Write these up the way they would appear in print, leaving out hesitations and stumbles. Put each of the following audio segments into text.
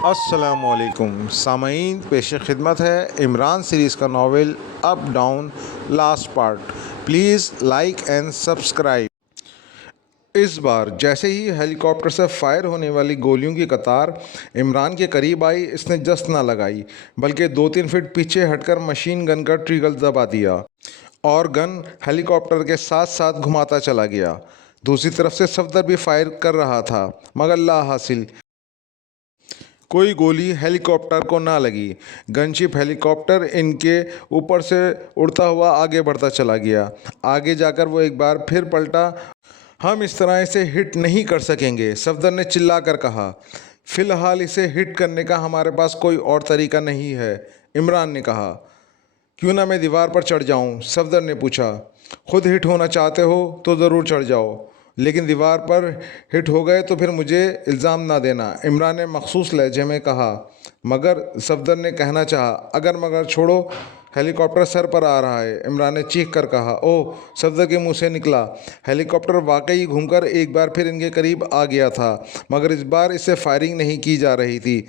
अस्सलामुअलैकुम सामईन, पेश खिदमत है इमरान सीरीज़ का novel up down last part. Please like and subscribe. इस बार जैसे ही हेलीकॉप्टर से फायर होने वाली गोलियों की कतार इमरान के करीब आई, इसने जस्ट ना लगाई बल्कि 2-3 फीट पीछे हटकर मशीन गन का ट्रिगर दबा दिया और गन हेलीकॉप्टर के साथ साथ घुमाता चला गया। दूसरी तरफ से सफदर भी फायर कर रहा था, मगर ला हासिल। कोई गोली हेलीकॉप्टर को ना लगी। गनशिप हेलीकॉप्टर इनके ऊपर से उड़ता हुआ आगे बढ़ता चला गया। आगे जाकर वो एक बार फिर पलटा। हम इस तरह इसे हिट नहीं कर सकेंगे, सफदर ने चिल्लाकर कहा। फिलहाल इसे हिट करने का हमारे पास कोई और तरीका नहीं है, इमरान ने कहा। क्यों ना मैं दीवार पर चढ़ जाऊं? सफदर ने पूछा। खुद हिट होना चाहते हो तो ज़रूर चढ़ जाओ, लेकिन दीवार पर हिट हो गए तो फिर मुझे इल्ज़ाम ना देना, इमरान ने मखसूस लहजे में कहा। मगर, सफदर ने कहना चाहा। अगर मगर छोड़ो, हेलीकॉप्टर सर पर आ रहा है, इमरान ने चीख कर कहा। ओह, सफदर के मुंह से निकला। हेलीकॉप्टर वाकई घूमकर एक बार फिर इनके करीब आ गया था, मगर इस बार इससे फायरिंग नहीं की जा रही थी।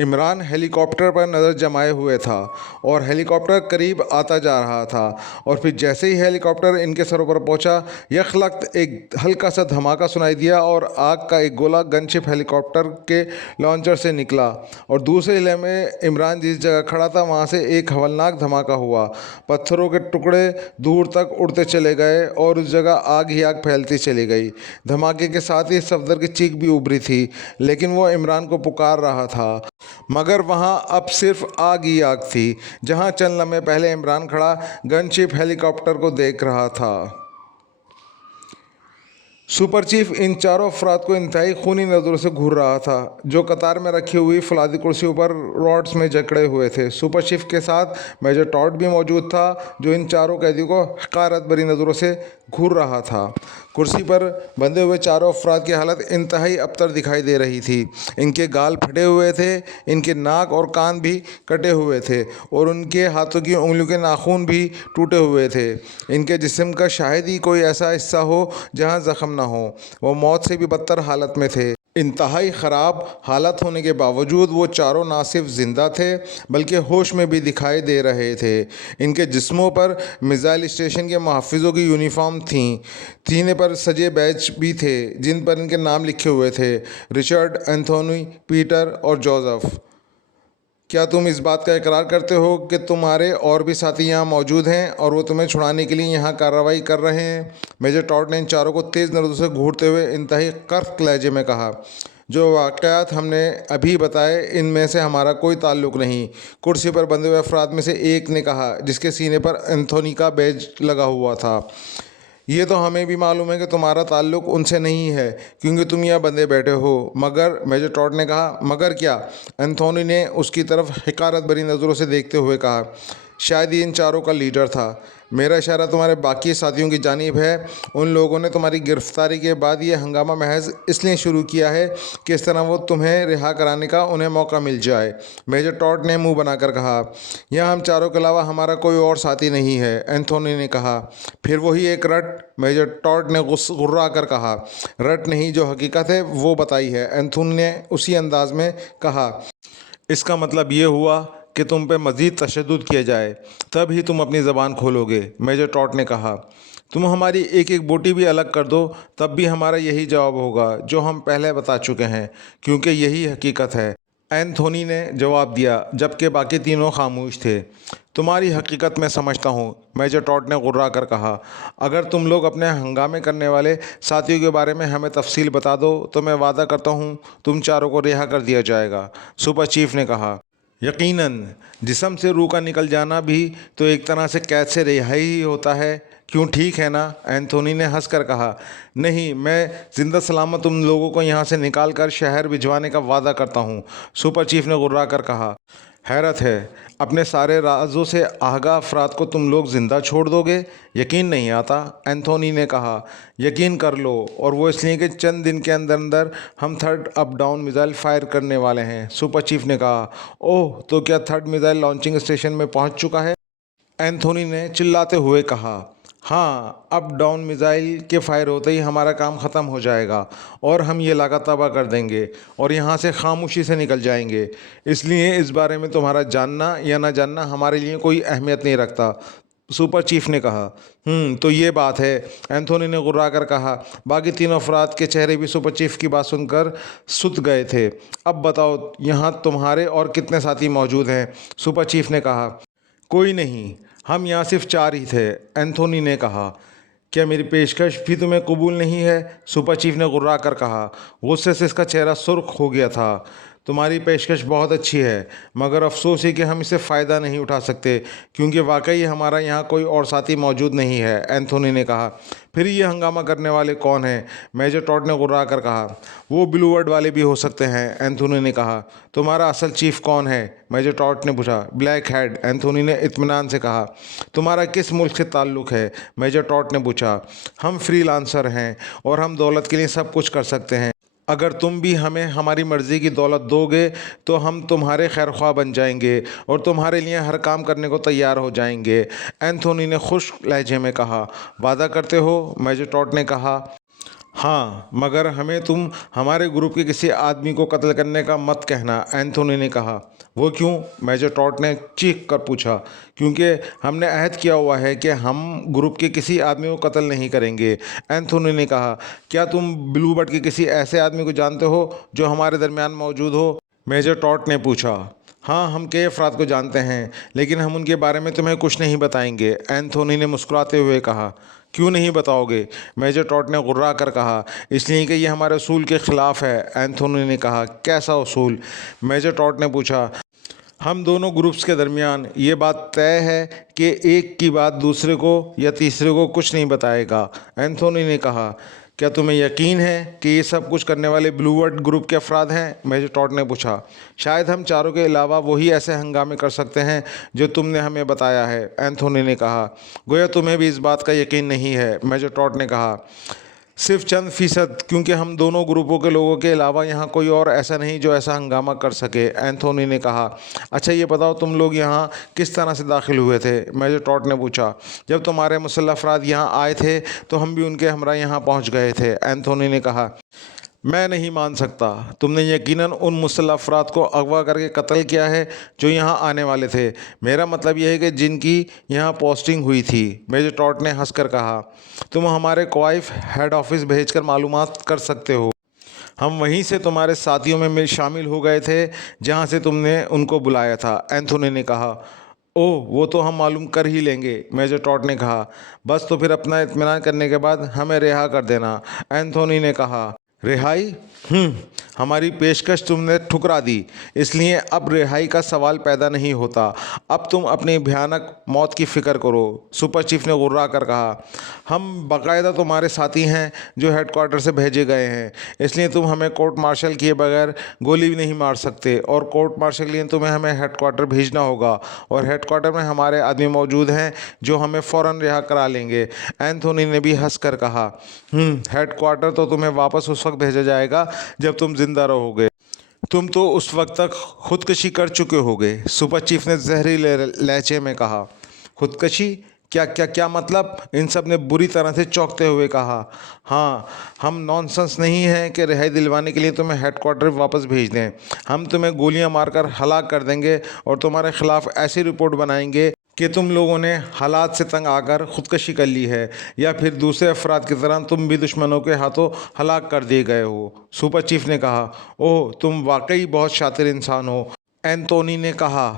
इमरान हेलीकॉप्टर पर नज़र जमाए हुए था और हेलीकॉप्टर करीब आता जा रहा था। और फिर जैसे ही हेलीकॉप्टर इनके सरों पर पहुंचा, यखलख्त एक हल्का सा धमाका सुनाई दिया और आग का एक गोला गनशिप हेलीकॉप्टर के लॉन्चर से निकला और दूसरे इलाके में इमरान जिस जगह खड़ा था वहां से एक हवलनाक धमाका हुआ। पत्थरों के टुकड़े दूर तक उड़ते चले गए और उस जगह आग ही आग फैलती चली गई। धमाके के साथ ही सफदर की चीख भी उभरी थी, लेकिन वो इमरान को पुकार रहा था। मगर वहां अब सिर्फ आग ही आग थी। जहां चंद लम्हे पहले इमरान खड़ा गनशिप हेलीकॉप्टर को देख रहा था, सुपर चीफ इन चारों अफराद को इंतहाई खूनी नज़रों से घूर रहा था, जो कतार में रखी हुई फौलादी कुर्सियों पर रॉड्स में जकड़े हुए थे। सुपर चीफ के साथ मेजर टॉड भी मौजूद था, जो इन चारों कैदियों को हकारत भरी नज़रों से घूर रहा था। कुर्सी पर बंधे हुए चारों अफराद की हालत इंतहाई अबतर दिखाई दे रही थी। इनके गाल फटे हुए थे, इनके नाक और कान भी कटे हुए थे और उनके हाथों की उंगलियों के नाखून भी टूटे हुए थे। इनके जिस्म का शायद ही कोई ऐसा हिस्सा हो जहां जख्म ना हो। वो मौत से भी बदतर हालत में थे। इंतहाई ख़राब हालत होने के बावजूद वो चारों ना सिर्फ ज़िंदा थे बल्कि होश में भी दिखाई दे रहे थे। इनके जिस्मों पर मिसाइल स्टेशन के मुहाफ़िज़ों की यूनिफॉर्म थीं। सीने पर सजे बैच भी थे जिन पर इनके नाम लिखे हुए थे, रिचर्ड, एंथोनी, पीटर और जोसेफ। क्या तुम इस बात का इकरार करते हो कि तुम्हारे और भी साथी यहाँ मौजूद हैं और वो तुम्हें छुड़ाने के लिए यहाँ कार्रवाई कर रहे हैं? मेजर टॉड ने इन चारों को तेज़ नज़रों से घूरते हुए इंतहाई कर्क लहजे में कहा। जो वाक़यात हमने अभी बताए, इनमें से हमारा कोई ताल्लुक़ नहीं, कुर्सी पर बंधे हुए अफराद में से एक ने कहा, जिसके सीने पर एंथोनी का बैज लगा हुआ था। ये तो हमें भी मालूम है कि तुम्हारा ताल्लुक़ उनसे नहीं है, क्योंकि तुम यहाँ बंदे बैठे हो। मगर, मेजर टॉड ने कहा। मगर क्या? एंथोनी ने उसकी तरफ हिकारत भरी नज़रों से देखते हुए कहा। शायद ये इन चारों का लीडर था। मेरा इशारा तुम्हारे बाकी साथियों की जानिब है। उन लोगों ने तुम्हारी गिरफ्तारी के बाद ये हंगामा महज इसलिए शुरू किया है कि इस तरह वो तुम्हें रिहा कराने का उन्हें मौका मिल जाए, मेजर टॉड ने मुंह बनाकर कहा। यहाँ हम चारों के अलावा हमारा कोई और साथी नहीं है, एंथोनी ने कहा। फिर वही एक रट, मेजर टॉड ने गुर्रा कर कहा। रट नहीं, जो हकीकत है वो बताई है, एंथोनी ने उसी अंदाज में कहा। इसका मतलब ये हुआ कि तुम पे मज़ीद तशद्दुद किया जाए, तब ही तुम अपनी ज़बान खोलोगे, मेजर टॉड ने कहा। तुम हमारी एक एक बोटी भी अलग कर दो, तब भी हमारा यही जवाब होगा जो हम पहले बता चुके हैं, क्योंकि यही हकीकत है, एंथोनी ने जवाब दिया, जबकि बाकी तीनों खामोश थे। तुम्हारी हकीकत मैं समझता हूँ, मेजर टॉड ने गुर्रा कर कहा। अगर तुम लोग अपने हंगामे करने वाले साथियों के बारे में हमें तफसील बता दो तो मैं वादा करता हूँ तुम चारों को रिहा कर दिया जाएगा, सुपर चीफ ने कहा। यकीनन, जिस्म से रूह का निकल जाना भी तो एक तरह से कैद से रिहाई ही होता है, क्यों, ठीक है ना? एंथोनी ने हंस कर कहा। नहीं, मैं जिंदा सलामत तुम लोगों को यहाँ से निकाल कर शहर भिजवाने का वादा करता हूँ, सुपर चीफ ने गुर्रा कर कहा। हैरत है, अपने सारे राजों से आगाह अफराद को तुम लोग ज़िंदा छोड़ दोगे? यकीन नहीं आता, एंथोनी ने कहा। यकीन कर लो, और वो इसलिए कि चंद दिन के अंदर अंदर हम third up down missile fire करने वाले हैं, सुपर चीफ ने कहा। ओह, तो क्या थर्ड मिसाइल लॉन्चिंग स्टेशन में पहुंच चुका है? एंथोनी ने चिल्लाते हुए कहा। हाँ, अप डाउन मिसाइल के फायर होते ही हमारा काम ख़त्म हो जाएगा और हम ये इलाका तबाह कर देंगे और यहाँ से खामोशी से निकल जाएंगे। इसलिए इस बारे में तुम्हारा जानना या ना जानना हमारे लिए कोई अहमियत नहीं रखता। सुपर चीफ ने कहा। तो ये बात है, एंथोनी ने गुर्रा कर कहा। बाकी तीनों अफराद के चेहरे भी सुपर चीफ की बात सुनकर सुत गए थे। अब बताओ, यहाँ तुम्हारे और कितने साथी मौजूद हैं? सुपर चीफ ने कहा। कोई नहीं, हम यहाँ सिर्फ 4 ही थे, एंथोनी ने कहा। क्या मेरी पेशकश भी तुम्हें कबूल नहीं है? सुपर चीफ ने गुर्रा कर कहा। गुस्से से इसका चेहरा सुर्ख हो गया था। तुम्हारी पेशकश बहुत अच्छी है, मगर अफसोस है कि हम इससे फ़ायदा नहीं उठा सकते, क्योंकि वाकई हमारा यहाँ कोई और साथी मौजूद नहीं है, एंथोनी ने कहा। फिर ये हंगामा करने वाले कौन हैं? मेजर टॉड ने गुर्रा कर कहा। वो ब्लू वर्ड वाले भी हो सकते हैं, एंथोनी ने कहा। तुम्हारा असल चीफ कौन है? मेजर टॉड ने पूछा। ब्लैक हेड, एंथोनी ने इत्मीनान से कहा। तुम्हारा किस मुल्क से ताल्लुक़ है? मेजर टॉड ने पूछा। हम फ्रीलांसर हैं और हम दौलत के लिए सब कुछ कर सकते हैं। अगर तुम भी हमें हमारी मर्ज़ी की दौलत दोगे तो हम तुम्हारे खैरख्वाह बन जाएंगे और तुम्हारे लिए हर काम करने को तैयार हो जाएंगे, एंथोनी ने खुश्क लहजे में कहा। वादा करते हो? मेजर टॉड ने कहा। हाँ, मगर हमें तुम हमारे ग्रुप के किसी आदमी को कत्ल करने का मत कहना, एंथोनी ने कहा। वो क्यों? मेजर टॉड ने चीख कर पूछा। क्योंकि हमने अहद किया हुआ है कि हम ग्रुप के किसी आदमी को कत्ल नहीं करेंगे, एंथोनी ने कहा। क्या तुम ब्लू बर्ड के किसी ऐसे आदमी को जानते हो जो हमारे दरमियान मौजूद हो? मेजर टॉड ने पूछा। हाँ, हम कई अफराद को जानते हैं, लेकिन हम उनके बारे में तुम्हें कुछ नहीं बताएंगे, एंथोनी ने मुस्कुराते हुए कहा। क्यों नहीं बताओगे? मेजर टॉड ने गुर्रा कर कहा। इसलिए कि यह हमारे असूल के ख़िलाफ़ है, एंथोनी ने कहा। कैसा असूल? मेजर टॉड ने पूछा। हम दोनों ग्रुप्स के दरमियान ये बात तय है कि एक की बात दूसरे को या तीसरे को कुछ नहीं बताएगा, एंथोनी ने कहा। क्या तुम्हें यकीन है कि ये सब कुछ करने वाले ब्लू वर्ड ग्रुप के अफराद हैं? मेजर टॉड ने पूछा। शायद हम चारों के अलावा वही ऐसे हंगामे कर सकते हैं जो तुमने हमें बताया है, एंथोनी ने कहा। गोया तुम्हें भी इस बात का यकीन नहीं है, मेजर टॉड ने कहा। सिर्फ चंद फ़ीसद, क्योंकि हम दोनों ग्रुपों के लोगों के अलावा यहाँ कोई और ऐसा नहीं जो ऐसा हंगामा कर सके, एंथोनी ने कहा। अच्छा ये बताओ, तुम लोग यहाँ किस तरह से दाखिल हुए थे? मेजर टॉड ने पूछा। जब तुम्हारे मुसल्लह अफराद यहाँ आए थे तो हम भी उनके हमरा यहाँ पहुँच गए थे, एंथोनी ने कहा। मैं नहीं मान सकता। तुमने यकीनन उन मुसल्लह अफराद को अगवा करके कत्ल किया है जो यहाँ आने वाले थे। मेरा मतलब यह है कि जिनकी यहाँ पोस्टिंग हुई थी, मेजर टॉड ने हंसकर कहा। तुम हमारे क्वाइफ हेड ऑफिस भेजकर मालूमात कर सकते हो। हम वहीं से तुम्हारे साथियों में शामिल हो गए थे जहाँ से तुमने उनको बुलाया था, एंथोनी ने कहा। ओह, वो तो हम मालूम कर ही लेंगे, मेजर टॉड ने कहा। बस तो फिर अपना इत्मीनान करने के बाद हमें रिहा कर देना, एंथोनी ने कहा। रिहाई? हमारी पेशकश तुमने ठुकरा दी, इसलिए अब रिहाई का सवाल पैदा नहीं होता। अब तुम अपनी भयानक मौत की फ़िक्र करो, सुपर चीफ ने गुर्रा कर कहा। हम बाकायदा तुम्हारे साथी हैं जो हेडक्वार्टर से भेजे गए हैं, इसलिए तुम हमें कोर्ट मार्शल किए बगैर गोली भी नहीं मार सकते, और कोर्ट मार्शल के लिए तुम्हें हमें हेडक्वार्टर भेजना होगा, और हेडक्वार्टर में हमारे आदमी मौजूद हैं जो हमें फ़ौरन रिहा करा लेंगे, एंथोनी ने भी हंस कर कहा। हेडक्वार्टर तो तुम्हें वापस उस वक्त भेजा जाएगा जब तुम जिंदा रहोगे। तुम तो उस वक्त तक खुदकशी कर चुके होगे, सुपर चीफ ने जहरीले लहजे में कहा। खुदकशी? क्या क्या क्या मतलब? इन सब ने बुरी तरह से चौंकते हुए कहा। हाँ, हम नॉनसेंस नहीं हैं कि रिहाई दिलवाने के लिए तुम्हें हेडक्वार्टर वापस भेज दें। हम तुम्हें गोलियां मारकर हलाक कर देंगे और तुम्हारे खिलाफ ऐसी रिपोर्ट बनाएंगे कि तुम लोगों ने हालात से तंग आकर खुदकशी कर ली है, या फिर दूसरे अफराद की तरह तुम भी दुश्मनों के हाथों हलाक कर दिए गए हो, सुपर चीफ ने कहा। ओह, तुम वाकई बहुत शातिर इंसान हो, एंथोनी ने कहा।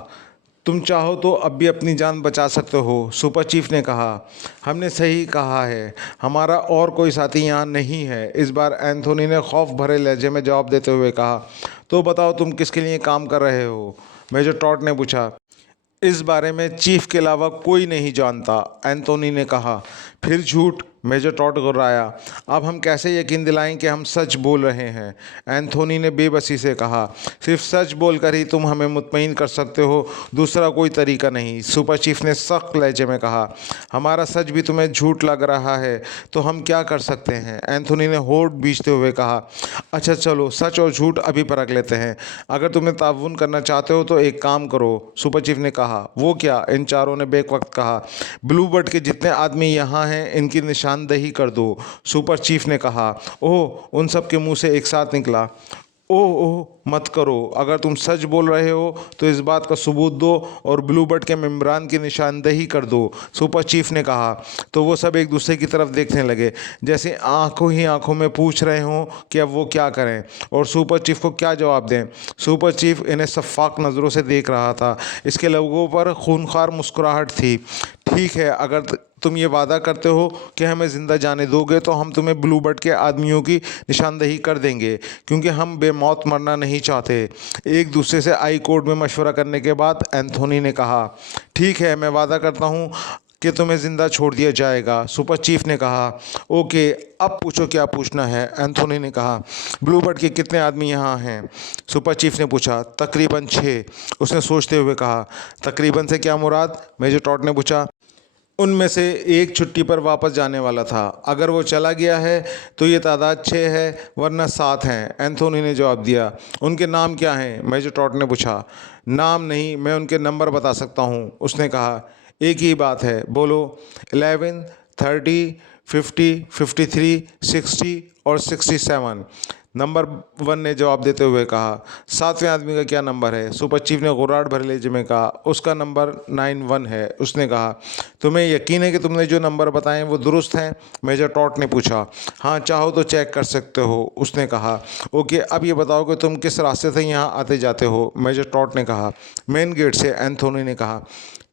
तुम चाहो तो अब भी अपनी जान बचा सकते हो, सुपर चीफ ने कहा। हमने सही कहा है, हमारा और कोई साथी यहाँ नहीं है, इस बार एंथोनी ने खौफ भरे लहजे में जवाब देते हुए कहा। तो बताओ, तुम किसके लिए काम कर रहे हो? मेजर टॉड ने पूछा। इस बारे में चीफ के अलावा कोई नहीं जानता, एंथोनी ने कहा। फिर झूठ? मेजर टॉड घुर्राया। अब हम कैसे यकीन दिलाएं कि हम सच बोल रहे हैं? एंथोनी ने बेबसी से कहा। सिर्फ सच बोलकर ही तुम हमें मुतमईन कर सकते हो, दूसरा कोई तरीका नहीं, सुपर चीफ ने सख्त लहजे में कहा। हमारा सच भी तुम्हें झूठ लग रहा है तो हम क्या कर सकते हैं? एंथोनी ने होठ बीचते हुए कहा। अच्छा चलो, सच और झूठ अभी परख लेते हैं। अगर तुम्हें ताउन करना चाहते हो तो एक काम करो, सुपर चीफ ने कहा। वो क्या? इन चारों ने बेक वक्त कहा। ब्लू बर्ड के जितने आदमी यहाँ हैं इनकी निशानदेही कर दो, सुपर चीफ ने कहा। ओह, उन सब के मुंह से एक साथ निकला। ओह ओह, मत करो। अगर तुम सच बोल रहे हो तो इस बात का सबूत दो और ब्लू बर्ड के मेम्बरान की निशानदेही कर दो, सुपर चीफ ने कहा। तो वो सब एक दूसरे की तरफ देखने लगे, जैसे आंखों ही आंखों में पूछ रहे हों कि अब वो क्या करें और सुपर चीफ को क्या जवाब दें। सुपर चीफ इन्हें शफ़ाक नज़रों से देख रहा था। इसके लोगों पर खूनखार मुस्कुराहट थी। ठीक है, अगर तुम ये वादा करते हो कि हमें ज़िंदा जाने दोगे तो हम तुम्हें ब्लू बर्ड के आदमियों की निशानदेही कर देंगे, क्योंकि हम बेमौत मरना नहीं चाहते। एक दूसरे से आई कोर्ट में मशवरा करने के बाद एंथोनी ने कहा। ठीक है, मैं वादा करता हूँ कि तुम्हें ज़िंदा छोड़ दिया जाएगा, सुपर चीफ ने कहा। ओके, अब पूछो क्या पूछना है, एंथोनी ने कहा। ब्लू बर्ड के कितने आदमी यहाँ हैं? सुपर चीफ ने पूछा। तकरीबन 6, उसने सोचते हुए कहा। तकरीबन से क्या मुराद? मेजर टॉड ने पूछा। उनमें से एक छुट्टी पर वापस जाने वाला था। अगर वो चला गया है तो ये तादाद 6 है, वरना 7 हैं, एंथोनी ने जवाब दिया। उनके नाम क्या हैं? मेजर टॉड ने पूछा। नाम नहीं, मैं उनके नंबर बता सकता हूँ, उसने कहा। एक ही बात है, बोलो। 11, 30, 50, 53, 60 और 67, नंबर 1 ने जवाब देते हुए कहा। 7वें आदमी का क्या नंबर है? सुपर चीफ ने गुर्राहट भरे लहजे में कहा। उसका नंबर 91 है, उसने कहा। तुम्हें यकीन है कि तुमने जो नंबर बताए वो दुरुस्त हैं? मेजर टॉट ने पूछा। हाँ, चाहो तो चेक कर सकते हो, उसने कहा। ओके, अब ये बताओ कि तुम किस रास्ते से यहाँ आते जाते हो? मेजर टॉट ने कहा। मेन गेट से, एंथोनी ने कहा।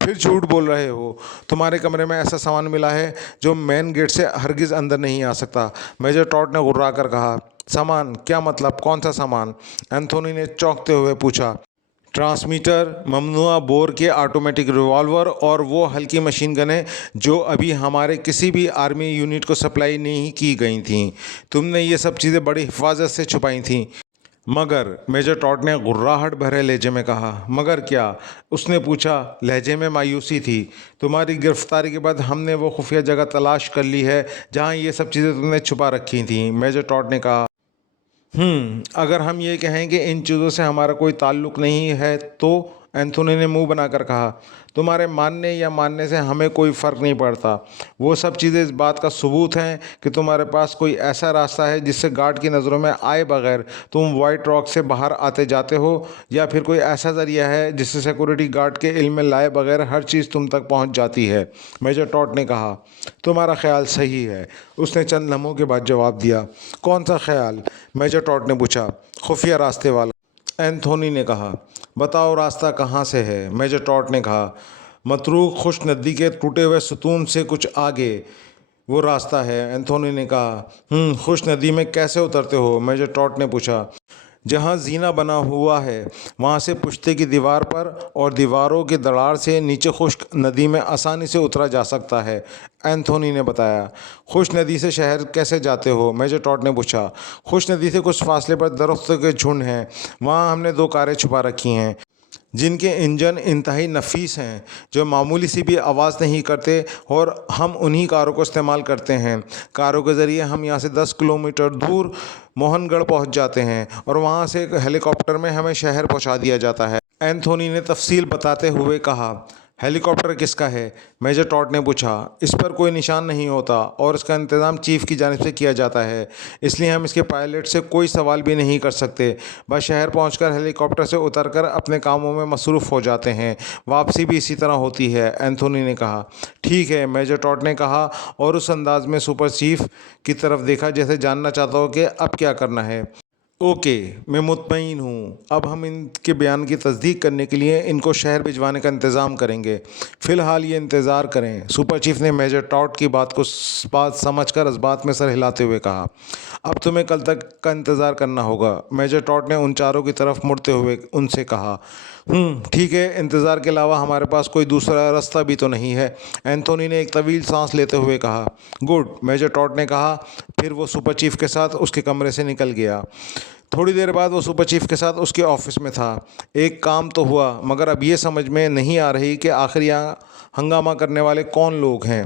फिर झूठ बोल रहे हो। तुम्हारे कमरे में ऐसा सामान मिला है जो मेन गेट से हरगिज़ अंदर नहीं आ सकता, मेजर टॉड ने गुर्रा कर कहा। सामान? क्या मतलब? कौन सा सामान? एंथोनी ने चौंकते हुए पूछा। ट्रांसमीटर, ममनुआ बोर के ऑटोमेटिक रिवॉल्वर और वो हल्की मशीन गनें जो अभी हमारे किसी भी आर्मी यूनिट को सप्लाई नहीं की गई थीं। तुमने ये सब चीज़ें बड़ी हिफाजत से छुपाई थीं। मगर, मेजर टॉड ने गुर्राहट भरे लहजे में कहा। मगर क्या? उसने पूछा, लहजे में मायूसी थी। तुम्हारी गिरफ्तारी के बाद हमने वो खुफिया जगह तलाश कर ली है जहाँ ये सब चीज़ें तुमने छुपा रखी थीं, मेजर टॉड ने कहा। अगर हम ये कहें कि इन चीज़ों से हमारा कोई ताल्लुक़ नहीं है तो? एंथोनी ने मुंह बनाकर कहा। तुम्हारे मानने या मानने से हमें कोई फ़र्क नहीं पड़ता। वो सब चीज़ें इस बात का सबूत हैं कि तुम्हारे पास कोई ऐसा रास्ता है जिससे गार्ड की नज़रों में आए बगैर तुम वाइट रॉक से बाहर आते जाते हो, या फिर कोई ऐसा ज़रिया है जिससे सिक्योरिटी गार्ड के इल्म में लाए बगैर हर चीज़ तुम तक पहुंच जाती है, मेजर टॉड ने कहा। तुम्हारा ख्याल सही है, उसने चंद लम्हों के बाद जवाब दिया। कौन सा ख्याल? मेजर टॉड ने पूछा। खुफिया रास्ते वाला, एंथोनी ने कहा। बताओ, रास्ता कहाँ से है? मेजर टॉड ने कहा। मतरूक खुश नदी के टूटे हुए सतून से कुछ आगे वो रास्ता है, एंथोनी ने कहा। खुश नदी में कैसे उतरते हो? मेजर टॉड ने पूछा। जहाँ जीना बना हुआ है वहाँ से पुश्ते की दीवार पर और दीवारों की दरार से नीचे खुश्क नदी में आसानी से उतरा जा सकता है, एंथोनी ने बताया। खुश नदी से शहर कैसे जाते हो? मेजर टॉड ने पूछा। खुश नदी से कुछ फासले पर दरख्तों के झुंड हैं, वहाँ हमने 2 कारें छुपा रखी हैं जिनके इंजन इंतहाई नफीस हैं, जो मामूली सी भी आवाज़ नहीं करते, और हम उन्हीं कारों को इस्तेमाल करते हैं। कारों के ज़रिए हम यहाँ से 10 किलोमीटर दूर मोहनगढ़ पहुँच जाते हैं और वहाँ से एक हेलीकॉप्टर में हमें शहर पहुँचा दिया जाता है, एंथोनी ने तफसील बताते हुए कहा। हेलीकॉप्टर किसका है? मेजर टॉड ने पूछा। इस पर कोई निशान नहीं होता और इसका इंतज़ाम चीफ़ की जानिब से किया जाता है, इसलिए हम इसके पायलट से कोई सवाल भी नहीं कर सकते। बस शहर पहुंचकर हेलीकॉप्टर से उतरकर अपने कामों में मसरूफ़ हो जाते हैं। वापसी भी इसी तरह होती है, एंथोनी ने कहा। ठीक है, मेजर टॉड ने कहा और उस अंदाज में सुपर चीफ की तरफ देखा जैसे जानना चाहता हो कि अब क्या करना है। ओके, मैं मुतमईन हूँ। अब हम इनके बयान की तस्दीक करने के लिए इनको शहर भिजवाने का इंतज़ाम करेंगे। फ़िलहाल ये इंतज़ार करें। सुपर चीफ ने मेजर टॉड की बात समझकर इस बात में सर हिलाते हुए कहा। अब तुम्हें कल तक का इंतज़ार करना होगा। मेजर टॉड ने उन चारों की तरफ मुड़ते हुए उनसे कहा। ठीक है, इंतज़ार के अलावा हमारे पास कोई दूसरा रास्ता भी तो नहीं है, एंथोनी ने एक तवील सांस लेते हुए कहा। गुड, मेजर टॉड ने कहा। फिर वो सुपर चीफ के साथ उसके कमरे से निकल गया। थोड़ी देर बाद वो सुपर चीफ के साथ उसके ऑफिस में था। एक काम तो हुआ, मगर अब ये समझ में नहीं आ रही कि आखिर यहाँ हंगामा करने वाले कौन लोग हैं।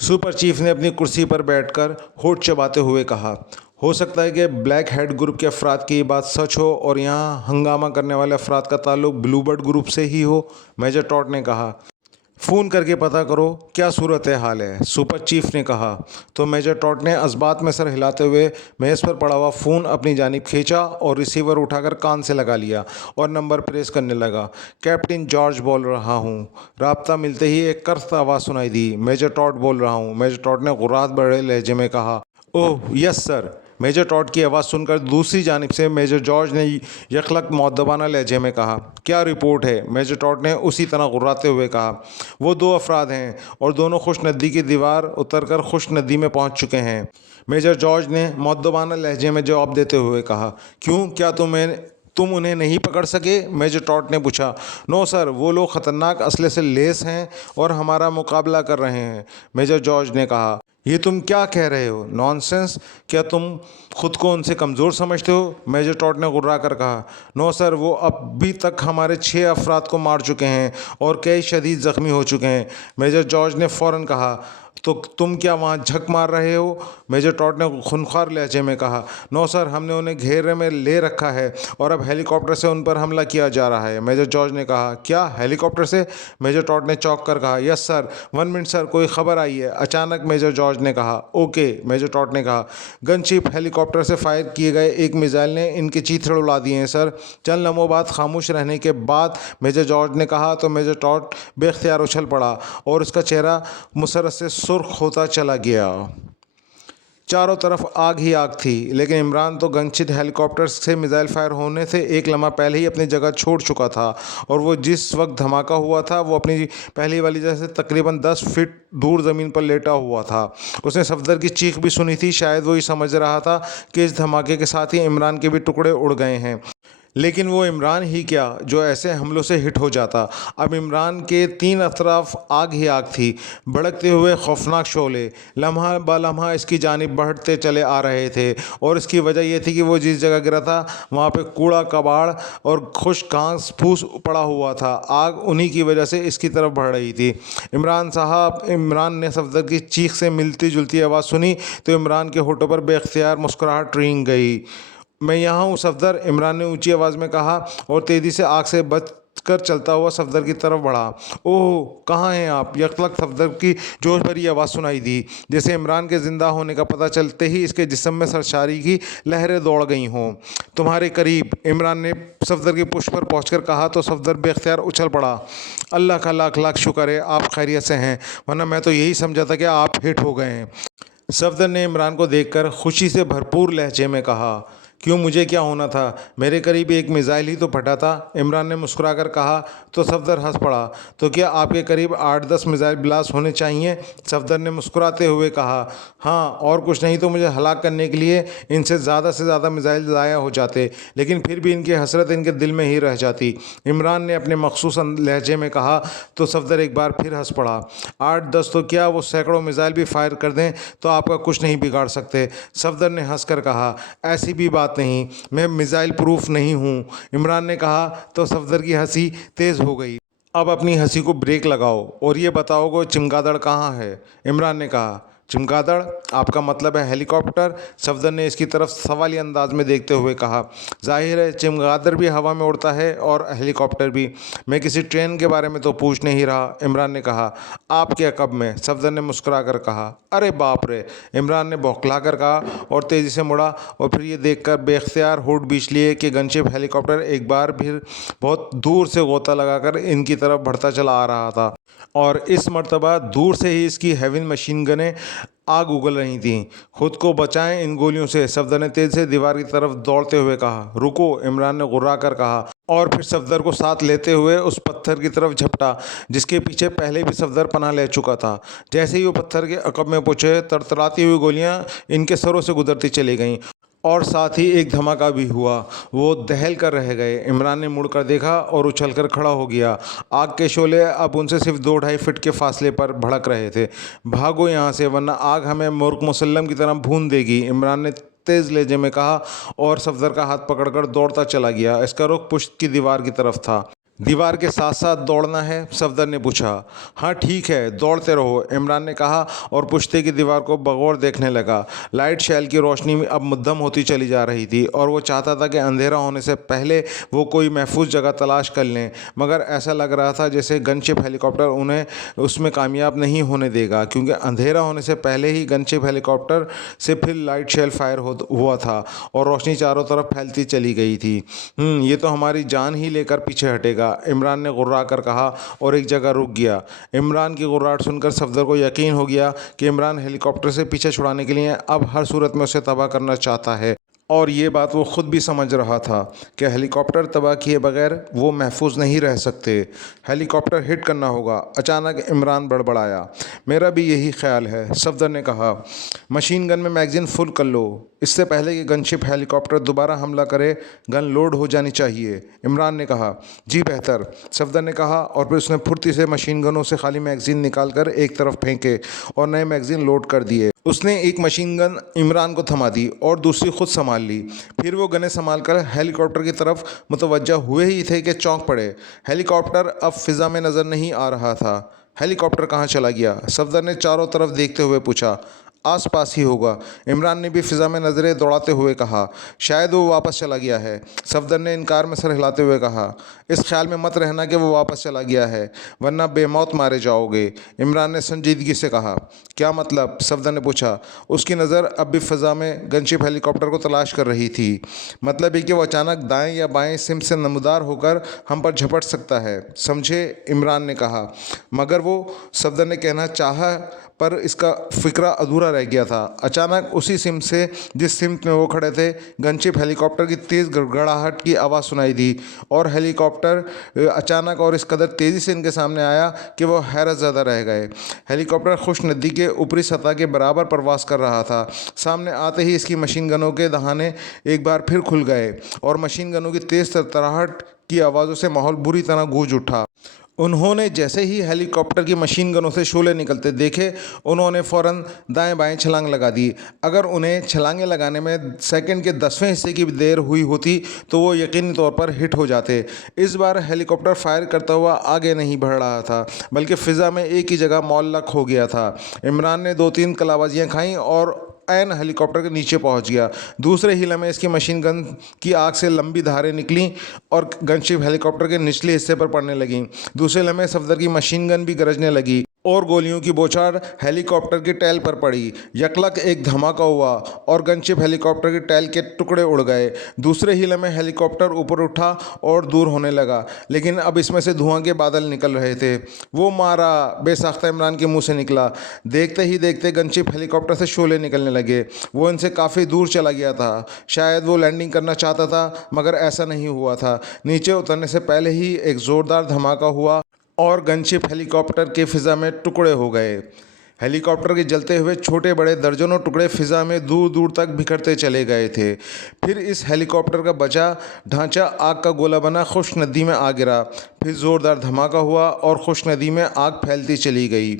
सुपर चीफ ने अपनी कुर्सी पर बैठकर होठ चबाते हुए कहा। हो सकता है कि ब्लैक हेड ग्रुप के अफराद की ये बात सच हो और यहाँ हंगामा करने वाले अफराद का ताल्लुक ब्लूबर्ड ग्रुप से ही हो, मेजर टॉड ने कहा। फ़ोन करके पता करो क्या सूरत हाल है, सुपर चीफ ने कहा। तो मेजर टॉड ने इस्बात में सर हिलाते हुए मेज़ पर पड़ा हुआ फ़ोन अपनी जानिब खींचा और रिसीवर उठाकर कान से लगा लिया और नंबर प्रेस करने लगा। कैप्टन जॉर्ज बोल रहा हूँ। राब्ता मिलते ही एक कर्स आवाज़ सुनाई दी। मेजर टॉड बोल रहा हूँ, मेजर टॉड ने गुर्रात भरे लहजे में कहा। Oh yes sir. Major Todd की आवाज़ सुनकर दूसरी जानिब से मेजर जॉर्ज ने यखलक मौदबाना लहजे में कहा। क्या रिपोर्ट है, मेजर टॉड ने उसी तरह गुर्राते हुए कहा। वो दो अफराद हैं और दोनों खुश नदी की दीवार उतरकर खुश नदी में पहुंच चुके हैं, मेजर जॉर्ज ने मौदबाना लहजे में जवाब देते हुए कहा। क्यों, क्या तुम उन्हें नहीं पकड़ सके, मेजर टॉड ने पूछा। नो सर, वो लोग ख़तरनाक असले से लैस हैं और हमारा मुकाबला कर रहे हैं, मेजर जॉर्ज ने कहा। ये तुम क्या कह रहे हो, नॉनसेंस। क्या तुम खुद को उनसे कमज़ोर समझते हो, मेजर टॉड ने गुर्रा कर कहा। नो सर, वो अभी तक हमारे 6 अफराद को मार चुके हैं और कई शदीद ज़ख्मी हो चुके हैं, मेजर जॉर्ज ने फ़ौरन कहा। तो तुम क्या वहाँ झक मार रहे हो, मेजर टॉड ने खुनख्वार लहजे में कहा। नो सर, हमने उन्हें घेरे में ले रखा है और अब हेलीकॉप्टर से उन पर हमला किया जा रहा है, मेजर जॉर्ज ने कहा। क्या, हेलीकॉप्टर से, मेजर टॉड ने चौंक कर कहा। यस सर, 1 मिनट सर, कोई खबर आई है, अचानक मेजर जॉर्ज ने कहा। ओके, मेजर टॉड ने कहा। गनशिप हेलीकॉप्टर से फायर किए गए एक मिसाइल ने इनके चीथड़े उड़ा दिए हैं सर। चंद लम्हों बाद खामोश रहने के बाद मेजर जॉर्ज ने कहा तो मेजर टॉड बेख्तियार उछल पड़ा और उसका चेहरा मुसरत से सुर्ख होता चला गया। चारों तरफ आग ही आग थी, लेकिन इमरान तो गनशिप हेलीकॉप्टर से मिसाइल फायर होने से एक लम्हा पहले ही अपनी जगह छोड़ चुका था और वो जिस वक्त धमाका हुआ था वो अपनी पहली वाली जगह से तकरीबन 10 फीट दूर ज़मीन पर लेटा हुआ था। उसने सफदर की चीख भी सुनी थी। शायद वो ये समझ रहा था कि इस धमाके के साथ ही इमरान के भी टुकड़े उड़ गए हैं, लेकिन वो इमरान ही क्या जो ऐसे हमलों से हिट हो जाता। अब इमरान के 3 अतराफ आग ही आग थी। भड़कते हुए खौफनाक शोले लम्हा ब लम्हा इसकी जानिब बढ़ते चले आ रहे थे और इसकी वजह यह थी कि वो जिस जगह गिरा था वहाँ पे कूड़ा कबाड़ और खुश्क घास फूस पड़ा हुआ था। आग उन्हीं की वजह से इसकी तरफ बढ़ रही थी। इमरान ने सफदर की चीख से मिलती जुलती आवाज़ सुनी तो इमरान के होठों पर बेख्तियार मुस्कुराहट रेंग गई। मैं यहाँ हूँ सफदर, इमरान ने ऊंची आवाज़ में कहा और तेज़ी से आग से बच कर चलता हुआ सफदर की तरफ बढ़ा। ओह, कहाँ हैं आप, यकलक सफदर की जोश भरी आवाज़ सुनाई दी, जैसे इमरान के ज़िंदा होने का पता चलते ही इसके जिस्म में सरशारी की लहरें दौड़ गई हों। तुम्हारे करीब, इमरान ने सफदर की पुष्ट पर पहुँच कहा तो सफदर बेख्तियार उछल पड़ा। अल्लाह का लाख लाख शुक्र है आप खैरियत से हैं, वरना मैं तो यही समझा था कि आप हिट हो गए हैं, सफदर ने इमरान को देखकर खुशी से भरपूर लहजे में कहा। क्यों, मुझे क्या होना था, मेरे करीब एक मिसाइल ही तो फटा था, इमरान ने मुस्कुराकर कहा तो सफदर हंस पड़ा। तो क्या आपके करीब 8-10 मिसाइल ब्लास्ट होने चाहिए, सफदर ने मुस्कुराते हुए कहा। हाँ, और कुछ नहीं तो मुझे हलाक करने के लिए इनसे ज़्यादा मिसाइल ज़ाया हो जाते, लेकिन फिर भी इनकी हसरत इनके दिल में ही रह जाती, इमरान ने अपने मखसूस लहजे में कहा। तो सफदर एक बार फिर हंस पड़ा। 8-10 तो क्या वो सैकड़ों मिसाइल भी फायर कर दें तो आपका कुछ नहीं बिगाड़ सकते, सफदर ने हंसकर कहा। ऐसी भी बात नहीं, मैं मिसाइल प्रूफ नहीं हूँ, इमरान ने कहा तो सफदर की हंसी तेज़ हो गई। अब अपनी हंसी को ब्रेक लगाओ और ये बताओ कि चमगादड़ कहाँ है, इमरान ने कहा। चमगादड़, आपका मतलब है हेलीकॉप्टर, सफदर ने इसकी तरफ सवाली अंदाज में देखते हुए कहा। जाहिर है चमगादड़ भी हवा में उड़ता है और हेलीकॉप्टर भी, मैं किसी ट्रेन के बारे में तो पूछ नहीं रहा, इमरान ने कहा। आप क्या कब में, सफदर ने मुस्कुरा कर कहा। अरे बाप रे, इमरान ने बौखला कर कहा और तेज़ी से मुड़ा और फिर ये देखकर बेख्तियार होठ बींच लिए कि गनशिप हेलीकॉप्टर एक बार फिर बहुत दूर से गोता लगाकर इनकी तरफ बढ़ता चला आ रहा था। और इस मर्तबा दूर से ही इसकी हेवी मशीन गनें आग उगल रही थीं। खुद को बचाएं इन गोलियों से, सफदर ने तेज से दीवार की तरफ दौड़ते हुए कहा। रुको, इमरान ने गुर्रा कर कहा और फिर सफदर को साथ लेते हुए उस पत्थर की तरफ झपटा जिसके पीछे पहले भी सफदर पनाह ले चुका था। जैसे ही वो पत्थर के अकब में पहुंचे, तड़तड़ाती हुई गोलियां इनके सरों से गुजरती चली गईं और साथ ही एक धमाका भी हुआ। वो दहल कर रह गए। इमरान ने मुड़कर देखा और उछलकर खड़ा हो गया। आग के शोले अब उनसे सिर्फ 2-2.5 फीट के फासले पर भड़क रहे थे। भागो यहाँ से, वरना आग हमें मुर्ग मुसल्लम की तरह भून देगी, इमरान ने तेज लहजे में कहा और सफदर का हाथ पकड़कर दौड़ता चला गया। इसका रुख पुश्त की दीवार की तरफ था। दीवार के साथ साथ दौड़ना है, सफदर ने पूछा। हाँ ठीक है, दौड़ते रहो, इमरान ने कहा और पुश्ते की दीवार को बगौर देखने लगा। लाइट शैल की रोशनी अब मध्यम होती चली जा रही थी और वो चाहता था कि अंधेरा होने से पहले वो कोई महफूज जगह तलाश कर लें, मगर ऐसा लग रहा था जैसे गनशिप हेलीकॉप्टर उन्हें उसमें कामयाब नहीं होने देगा, क्योंकि अंधेरा होने से पहले ही गनशिप हेलीकॉप्टर से फिर लाइट शेल फायर हुआ था और रोशनी चारों तरफ फैलती चली गई थी। ये तो हमारी जान ही लेकर पीछे हटेगा, इमरान ने गुर्रा कर कहा और एक जगह रुक गया। इमरान की गुर्राहट सुनकर सफदर को यकीन हो गया कि इमरान हेलीकॉप्टर से पीछे छुड़ाने के लिए अब हर सूरत में उसे तबाह करना चाहता है, और ये बात वो खुद भी समझ रहा था कि हेलीकॉप्टर तबाह किए बगैर वो महफूज नहीं रह सकते। हेलीकॉप्टर हिट करना होगा। अचानक इमरान बड़बड़ाया। मेरा भी यही ख्याल है, सफदर ने कहा। मशीन गन में मैगजीन फुल कर लो, इससे पहले कि गनशिप हेलीकॉप्टर दोबारा हमला करे गन लोड हो जानी चाहिए, इमरान ने कहा। जी बेहतर, सफदर ने कहा और फिर उसने फुर्ती से मशीन गनों से खाली मैगजीन निकाल कर एक तरफ फेंके और नए मैगजीन लोड कर दिए। उसने एक मशीन गन इमरान को थमा दी और दूसरी खुद संभाल ली। फिर वो गनें संभाल कर हेलीकॉप्टर की तरफ मुतवज्जा हुए ही थे कि चौंक पड़े। हेलीकॉप्टर अब फिज़ा में नज़र नहीं आ रहा था। हेलीकॉप्टर कहाँ चला गया? सफदर ने चारों तरफ देखते हुए पूछा। आस पास ही होगा, इमरान ने भी फिज़ा में नज़रें दौड़ाते हुए कहा। शायद वो वापस चला गया है, सफदर ने इनकार में सर हिलाते हुए कहा। इस ख्याल में मत रहना कि वो वापस चला गया है, वरना बेमौत मारे जाओगे, इमरान ने संजीदगी से कहा। क्या मतलब? सफदर ने पूछा। उसकी नज़र अब भी फ़िज़ा में गनशिप हेलीकॉप्टर को तलाश कर रही थी। मतलब है कि वो अचानक दाएं या बाएं सिम से नमदार होकर हम पर झपट सकता है, समझे, इमरान ने कहा। मगर वो, सफदर ने कहना चाहा पर इसका फिक्रा अधूरा रह गया था। अचानक उसी सिम से जिस सिमत में वो खड़े थे, गनशिप हेलीकॉप्टर की तेज़ गड़गड़ाहट की आवाज़ सुनाई दी और हेलीकॉप्टर अचानक और इस कदर तेज़ी से इनके सामने आया कि वो हैरत ज़्यादा रह गए। हेलीकॉप्टर खुश नदी के ऊपरी सतह के बराबर प्रवास कर रहा था। सामने आते ही इसकी मशीन गनों के दहाने एक बार फिर खुल गए और मशीन गनों की तेज़ तरतराहट की आवाज़ों से माहौल बुरी तरह गूंज उठा। उन्होंने जैसे ही हेलीकॉप्टर की मशीन गनों से शोले निकलते देखे, उन्होंने फ़ौरन दाएं बाएं छलांग लगा दी। अगर उन्हें छलांगें लगाने में सेकंड के 10वें हिस्से की भी देर हुई होती तो वो यकीनी तौर पर हिट हो जाते। इस बार हेलीकॉप्टर फायर करता हुआ आगे नहीं बढ़ रहा था, बल्कि फ़िज़ा में एक ही जगह मौल्लक हो गया था। इमरान ने 2-3 कलाबाजियाँ खाईं और ऐन हेलीकॉप्टर के नीचे पहुंच गया। दूसरे ही लम्हे इसकी मशीन गन की आग से लंबी धारें निकलीं और गनशिप हेलीकॉप्टर के निचले हिस्से पर पड़ने लगीं। दूसरे लम्हे सफदर की मशीन गन भी गरजने लगी और गोलियों की बौछार हेलीकॉप्टर की टैल पर पड़ी। यकलक एक धमाका हुआ और गनशिप हेलीकॉप्टर की टैल के टुकड़े उड़ गए। दूसरे ही लम्हे हेलीकॉप्टर ऊपर उठा और दूर होने लगा, लेकिन अब इसमें से धुआं के बादल निकल रहे थे। वो मारा, बेसाख्ता इमरान के मुंह से निकला। देखते ही देखते गनशिप हेलीकॉप्टर से शोले निकलने लगे। वो इनसे काफ़ी दूर चला गया था। शायद वो लैंडिंग करना चाहता था, मगर ऐसा नहीं हुआ था। नीचे उतरने से पहले ही एक ज़ोरदार धमाका हुआ और गनशिप हेलीकॉप्टर के फ़िज़ा में टुकड़े हो गए। हेलीकॉप्टर के जलते हुए छोटे बड़े दर्जनों टुकड़े फ़िज़ा में दूर दूर तक बिखरते चले गए थे। फिर इस हेलीकॉप्टर का बचा ढांचा आग का गोला बना खुश्क नदी में आ गिरा। फिर ज़ोरदार धमाका हुआ और खुश्क नदी में आग फैलती चली गई।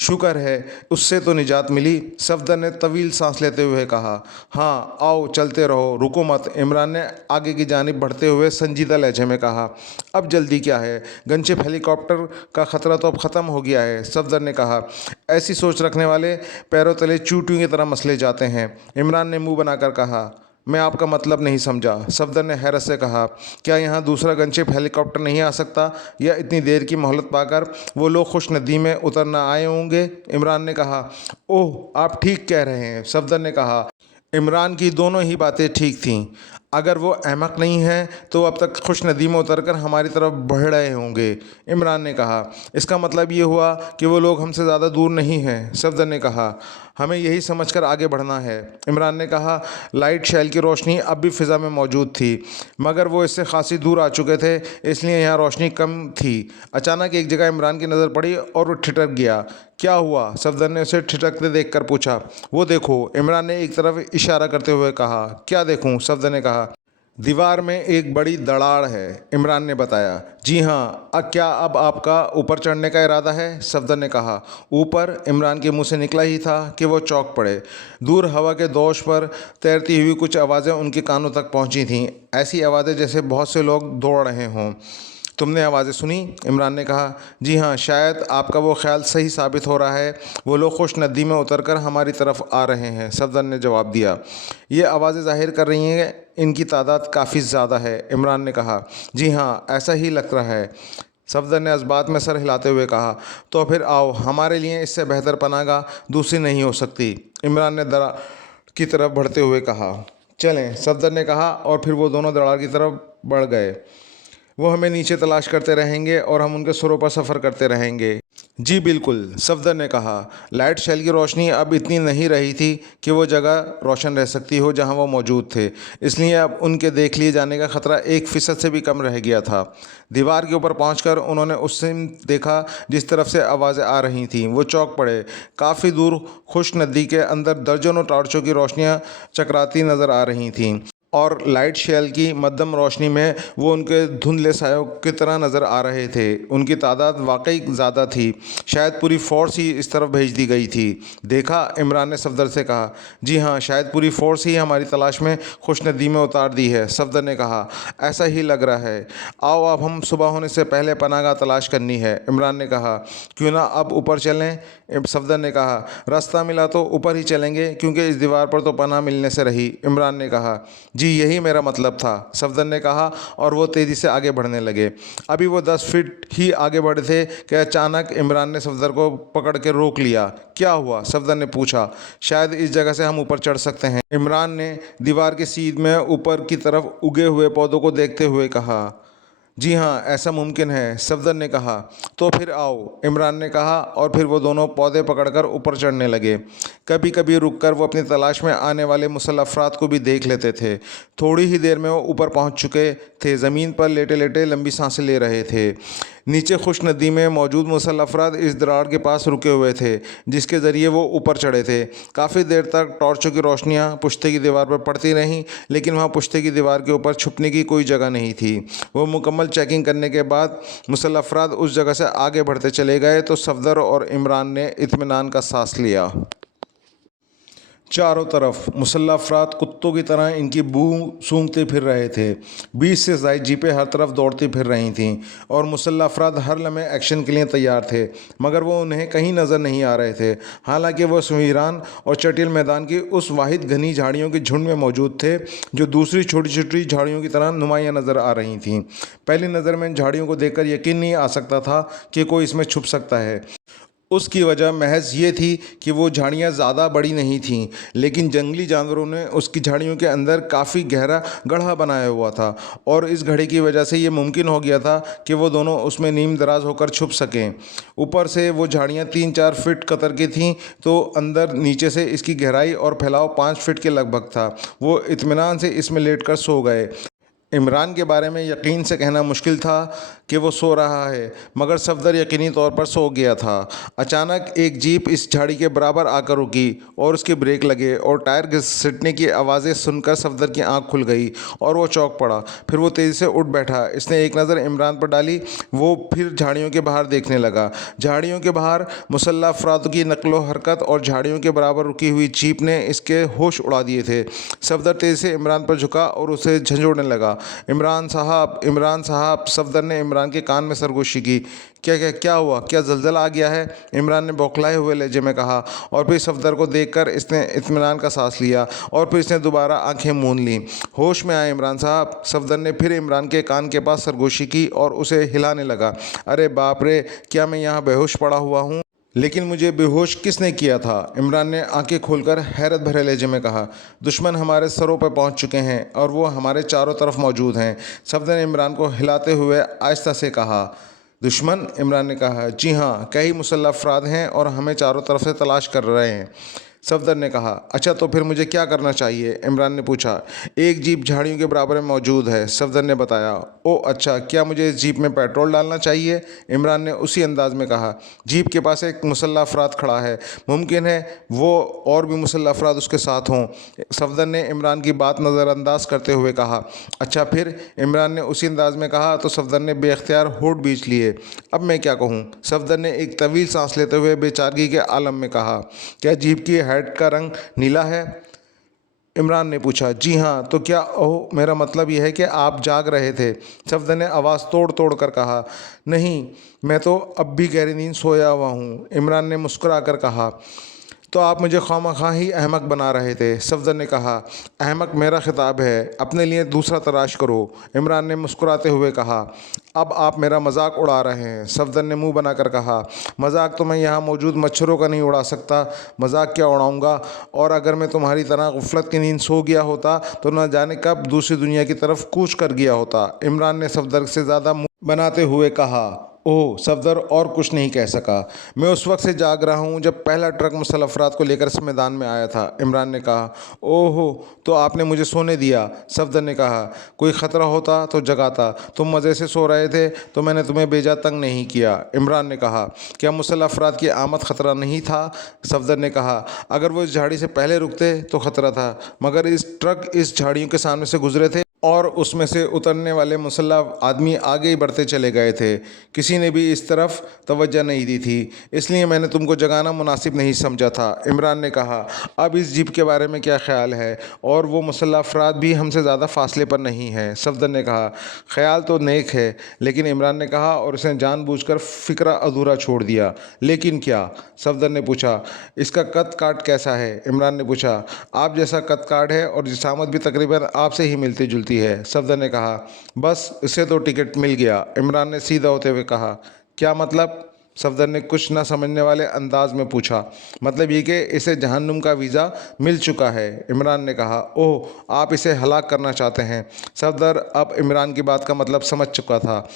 शुक्र है उससे तो निजात मिली, सफदर ने तवील सांस लेते हुए कहा। हाँ आओ चलते रहो, रुको मत, इमरान ने आगे की जानिब बढ़ते हुए संजीदा लहजे में कहा। अब जल्दी क्या है, गनशिप हेलीकॉप्टर का ख़तरा तो अब ख़त्म हो गया है, सफदर ने कहा। ऐसी सोच रखने वाले पैरों तले चूटियों की तरह मसले जाते हैं, इमरान ने मुंह बनाकर कहा। मैं आपका मतलब नहीं समझा, सफदर ने हैरत से कहा। क्या यहाँ दूसरा गनशिप हेलीकॉप्टर नहीं आ सकता, या इतनी देर की मोहलत पाकर वो लोग खुश नदी में उतर न आए होंगे, इमरान ने कहा। ओह आप ठीक कह रहे हैं, सफदर ने कहा। इमरान की दोनों ही बातें ठीक थीं। अगर वो अहमक नहीं है तो अब तक खुश नदी में उतरकर हमारी तरफ बढ़ रहे होंगे। इमरान ने कहा, इसका मतलब ये हुआ कि वो लोग हमसे ज़्यादा दूर नहीं हैं। सफदर ने कहा, हमें यही समझकर आगे बढ़ना है। इमरान ने कहा, लाइट शैल की रोशनी अब भी फ़िज़ा में मौजूद थी, मगर वो इससे खासी दूर आ चुके थे, इसलिए यहाँ रोशनी कम थी। अचानक एक जगह इमरान की नज़र पड़ी और वो ठिठक गया। क्या हुआ? सफदर ने उसे ठिठकते देखकर पूछा। वो देखो, इमरान ने एक तरफ इशारा करते हुए कहा। क्या देखूं? सफदर ने कहा। दीवार में एक बड़ी दरार है, इमरान ने बताया। जी हाँ, क्या अब आपका ऊपर चढ़ने का इरादा है? सफदर ने कहा। ऊपर? इमरान के मुंह से निकला ही था कि वो चौंक पड़े। दूर हवा के दोष पर तैरती हुई कुछ आवाज़ें उनके कानों तक पहुंची थीं, ऐसी आवाज़ें जैसे बहुत से लोग दौड़ रहे हों। तुमने आवाज़ें सुनी? इमरान ने कहा। जी हाँ, शायद आपका वो ख्याल सही साबित हो रहा है। वो लोग खुश नदी में उतरकर हमारी तरफ आ रहे हैं, सफदर ने जवाब दिया। ये आवाज़ें जाहिर कर रही हैं इनकी तादाद काफ़ी ज़्यादा है, इमरान ने कहा। जी हाँ, ऐसा ही लग रहा है, सफदर ने इस बात में सर हिलाते हुए कहा। तो फिर आओ, हमारे लिए इससे बेहतर पनाहगाह दूसरी नहीं हो सकती, इमरान ने दरार की तरफ बढ़ते हुए कहा। चलें, सफदर ने कहा और फिर वो दोनों दरार की तरफ बढ़ गए। वो हमें नीचे तलाश करते रहेंगे और हम उनके सुरों पर सफ़र करते रहेंगे। जी बिल्कुल, सफदर ने कहा। लाइट शेल की रोशनी अब इतनी नहीं रही थी कि वो जगह रोशन रह सकती हो जहां वो मौजूद थे, इसलिए अब उनके देख लिए जाने का खतरा 1% से भी कम रह गया था। दीवार के ऊपर पहुंचकर उन्होंने उस सीन देखा जिस तरफ से आवाज़ें आ रही थीं। वो चौंक पड़े। काफ़ी दूर खुश नदी के अंदर दर्जनों टॉर्चों की रोशनियां चकराती नज़र आ रही थीं और लाइट शेल की मध्यम रोशनी में वो उनके धुंधले सायों की तरह नज़र आ रहे थे। उनकी तादाद वाकई ज़्यादा थी, शायद पूरी फ़ोर्स ही इस तरफ भेज दी गई थी। देखा? इमरान ने सफदर से कहा। जी हाँ, शायद पूरी फ़ोर्स ही हमारी तलाश में खुश नदी में उतार दी है, सफदर ने कहा। ऐसा ही लग रहा है। आओ, अब हम सुबह होने से पहले पनाहगाह तलाश करनी है, इमरान ने कहा। क्यों ना अब ऊपर चलें? सफदर ने कहा। रास्ता मिला तो ऊपर ही चलेंगे, क्योंकि इस दीवार पर तो पनाह मिलने से रही, इमरान ने कहा। जी यही मेरा मतलब था, सफदर ने कहा और वो तेज़ी से आगे बढ़ने लगे। अभी वो 10 फीट ही आगे बढ़े थे कि अचानक इमरान ने सफदर को पकड़ के रोक लिया। क्या हुआ? सफदर ने पूछा। शायद इस जगह से हम ऊपर चढ़ सकते हैं, इमरान ने दीवार की सीध में ऊपर की तरफ उगे हुए पौधों को देखते हुए कहा। जी हाँ, ऐसा मुमकिन है, सफदर ने कहा। तो फिर आओ, इमरान ने कहा और फिर वो दोनों पौधे पकड़कर ऊपर चढ़ने लगे। कभी कभी रुककर वो अपनी तलाश में आने वाले मुसल्लह अफराद को भी देख लेते थे। थोड़ी ही देर में वो ऊपर पहुंच चुके थे, ज़मीन पर लेटे लेटे लंबी सांसें ले रहे थे। नीचे खुश नदी में मौजूद मुसल्लह अफराद इस दरार के पास रुके हुए थे जिसके ज़रिए वो ऊपर चढ़े थे। काफ़ी देर तक टॉर्चों की रोशनियाँ पुश्ते की दीवार पर पड़ती रहीं, लेकिन वहाँ पुश्ते की दीवार के ऊपर छुपने की कोई जगह नहीं थी। वो मुकम्मल चेकिंग करने के बाद मुसल्लह अफराद उस जगह से आगे बढ़ते चले गए तो सफदर और इमरान ने इत्मीनान का सांस लिया। चारों तरफ मुसल्लह अफराद कुत्तों की तरह इनकी बू सूंघते फिर रहे थे। 20 से ज़ायद जीपें हर तरफ दौड़ती फिर रही थीं और मुसल्लह अफराद हर लम्हे एक्शन के लिए तैयार थे, मगर वो उन्हें कहीं नज़र नहीं आ रहे थे। हालांकि वो सुवीरान और चटिल मैदान की उस वाहिद घनी झाड़ियों के झुंड में मौजूद थे जो दूसरी छोटी छोटी झाड़ियों की तरह नुमायाँ नज़र आ रही थीं। पहली नज़र में इन झाड़ियों को देखकर यकीन नहीं आ सकता था कि कोई इसमें छुप सकता है। उसकी वजह महज ये थी कि वो झाड़ियाँ ज़्यादा बड़ी नहीं थीं, लेकिन जंगली जानवरों ने उसकी झाड़ियों के अंदर काफ़ी गहरा गड्ढा बनाया हुआ था और इस घड़े की वजह से ये मुमकिन हो गया था कि वो दोनों उसमें नीम दराज होकर छुप सकें। ऊपर से वो झाड़ियाँ 3-4 फीट कतर की थीं तो अंदर नीचे से इसकी गहराई और फैलाव 5 फीट के लगभग था। वो इत्मीनान से इसमें लेटकर सो गए। इमरान के बारे में यकीन से कहना मुश्किल था कि वो सो रहा है, मगर सफदर यकीनी तौर पर सो गया था। अचानक एक जीप इस झाड़ी के बराबर आकर रुकी और उसके ब्रेक लगे और टायर घिसटने की आवाज़ें सुनकर सफदर की आंख खुल गई और वो चौंक पड़ा। फिर वो तेज़ी से उठ बैठा। इसने एक नज़र इमरान पर डाली। वो फिर झाड़ियों के बाहर देखने लगा। झाड़ियों के बाहर मुसल्लह अफराद की नकलो हरकत और झाड़ियों के बराबर रुकी हुई जीप ने इसके होश उड़ा दिए थे। सफदर तेज़ी से इमरान पर झुका और उसे झंझोड़ने लगा। इमरान साहब, इमरान साहब, सफदर ने इमरान के कान में सरगोशी की। क्या हुआ? क्या जलजला आ गया है? इमरान ने बौखलाए हुए लहजे में कहा और फिर सफदर को देखकर इसने इत्मीनान का सांस लिया और फिर इसने दोबारा आंखें मूंद लीं। होश में आए इमरान साहब, सफदर ने फिर इमरान के कान के पास सरगोशी की और उसे हिलाने लगा। अरे बाप रे, क्या मैं यहाँ बेहोश पड़ा हुआ हूँ? लेकिन मुझे बेहोश किसने किया था? इमरान ने आंखें खोलकर हैरत भरे लहजे में कहा। दुश्मन हमारे सरों पर पहुंच चुके हैं और वो हमारे चारों तरफ मौजूद हैं। सफदर ने इमरान को हिलाते हुए आहिस्ता से कहा। दुश्मन? इमरान ने कहा। जी हाँ, कई मुसल्लह अफराद हैं और हमें चारों तरफ से तलाश कर रहे हैं। सफदर ने कहा। अच्छा, तो फिर मुझे क्या करना चाहिए? इमरान ने पूछा। एक जीप झाड़ियों के बराबर में मौजूद है, सफदर ने बताया। ओह अच्छा, क्या मुझे इस जीप में पेट्रोल डालना चाहिए? इमरान ने उसी अंदाज में कहा। जीप के पास एक मुसल्लह अफराद खड़ा है, मुमकिन है वो और भी मुसल्लह अफराद उसके साथ हों। सफदर ने इमरान की बात नज़रअंदाज करते हुए कहा। अच्छा फिर? इमरान ने उसी अंदाज में कहा तो सफदर ने बेख्तियार होठ बींच लिए। अब मैं क्या कहूँ? सफदर ने एक तवील सांस लेते हुए बेचारगी के आलम में कहा। क्या जीप की हेड का रंग नीला है? इमरान ने पूछा। जी हाँ, तो क्या? ओह, मेरा मतलब यह है कि आप जाग रहे थे, सफदर ने आवाज़ तोड़ तोड़ कर कहा। नहीं, मैं तो अब भी गहरी नींद सोया हुआ हूँ, इमरान ने मुस्कुरा कर कहा। तो आप मुझे खामखा ही अहमक बना रहे थे, सफदर ने कहा। अहमक मेरा खिताब है, अपने लिए दूसरा तलाश करो, इमरान ने मुस्कुराते हुए कहा। अब आप मेरा मजाक उड़ा रहे हैं, सफदर ने मुंह बनाकर कहा। मजाक तो मैं यहाँ मौजूद मच्छरों का नहीं उड़ा सकता, मजाक क्या उड़ाऊँगा? और अगर मैं तुम्हारी तरह गफलत की नींद सो गया होता तो न जाने कब दूसरी दुनिया की तरफ कूच कर गया होता, इमरान ने सफदर से ज़्यादा मुँह बनाते हुए कहा। ओह, सफदर और कुछ नहीं कह सका। मैं उस वक्त से जाग रहा हूँ जब पहला ट्रक मुसल्लह अफराद को लेकर इस मैदान में आया था, इमरान ने कहा। ओहो, तो आपने मुझे सोने दिया, सफदर ने कहा। कोई ख़तरा होता तो जगाता, तुम मज़े से सो रहे थे तो मैंने तुम्हें बेजा तंग नहीं किया, इमरान ने कहा। क्या मुसल्लह अफराद की आमद ख़तरा नहीं था? सफदर ने कहा। अगर वो इस झाड़ी से पहले रुकते तो ख़तरा था, मगर इस ट्रक इस झाड़ियों के सामने से गुजरे थे और उसमें से उतरने वाले मुसल्लह आदमी आगे ही बढ़ते चले गए थे। किसी ने भी इस तरफ तवज्जो नहीं दी थी, इसलिए मैंने तुमको जगाना मुनासिब नहीं समझा था, इमरान ने कहा। अब इस जीप के बारे में क्या ख्याल है? और वो मुसल्लह अफराद भी हमसे ज़्यादा फासले पर नहीं हैं, सफदर ने कहा। ख्याल तो नेक है, लेकिन इमरान ने कहा और उसने जानबूझकर फ़िक्रा अधूरा छोड़ दिया। लेकिन क्या? सफदर ने पूछा। इसका कद काट कैसा है? इमरान ने पूछा। आप जैसा कद काट है और जिसामत भी तकरीबन आपसे ही मिलती जुलती है, सफदर ने कहा। बस इससे तो टिकट मिल गया, इमरान ने सीधा होते हुए कहा। क्या मतलब? सफदर ने कुछ न समझने वाले अंदाज में पूछा। मतलब ये कि इसे जहन्नुम का वीज़ा मिल चुका है, इमरान ने कहा। ओह, आप इसे हलाक करना चाहते हैं? सफदर अब इमरान की बात का मतलब समझ चुका था।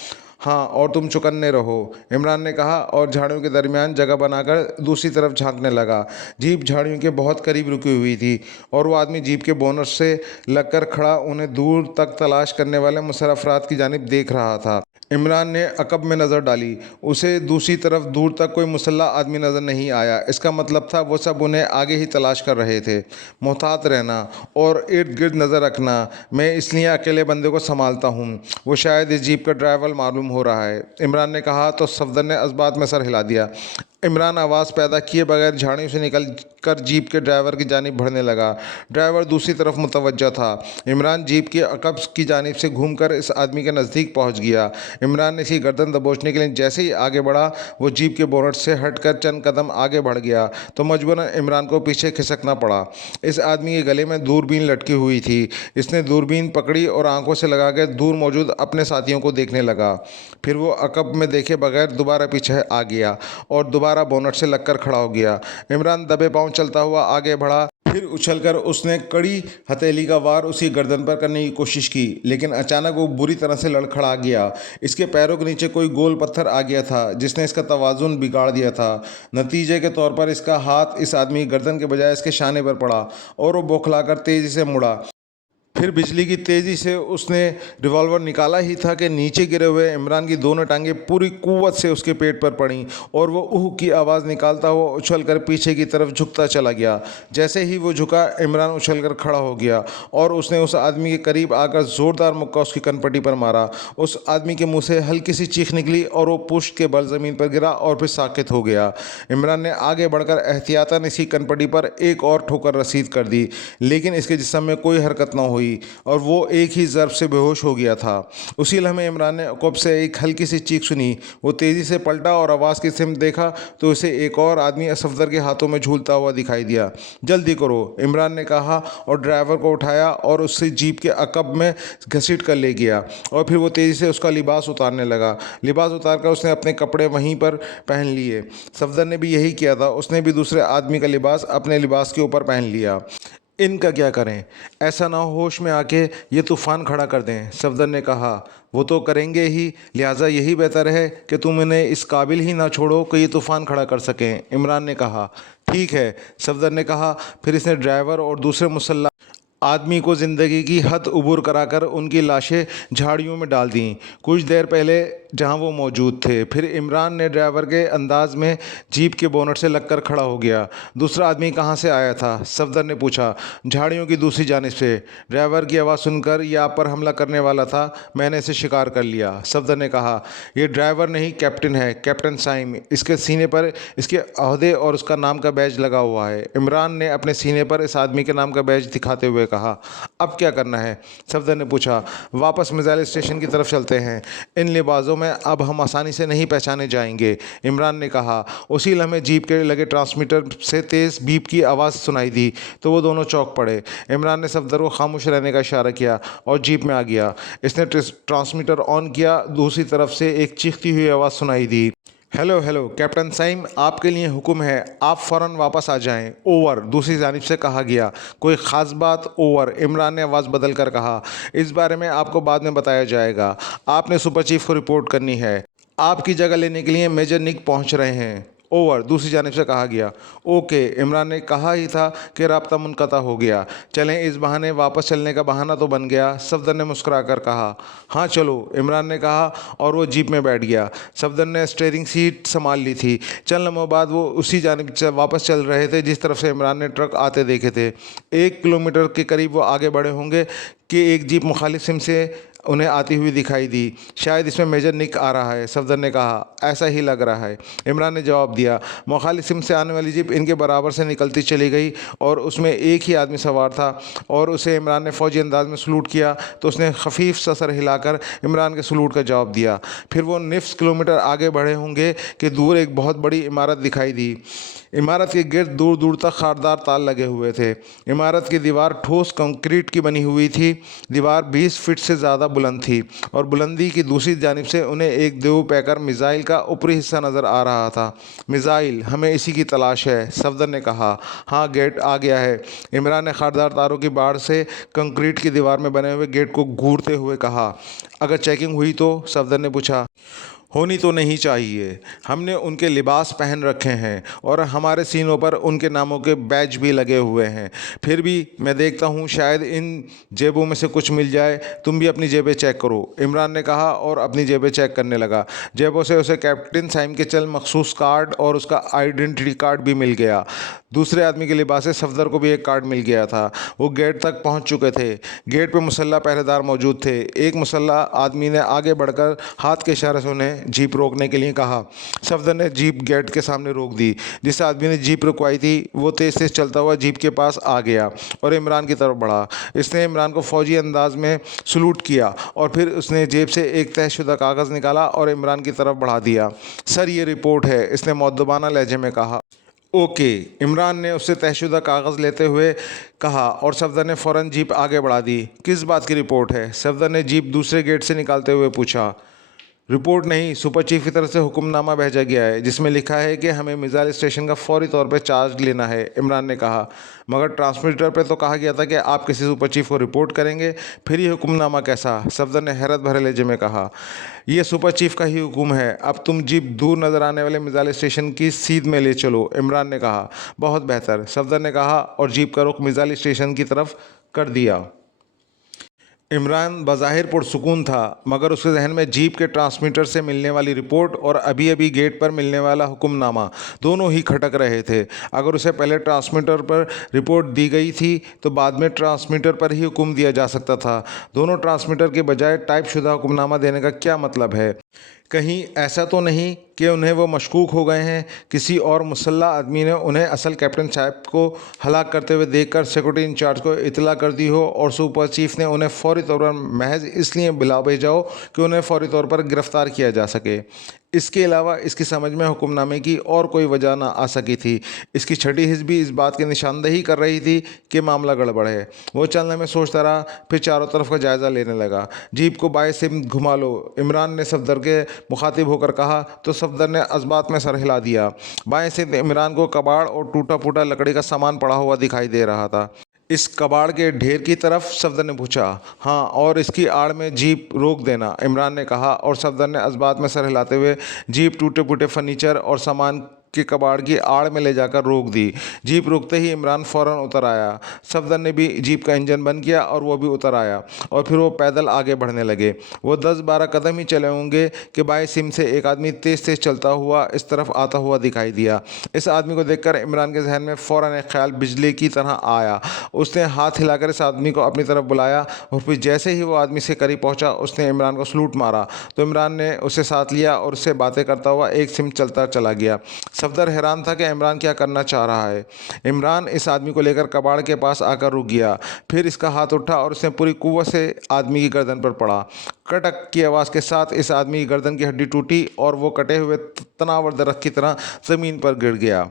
हाँ, और तुम चौकन्ने रहो, इमरान ने कहा और झाड़ियों के दरमियान जगह बनाकर दूसरी तरफ झांकने लगा। जीप झाड़ियों के बहुत करीब रुकी हुई थी और वो आदमी जीप के बोनट से लगकर खड़ा उन्हें दूर तक तलाश करने वाले मुसल्लह अफराद की जानिब देख रहा था। इमरान ने अकब में नज़र डाली, उसे दूसरी तरफ दूर तक कोई मुसल्लह आदमी नज़र नहीं आया। इसका मतलब था वो सब उन्हें आगे ही तलाश कर रहे थे। मोहतात रहना और इर्द गिर्द नज़र रखना, मैं इसलिए अकेले बंदे को संभालता हूँ, वो शायद इस जीप का ड्राइवर मालूम हो रहा है, इमरान ने कहा तो सफदर ने इस्बात में सर हिला दिया। इमरान आवाज़ पैदा किए बगैर झाड़ियों से निकल कर जीप के ड्राइवर की जानिब बढ़ने लगा। ड्राइवर दूसरी तरफ मुतवज्जा था। इमरान जीप के अकब की जानिब से घूमकर इस आदमी के नज़दीक पहुंच गया। इमरान ने इसकी गर्दन दबोचने के लिए जैसे ही आगे बढ़ा, वो जीप के बोनट से हटकर चंद कदम आगे बढ़ गया तो मजबूरन इमरान को पीछे खिसकना पड़ा। इस आदमी के गले में दूरबीन लटकी हुई थी। इसने दूरबीन पकड़ी और आंखों से लगाकर दूर मौजूद अपने साथियों को देखने लगा। फिर वो अकब में देखे बगैर दोबारा पीछे आ गया और दोबारा बोनट से लगकर खड़ा हो गया। इमरान दबे पांव चलता हुआ आगे बढ़ा। फिर उछलकर उसने कड़ी हथेली का वार उसकी गर्दन पर करने की कोशिश की, लेकिन अचानक वो बुरी तरह से लड़खड़ा गया। इसके पैरों के नीचे कोई गोल पत्थर आ गया था जिसने इसका तवाज़ुन बिगाड़ दिया था। नतीजे के तौर पर इसका हाथ इस आदमी की गर्दन के बजाय इसके शाने पर पड़ा और वो बौखलाकर तेज़ी से मुड़ा। फिर बिजली की तेज़ी से उसने रिवॉल्वर निकाला ही था कि नीचे गिरे हुए इमरान की दोनों टांगें पूरी कुव्वत से उसके पेट पर पड़ीं और वो ऊह की आवाज़ निकालता हुआ उछलकर पीछे की तरफ झुकता चला गया। जैसे ही वो झुका, इमरान उछलकर खड़ा हो गया और उसने उस आदमी के करीब आकर ज़ोरदार मुक्का उसकी कनपट्टी पर मारा। उस आदमी के मुँह से हल्की सी चीख निकली और वो पुश्त के बल ज़मीन पर गिरा और फिर साकित हो गया। इमरान ने आगे बढ़कर एहतियातन इसकी कनपट्टी पर एक और ठोकर रसीद कर दी, लेकिन इसके जिस्म में कोई हरकत न हुई। हुई और वो एक ही ज़रब से बेहोश हो गया था। उसी लम्हे इमरान ने अकब से एक हल्की सी चीख सुनी। वो तेज़ी से पलटा और आवाज़ की सिमत देखा तो उसे एक और आदमी सफदर के हाथों में झूलता हुआ दिखाई दिया। जल्दी करो, इमरान ने कहा और ड्राइवर को उठाया और उससे जीप के अकब में घसीट कर ले गया और फिर वो तेज़ी से उसका लिबास उतारने लगा। लिबास उतार कर उसने अपने कपड़े वहीं पर पहन लिए। सफदर ने भी यही किया था, उसने भी दूसरे आदमी का लिबास अपने लिबास के ऊपर पहन लिया। इनका क्या करें, ऐसा ना हो होश में आके ये तूफ़ान खड़ा कर दें, सफदर ने कहा। वो तो करेंगे ही, लिहाजा यही बेहतर है कि तुम इन्हें इस काबिल ही ना छोड़ो कि ये तूफ़ान खड़ा कर सकें, इमरान ने कहा। ठीक है, सफदर ने कहा। फिर इसने ड्राइवर और दूसरे मुसल्ला आदमी को ज़िंदगी की हद उबूर कराकर उनकी लाशें झाड़ियों में डाल दीं, कुछ देर पहले जहां वो मौजूद थे। फिर इमरान ने ड्राइवर के अंदाज में जीप के बोनट से लगकर खड़ा हो गया। दूसरा आदमी कहां से आया था, सफदर ने पूछा। झाड़ियों की दूसरी जानिब से। ड्राइवर की आवाज़ सुनकर यह आप पर हमला करने वाला था, मैंने इसे शिकार कर लिया, सफदर ने कहा। यह ड्राइवर नहीं, कैप्टन है, कैप्टन साइम। इसके सीने पर इसके अहदे और उसका नाम का बैज लगा हुआ है। इमरान ने अपने सीने पर इस आदमी के नाम का बैज दिखाते हुए कहा। अब क्या करना है, सफदर ने पूछा। वापस मिसाइल स्टेशन की तरफ चलते हैं, इन लिबासों में अब हम आसानी से नहीं पहचाने जाएंगे, इमरान ने कहा। उसी लम्हे जीप के लगे ट्रांसमीटर से तेज़ बीप की आवाज़ सुनाई दी तो वो दोनों चौंक पड़े। इमरान ने सफदर को खामोश रहने का इशारा किया और जीप में आ गया। इसने ट्रांसमीटर ऑन किया। दूसरी तरफ से एक चीखती हुई आवाज़ सुनाई दी। हेलो हेलो कैप्टन साइम, आपके लिए हुक्म है, आप फ़ौरन वापस आ जाएं। ओवर, दूसरी जानिब से कहा गया। कोई ख़ास बात, ओवर, इमरान ने आवाज़ बदल कर कहा। इस बारे में आपको बाद में बताया जाएगा, आपने सुपर चीफ को रिपोर्ट करनी है। आपकी जगह लेने के लिए मेजर निक पहुंच रहे हैं। ओवर, दूसरी जानिब से कहा गया। ओके, इमरान ने कहा ही था कि राब्ता मुनक़ता हो गया। चलें, इस बहाने वापस चलने का बहाना तो बन गया, सफदर ने मुस्कुरा कर कहा। हाँ चलो, इमरान ने कहा और वो जीप में बैठ गया। सफदर ने स्टीयरिंग सीट संभाल ली थी। चंद लम्हों बाद वो उसी जानिब वापस चल रहे थे जिस तरफ से इमरान ने ट्रक आते देखे थे। 1 किलोमीटर के करीब वो आगे बढ़े होंगे कि एक जीप मुखालिफ सिम से उन्हें आती हुई दिखाई दी। शायद इसमें मेजर निक आ रहा है, सफदर ने कहा। ऐसा ही लग रहा है, इमरान ने जवाब दिया। मुखालिफ सिम से आने वाली जीप इनके बराबर से निकलती चली गई और उसमें एक ही आदमी सवार था और उसे इमरान ने फ़ौजी अंदाज में सलूट किया तो उसने खफीफ सा सर हिलाकर इमरान के सलूट का जवाब दिया। फिर वो निफ्स किलोमीटर आगे बढ़े होंगे कि दूर एक बहुत बड़ी इमारत दिखाई दी। इमारत के गिर्द दूर दूर तक खारदार ताल लगे हुए थे। इमारत की दीवार ठोस कंक्रीट की बनी हुई थी। दीवार 20 फीट से ज़्यादा बुलंद थी और बुलंदी की दूसरी जानिब से उन्हें एक देव पैकर मिसाइल का ऊपरी हिस्सा नज़र आ रहा था। मिसाइल, हमें इसी की तलाश है, सफदर ने कहा। हाँ, गेट आ गया है, इमरान ने खारदार तारों की बाड़ से कंक्रीट की दीवार में बने हुए गेट को घूरते हुए कहा। अगर चेकिंग हुई तो, सफदर ने पूछा। होनी तो नहीं चाहिए, हमने उनके लिबास पहन रखे हैं और हमारे सीनों पर उनके नामों के बैज भी लगे हुए हैं। फिर भी मैं देखता हूँ, शायद इन जेबों में से कुछ मिल जाए। तुम भी अपनी जेबें चेक करो, इमरान ने कहा और अपनी जेबें चेक करने लगा। जेबों से उसे कैप्टन साइम के चल मखसूस कार्ड और उसका आइडेंटिटी कार्ड भी मिल गया। दूसरे आदमी के लिबास से सफदर को भी एक कार्ड मिल गया था। वो गेट तक पहुंच चुके थे। गेट पर मुसल्ला पहरेदार मौजूद थे। एक मुसल्ला आदमी ने आगे बढ़कर हाथ के इशारे से उन्हें जीप रोकने के लिए कहा। सफदर ने जीप गेट के सामने रोक दी। जिस आदमी ने जीप रुकवाई थी वो तेज़ तेज़ चलता हुआ जीप के पास आ गया और इमरान की तरफ बढ़ा। इसने इमरान को फ़ौजी अंदाज में सलूट किया और फिर उसने जेब से एक तहशुदा कागज़ निकाला और इमरान की तरफ बढ़ा दिया। सर, ये रिपोर्ट है, इसने मुअद्दबाना लहजे में कहा। ओके, इमरान ने उससे तहशुदा कागज़ लेते हुए कहा और सफदर ने फ़ौरन जीप आगे बढ़ा दी। किस बात की रिपोर्ट है, सफदर ने जीप दूसरे गेट से निकालते हुए पूछा। रिपोर्ट नहीं, सुपर चीफ की तरफ से हुक्मनामा भेजा गया है जिसमें लिखा है कि हमें मिसाइल स्टेशन का फौरी तौर पर चार्ज लेना है, इमरान ने कहा। मगर ट्रांसमीटर पर तो कहा गया था कि आप किसी सुपर चीफ को रिपोर्ट करेंगे, फिर ये हुक्मनामा कैसा, सफदर ने हैरत भरे लहजे में कहा। यह सुपर चीफ का ही हुक्म है, अब तुम जीप दूर नज़र आने वाले मिसाइल स्टेशन की सीध में ले चलो, इमरान ने कहा। बहुत बेहतर, सफदर ने कहा और जीप का रुख मिसाइल स्टेशन की तरफ कर दिया। इमरान बज़ाहिर पुरसुकून था, मगर उसके जहन में जीप के ट्रांसमीटर से मिलने वाली रिपोर्ट और अभी अभी गेट पर मिलने वाला हुक्मनामा दोनों ही खटक रहे थे। अगर उसे पहले ट्रांसमीटर पर रिपोर्ट दी गई थी तो बाद में ट्रांसमीटर पर ही हुक्म दिया जा सकता था। दोनों ट्रांसमीटर के बजाय टाइप शुदा हुक्मनामा देने का क्या मतलब है? कहीं ऐसा तो नहीं कि उन्हें वो मशकूक हो गए हैं। किसी और मुसल्ला आदमी ने उन्हें असल कैप्टन साहब को हलाक करते हुए देखकर सिक्योरिटी इंचार्ज को इतला कर दी हो और सुपर चीफ ने उन्हें फौरी तौर पर महज इसलिए बुला भेजा हो कि उन्हें फौरी तौर पर गिरफ्तार किया जा सके। इसके अलावा इसकी समझ में हुक्मनामे की और कोई वजह न आ सकी थी। इसकी छठी हिस्स भी इस बात की निशानदेही कर रही थी कि मामला गड़बड़ है। वो चलने में सोचता रहा, फिर चारों तरफ का जायज़ा लेने लगा। जीप को बाएं से घुमा लो, इमरान ने सफदर के मुखातिब होकर कहा तो सफदर ने अज़बात में सर हिला दिया। बाएं से इमरान को कबाड़ और टूटा फूटा लकड़ी का सामान पड़ा हुआ दिखाई दे रहा था। इस कबाड़ के ढेर की तरफ सफदर ने पूछा। हाँ, और इसकी आड़ में जीप रोक देना, इमरान ने कहा और सफदर ने अज़बात में सर हिलाते हुए जीप टूटे फूटे फर्नीचर और सामान के कबाड़ की आड़ में ले जाकर रोक दी। जीप रुकते ही इमरान फ़ौरन उतर आया। सफदर ने भी जीप का इंजन बंद किया और वो भी उतर आया और फिर वो पैदल आगे बढ़ने लगे। वो 10-12 कदम ही चले होंगे कि बाएं सिम से एक आदमी तेज़ तेज़ चलता हुआ इस तरफ आता हुआ दिखाई दिया। इस आदमी को देखकर इमरान के जहन में फ़ौरन एक ख्याल बिजली की तरह आया। उसने हाथ हिलाकर इस आदमी को अपनी तरफ बुलाया और फिर जैसे ही वो आदमी से करीब पहुंचा उसने इमरान को सलूट मारा तो इमरान ने उसे साथ लिया और उससे बातें करता हुआ एक सिम चलता चला गया। सफदर हैरान था कि इमरान क्या करना चाह रहा है। इमरान इस आदमी को लेकर कबाड़ के पास आकर रुक गया। फिर इसका हाथ उठा और उसने पूरी कुव्वत से आदमी की गर्दन पर पड़ा। कटक की आवाज़ के साथ इस आदमी की गर्दन की हड्डी टूटी और वो कटे हुए तनावर दरख्त की तरह ज़मीन पर गिर गया।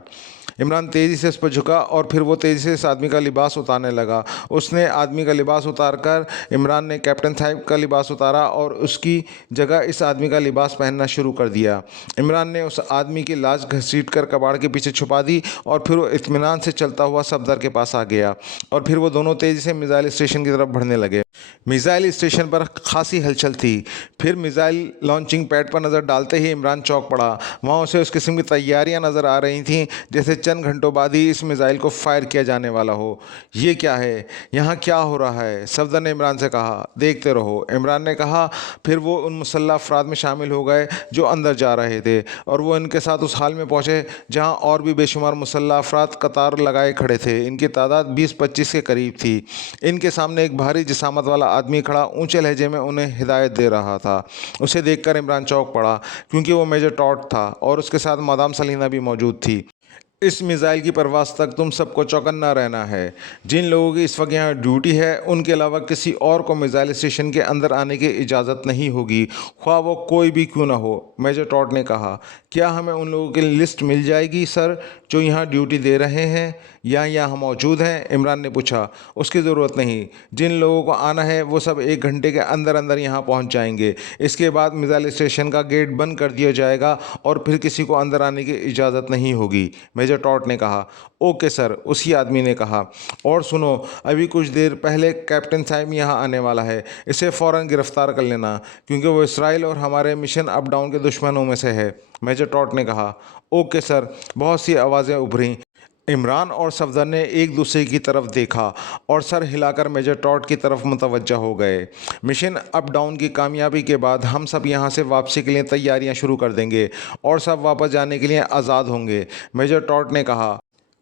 इमरान तेज़ी से उस पर झुका और फिर वो तेज़ी से इस आदमी का लिबास उतारने लगा। उसने आदमी का लिबास उतारकर इमरान ने कैप्टन साहब का लिबास उतारा और उसकी जगह इस आदमी का लिबास पहनना शुरू कर दिया। इमरान ने उस आदमी की लाश घसीट कर कबाड़ के पीछे छुपा दी और फिर वो इत्मीनान से चलता हुआ सफदर के पास आ गया और फिर वो दोनों तेज़ी से मिसाइल स्टेशन की तरफ बढ़ने लगे। मिसाइल स्टेशन पर खासी हलचल थी। फिर मिसाइल लॉन्चिंग पैड पर नज़र डालते ही इमरान चौंक पड़ा। वहाँ उसे उस किस्म की तैयारियां नज़र आ रही थीं जैसे चंद घंटों बाद ही इस मिसाइल को फायर किया जाने वाला हो। ये क्या है, यहाँ क्या हो रहा है? सफदर ने इमरान से कहा। देखते रहो, इमरान ने कहा। फिर वो उन मुसल्लह अफराद में शामिल हो गए जो अंदर जा रहे थे और वो इनके साथ उस हाल में पहुँचे जहाँ और भी बेशुमार मुसल्लह अफराद कतार लगाए खड़े थे। इनकी तादाद 20-25 के करीब थी। इनके सामने एक भारी जिसामत वाला आदमी खड़ा ऊंचे लहजे में उन्हें हिदायत दे रहा था। उसे देखकर इमरान चौंक पड़ा क्योंकि वो मेजर टॉड था और उसके साथ मादाम सलीना भी मौजूद थी। इस मिसाइल की परवाज़ तक तुम सबको चौकन्ना रहना है। जिन लोगों की इस वक्त यहाँ ड्यूटी है उनके अलावा किसी और को मिसाइल स्टेशन के अंदर आने की इजाज़त नहीं होगी, ख्वाह वो कोई भी क्यों ना हो, मेजर टॉड ने कहा। क्या हमें उन लोगों की लिस्ट मिल जाएगी सर जो यहाँ ड्यूटी दे रहे हैं या यहाँ मौजूद हैं? इमरान ने पूछा। उसकी ज़रूरत नहीं, जिन लोगों को आना है वो सब 1 घंटे के अंदर अंदर यहाँ पहुँच जाएंगे। इसके बाद मिसाइल स्टेशन का गेट बंद कर दिया जाएगा और फिर किसी को अंदर आने की इजाज़त नहीं होगी, मेजर टॉड ने कहा। ओके सर, उसी आदमी ने कहा। और सुनो, अभी कुछ देर पहले कैप्टन साहब यहाँ आने वाला है। इसे फ़ौरन गिरफ्तार कर लेना क्योंकि वो इसराइल और हमारे मिशन अप डाउन के दुश्मनों में से है, मेजर टॉड ने कहा। ओके सर, बहुत सी आवाज़ें उभरीं। इमरान और सफदर ने एक दूसरे की तरफ देखा और सर हिलाकर मेजर टॉड की तरफ मुतवज्जा हो गए। मिशन अप डाउन की कामयाबी के बाद हम सब यहाँ से वापसी के लिए तैयारियाँ शुरू कर देंगे और सब वापस जाने के लिए आज़ाद होंगे, मेजर टॉड ने कहा।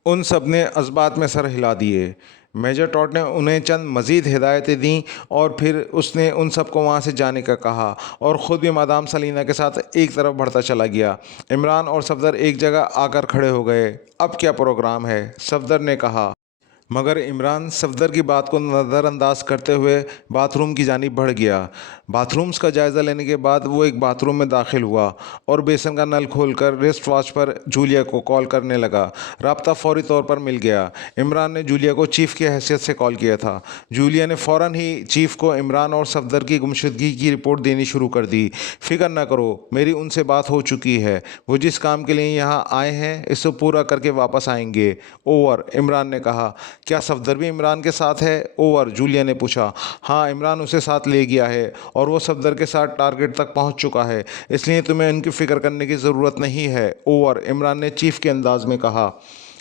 उन सब ने अज़बात में सर हिला दिए। मेजर टॉड ने उन्हें चंद मज़ीद हिदायतें दीं और फिर उसने उन सबको वहाँ से जाने का कहा और ख़ुद भी मादाम सलीना के साथ एक तरफ बढ़ता चला गया। इमरान और सफदर एक जगह आकर खड़े हो गए। अब क्या प्रोग्राम है? सफदर ने कहा। मगर इमरान सफदर की बात को नज़रअंदाज करते हुए बाथरूम की जानिब बढ़ गया। बाथरूम्स का जायज़ा लेने के बाद वो एक बाथरूम में दाखिल हुआ और बेसन का नल खोलकर रिस्ट वॉच पर जूलिया को कॉल करने लगा। राब्ता फ़ौरी तौर पर मिल गया। इमरान ने जूलिया को चीफ़ की हैसियत से कॉल किया था। जूलिया ने फ़ौरन ही चीफ़ को इमरान और सफदर की गुमशुदगी की रिपोर्ट देनी शुरू कर दी। फ़िक्र न करो, मेरी उनसे बात हो चुकी है। वो जिस काम के लिए यहाँ आए हैं इसको पूरा करके वापस आएंगे। ओवर, इमरान ने कहा। क्या सफदर भी इमरान के साथ है? ओवर, जूलिया ने पूछा। हाँ, इमरान उसे साथ ले गया है और वो सफदर के साथ टारगेट तक पहुंच चुका है, इसलिए तुम्हें इनकी फ़िक्र करने की ज़रूरत नहीं है। ओवर, इमरान ने चीफ़ के अंदाज में कहा।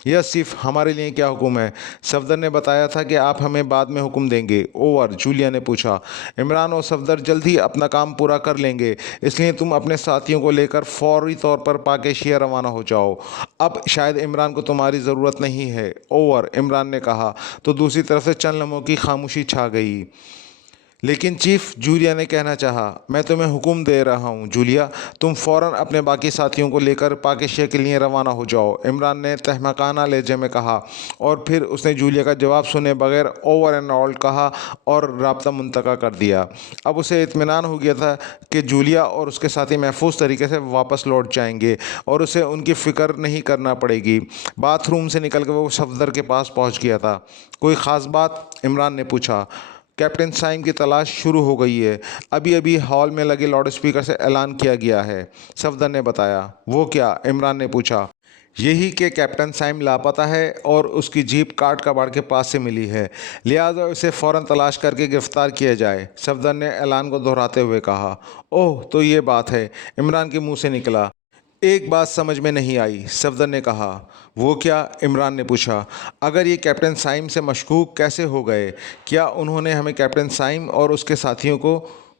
यस चीफ़, हमारे लिए क्या हुक्म है? सफदर ने बताया था कि आप हमें बाद में हुक्म देंगे। ओवर, जूलिया ने पूछा। इमरान और सफदर जल्द ही अपना काम पूरा कर लेंगे, इसलिए तुम अपने साथियों को लेकर फौरी तौर पर पाकेशिया रवाना हो जाओ। अब शायद इमरान को तुम्हारी ज़रूरत नहीं है। ओवर, इमरान ने कहा। तो दूसरी तरफ से चंद लम्हों की खामोशी छा गई। लेकिन चीफ, जूलिया ने कहना चाहा। मैं तुम्हें हुक्म दे रहा हूँ जूलिया, तुम फ़ौरन अपने बाकी साथियों को लेकर पाकिस्तान के लिए रवाना हो जाओ, इमरान ने तहमकाना लहजे में कहा। और फिर उसने जूलिया का जवाब सुने बगैर ओवर एंड ऑल कहा और राब्ता मुंतका कर दिया। अब उसे इत्मीनान हो गया था कि जूलिया और उसके साथी महफूज तरीके से वापस लौट जाएंगे और उसे उनकी फ़िक्र नहीं करना पड़ेगी। बाथरूम से निकल कर वो सफदर के पास पहुंच गया था। कोई ख़ास बात? इमरान ने पूछा। कैप्टन साइम की तलाश शुरू हो गई है। अभी अभी हॉल में लगे लाउड स्पीकर से ऐलान किया गया है, सफदर ने बताया। वो क्या? इमरान ने पूछा। यही कि कैप्टन साइम लापता है और उसकी जीप काट कबाड़ के पास से मिली है, लिहाजा उसे फ़ौरन तलाश करके गिरफ्तार किया जाए, सफदर ने ऐलान को दोहराते हुए कहा। ओह, तो ये बात है, इमरान के मुंह से निकला। एक बात समझ में नहीं आई, सफदर ने कहा। वो क्या? इमरान ने पूछा। अगर ये कैप्टन साइम से मशकूक कैसे हो गए? क्या उन्होंने हमें कैप्टन साइम और उसके साथियों को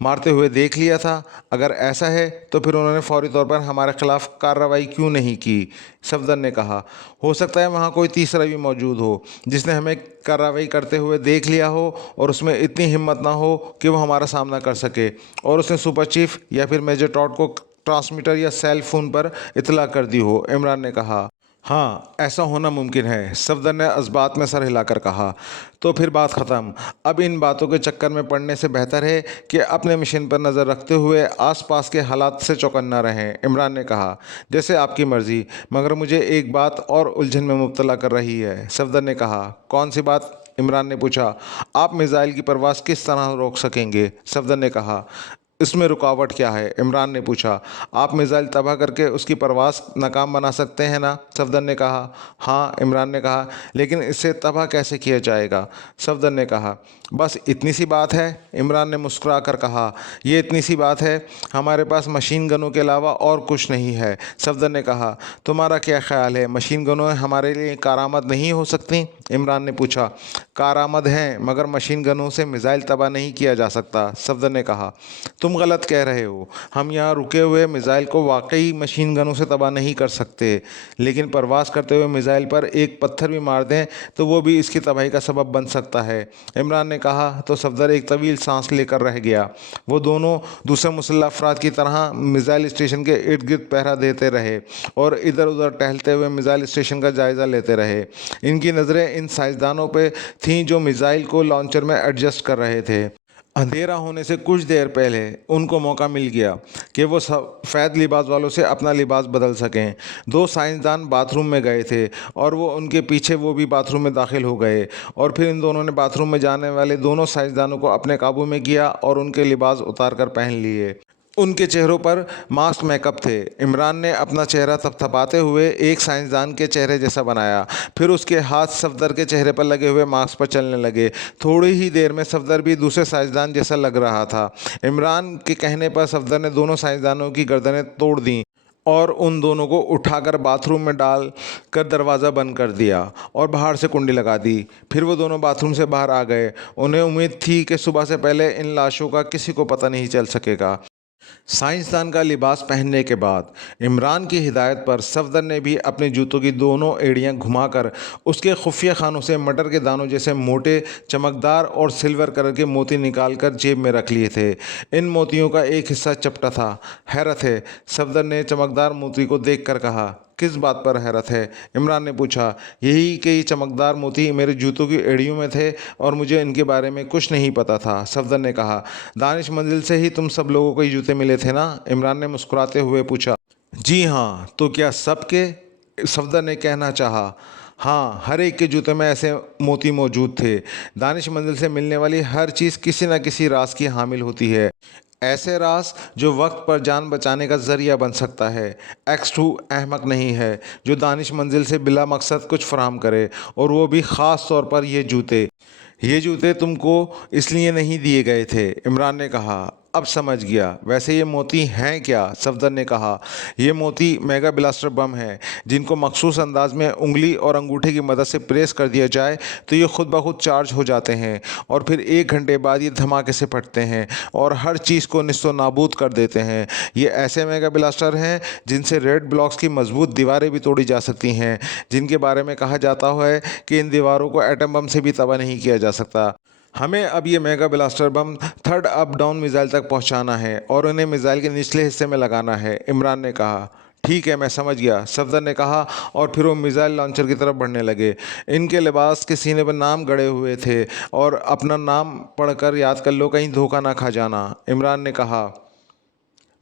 मारते हुए देख लिया था? अगर ऐसा है तो फिर उन्होंने फौरी तौर पर हमारे खिलाफ कार्रवाई क्यों नहीं की? सफदर ने कहा। हो सकता है वहाँ कोई तीसरा भी मौजूद हो जिसने हमें कार्रवाई करते हुए देख लिया हो और उसमें इतनी हिम्मत ना हो कि वो हमारा सामना कर सके और उसने सुपर चीफ या फिर मेजर टॉड को ट्रांसमीटर या सेल फोन पर इतला कर दी हो, इमरान ने कहा। हाँ, ऐसा होना मुमकिन है, सफदर ने इस्बात में सर हिलाकर कहा। तो फिर बात ख़त्म। अब इन बातों के चक्कर में पड़ने से बेहतर है कि अपने मिशन पर नज़र रखते हुए आसपास के हालात से चौकन्ना रहें, इमरान ने कहा। जैसे आपकी मर्ज़ी, मगर मुझे एक बात और उलझन में मुब्तला कर रही है, सफदर ने कहा। कौन सी बात? इमरान ने पूछा। आप मिसाइल की परवाज़ किस तरह रोक सकेंगे? सफदर ने कहा। इसमें रुकावट क्या है? इमरान ने पूछा। आप मिसाइल तबाह करके उसकी परवाज़ नाकाम बना सकते हैं ना? सफदर ने कहा। हाँ, इमरान ने कहा, लेकिन इसे तबाह कैसे किया जाएगा? सफदर ने कहा। बस इतनी सी बात है, इमरान ने मुस्कुरा कर कहा। ये इतनी सी बात है, हमारे पास मशीन गनों के अलावा और कुछ नहीं है, सफदर ने कहा। तुम्हारा क्या ख्याल है, मशीन गनों हमारे लिए कारआमद नहीं हो सकती? इमरान ने पूछा। कारआमद हैं, मगर मशीन गनों से मिसाइल तबाह नहीं किया जा सकता, सफदर ने कहा। तुम गलत कह रहे हो। हम यहाँ रुके हुए मिसाइल को वाकई मशीन गनों से तबाह नहीं कर सकते, लेकिन परवाज़ करते हुए मिसाइल पर एक पत्थर भी मार दें तो वो भी इसकी तबाही का सबब बन सकता है, इमरान ने कहा। तो सफदर एक तवील सांस लेकर रह गया। वो दोनों दूसरे मुसल्लह अफराद की तरह मिसाइल स्टेशन के इर्द गिर्द पहरा देते रहे और इधर उधर टहलते हुए मिसाइल स्टेशन का जायज़ा लेते रहे। इनकी नज़रें इन साइंसदानों पर थीं जो मिसाइल को लॉन्चर में एडजस्ट कर रहे थे। अंधेरा होने से कुछ देर पहले उनको मौका मिल गया कि वो सफ़ेद लिबास वालों से अपना लिबास बदल सकें। दो साइंसदान बाथरूम में गए थे और वो उनके पीछे वो भी बाथरूम में दाखिल हो गए और फिर इन दोनों ने बाथरूम में जाने वाले दोनों साइंसदानों को अपने काबू में किया और उनके लिबास उतार कर पहन लिए। उनके चेहरों पर मास्क मेकअप थे। इमरान ने अपना चेहरा थपथपाते हुए एक साइंसदान के चेहरे जैसा बनाया, फिर उसके हाथ सफदर के चेहरे पर लगे हुए मास्क पर चलने लगे। थोड़ी ही देर में सफदर भी दूसरे साइंसदान जैसा लग रहा था। इमरान के कहने पर सफदर ने दोनों साइंसदानों की गर्दनें तोड़ दीं और उन दोनों को उठाकर बाथरूम में डाल कर दरवाज़ा बंद कर दिया और बाहर से कुंडी लगा दी। फिर वो दोनों बाथरूम से बाहर आ गए। उन्हें उम्मीद थी कि सुबह से पहले इन लाशों का किसी को पता नहीं चल सकेगा। साइंसदान का लिबास पहनने के बाद इमरान की हिदायत पर सफदर ने भी अपने जूतों की दोनों एड़ियां घुमाकर उसके खुफिया खानों से मटर के दानों जैसे मोटे, चमकदार और सिल्वर कलर के मोती निकालकर जेब में रख लिए थे। इन मोतियों का एक हिस्सा चपटा था। हैरत है, सफदर ने चमकदार मोती को देखकर कहा। किस बात पर हैरत है? इमरान ने पूछा। यही कि ये चमकदार मोती मेरे जूतों की एड़ियों में थे और मुझे इनके बारे में कुछ नहीं पता था, सफदर ने कहा। दानिश मंजिल से ही तुम सब लोगों को ये जूते मिले थे ना? इमरान ने मुस्कुराते हुए पूछा। जी हाँ, तो क्या सबके? सफदर ने कहना चाहा। हाँ, हर एक के जूते में ऐसे मोती मौजूद थे। दानिश मंजिल से मिलने वाली हर चीज़ किसी न किसी राज की हामिल होती है, ऐसे राज जो वक्त पर जान बचाने का ज़रिया बन सकता है। X2 अहमक नहीं है जो दानिश मंजिल से बिला मकसद कुछ फराहम करे, और वो भी ख़ास तौर पर ये जूते तुमको इसलिए नहीं दिए गए थे, इमरान ने कहा। अब समझ गया। वैसे ये मोती हैं क्या? सफदर ने कहा। ये मोती मेगा ब्लास्टर बम हैं, जिनको मखसूस अंदाज में उंगली और अंगूठे की मदद से प्रेस कर दिया जाए तो ये खुद ब खुद चार्ज हो जाते हैं और फिर 1 घंटे बाद ये धमाके से फटते हैं और हर चीज़ को निस्तो नाबूद कर देते हैं। ये ऐसे मेगा ब्लास्टर हैं जिनसे रेड ब्लॉक्स की मजबूत दीवारें भी तोड़ी जा सकती हैं, जिनके बारे में कहा जाता है कि इन दीवारों को एटम बम से भी तबाह नहीं किया जा सकता। हमें अब ये मेगा ब्लास्टर बम थर्ड अप डाउन मिसाइल तक पहुंचाना है और उन्हें मिसाइल के निचले हिस्से में लगाना है, इमरान ने कहा। ठीक है, मैं समझ गया, सफदर ने कहा और फिर वो मिसाइल लॉन्चर की तरफ बढ़ने लगे। इनके लिबास के सीने पर नाम गड़े हुए थे और अपना नाम पढ़कर याद कर लो, कहीं धोखा ना खा जाना, इमरान ने कहा।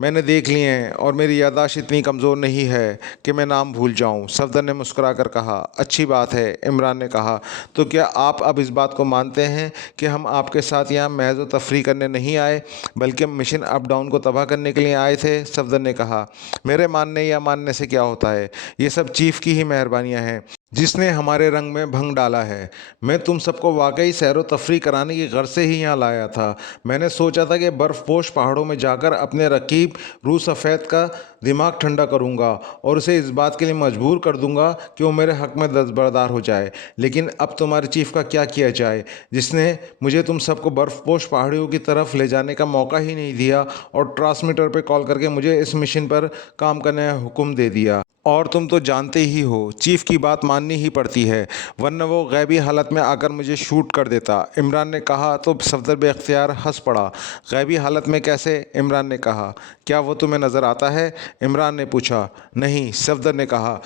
मैंने देख लिए हैं और मेरी याददाश्त इतनी कमज़ोर नहीं है कि मैं नाम भूल जाऊं, सफदर ने मुस्कुरा कर कहा। अच्छी बात है, इमरान ने कहा। तो क्या आप अब इस बात को मानते हैं कि हम आपके साथ यहाँ महज व तफरी करने नहीं आए बल्कि मिशन अप डाउन को तबाह करने के लिए आए थे, सफदर ने कहा। मेरे मानने या मानने से क्या होता है, ये सब चीफ़ की ही मेहरबानियाँ हैं जिसने हमारे रंग में भंग डाला है। मैं तुम सबको वाकई सैर व तफरी कराने की गर्ज से ही यहाँ लाया था। मैंने सोचा था कि बर्फ़पोश पहाड़ों में जाकर अपने रकीब रू सफ़ेद का दिमाग ठंडा करूँगा और उसे इस बात के लिए मजबूर कर दूँगा कि वो मेरे हक़ में दस्तबरदार हो जाए। लेकिन अब तुम्हारे चीफ़ का क्या किया जाए, जिसने मुझे तुम सबको बर्फ़पोश पहाड़ियों की तरफ ले जाने का मौका ही नहीं दिया और ट्रांसमीटर पर कॉल करके मुझे इस मिशन पर काम करने का हुक्म दे दिया। और तुम तो जानते ही हो, चीफ़ की बात माननी ही पड़ती है, वरना वो गैबी हालत में आकर मुझे शूट कर देता, इमरान ने कहा। तो सफदर बेख्तियार हंस पड़ा। गैबी हालत में कैसे, इमरान ने कहा। क्या वो तुम्हें नज़र आता है, इमरान ने पूछा। नहीं, सफदर ने कहा।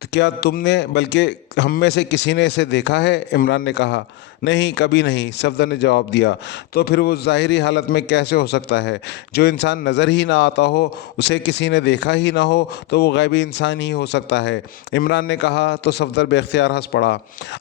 तो क्या तुमने बल्कि हम में से किसी ने इसे देखा है, इमरान ने कहा। नहीं, कभी नहीं, सफदर ने जवाब दिया। तो फिर वो ज़ाहिरी हालत में कैसे हो सकता है? जो इंसान नज़र ही ना आता हो, उसे किसी ने देखा ही ना हो, तो वो गैबी इंसान ही हो सकता है, इमरान ने कहा। तो सफदर बेख्तियार हंस पड़ा।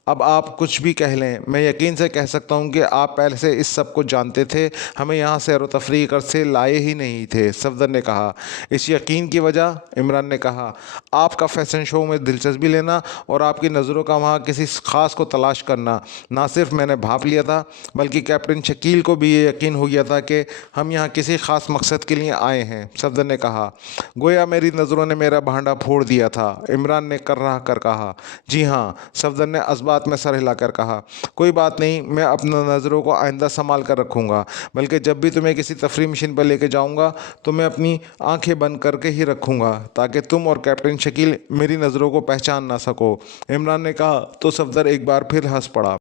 अब आप कुछ भी कह लें, मैं यकीन से कह सकता हूँ कि आप पहले से इस सब को जानते थे। हमें यहाँ सैर व तफरीह कर से लाए ही नहीं थे, सफदर ने कहा। इस यकीन की वजह, इमरान ने कहा, आपका फैशन शो में दिलचस्पी लेना और आपकी नज़रों का वहाँ किसी ख़ास को तलाश करना। ना सिर्फ मैंने भाप लिया था बल्कि कैप्टन शकील को भी ये यकीन हो गया था कि हम यहाँ किसी ख़ास मकसद के लिए आए हैं, सफदर ने कहा। गोया मेरी नज़रों ने मेरा भांडा फोड़ दिया था, इमरान ने कर्राह कर कहा। जी हाँ, सफदर ने असबात में सर हिलाकर कहा। कोई बात नहीं, मैं अपनी नज़रों को आइंदा संभाल कर रखूँगा, बल्कि जब भी तुम्हें किसी तफरी मिशन पर लेके जाऊँगा तो मैं अपनी आंखें बंद करके ही रखूँगा ताकि तुम और कैप्टन शकील मेरी नज़रों को पहचान ना सको, इमरान ने कहा। तो सफदर एक बार फिर हंस पड़ा।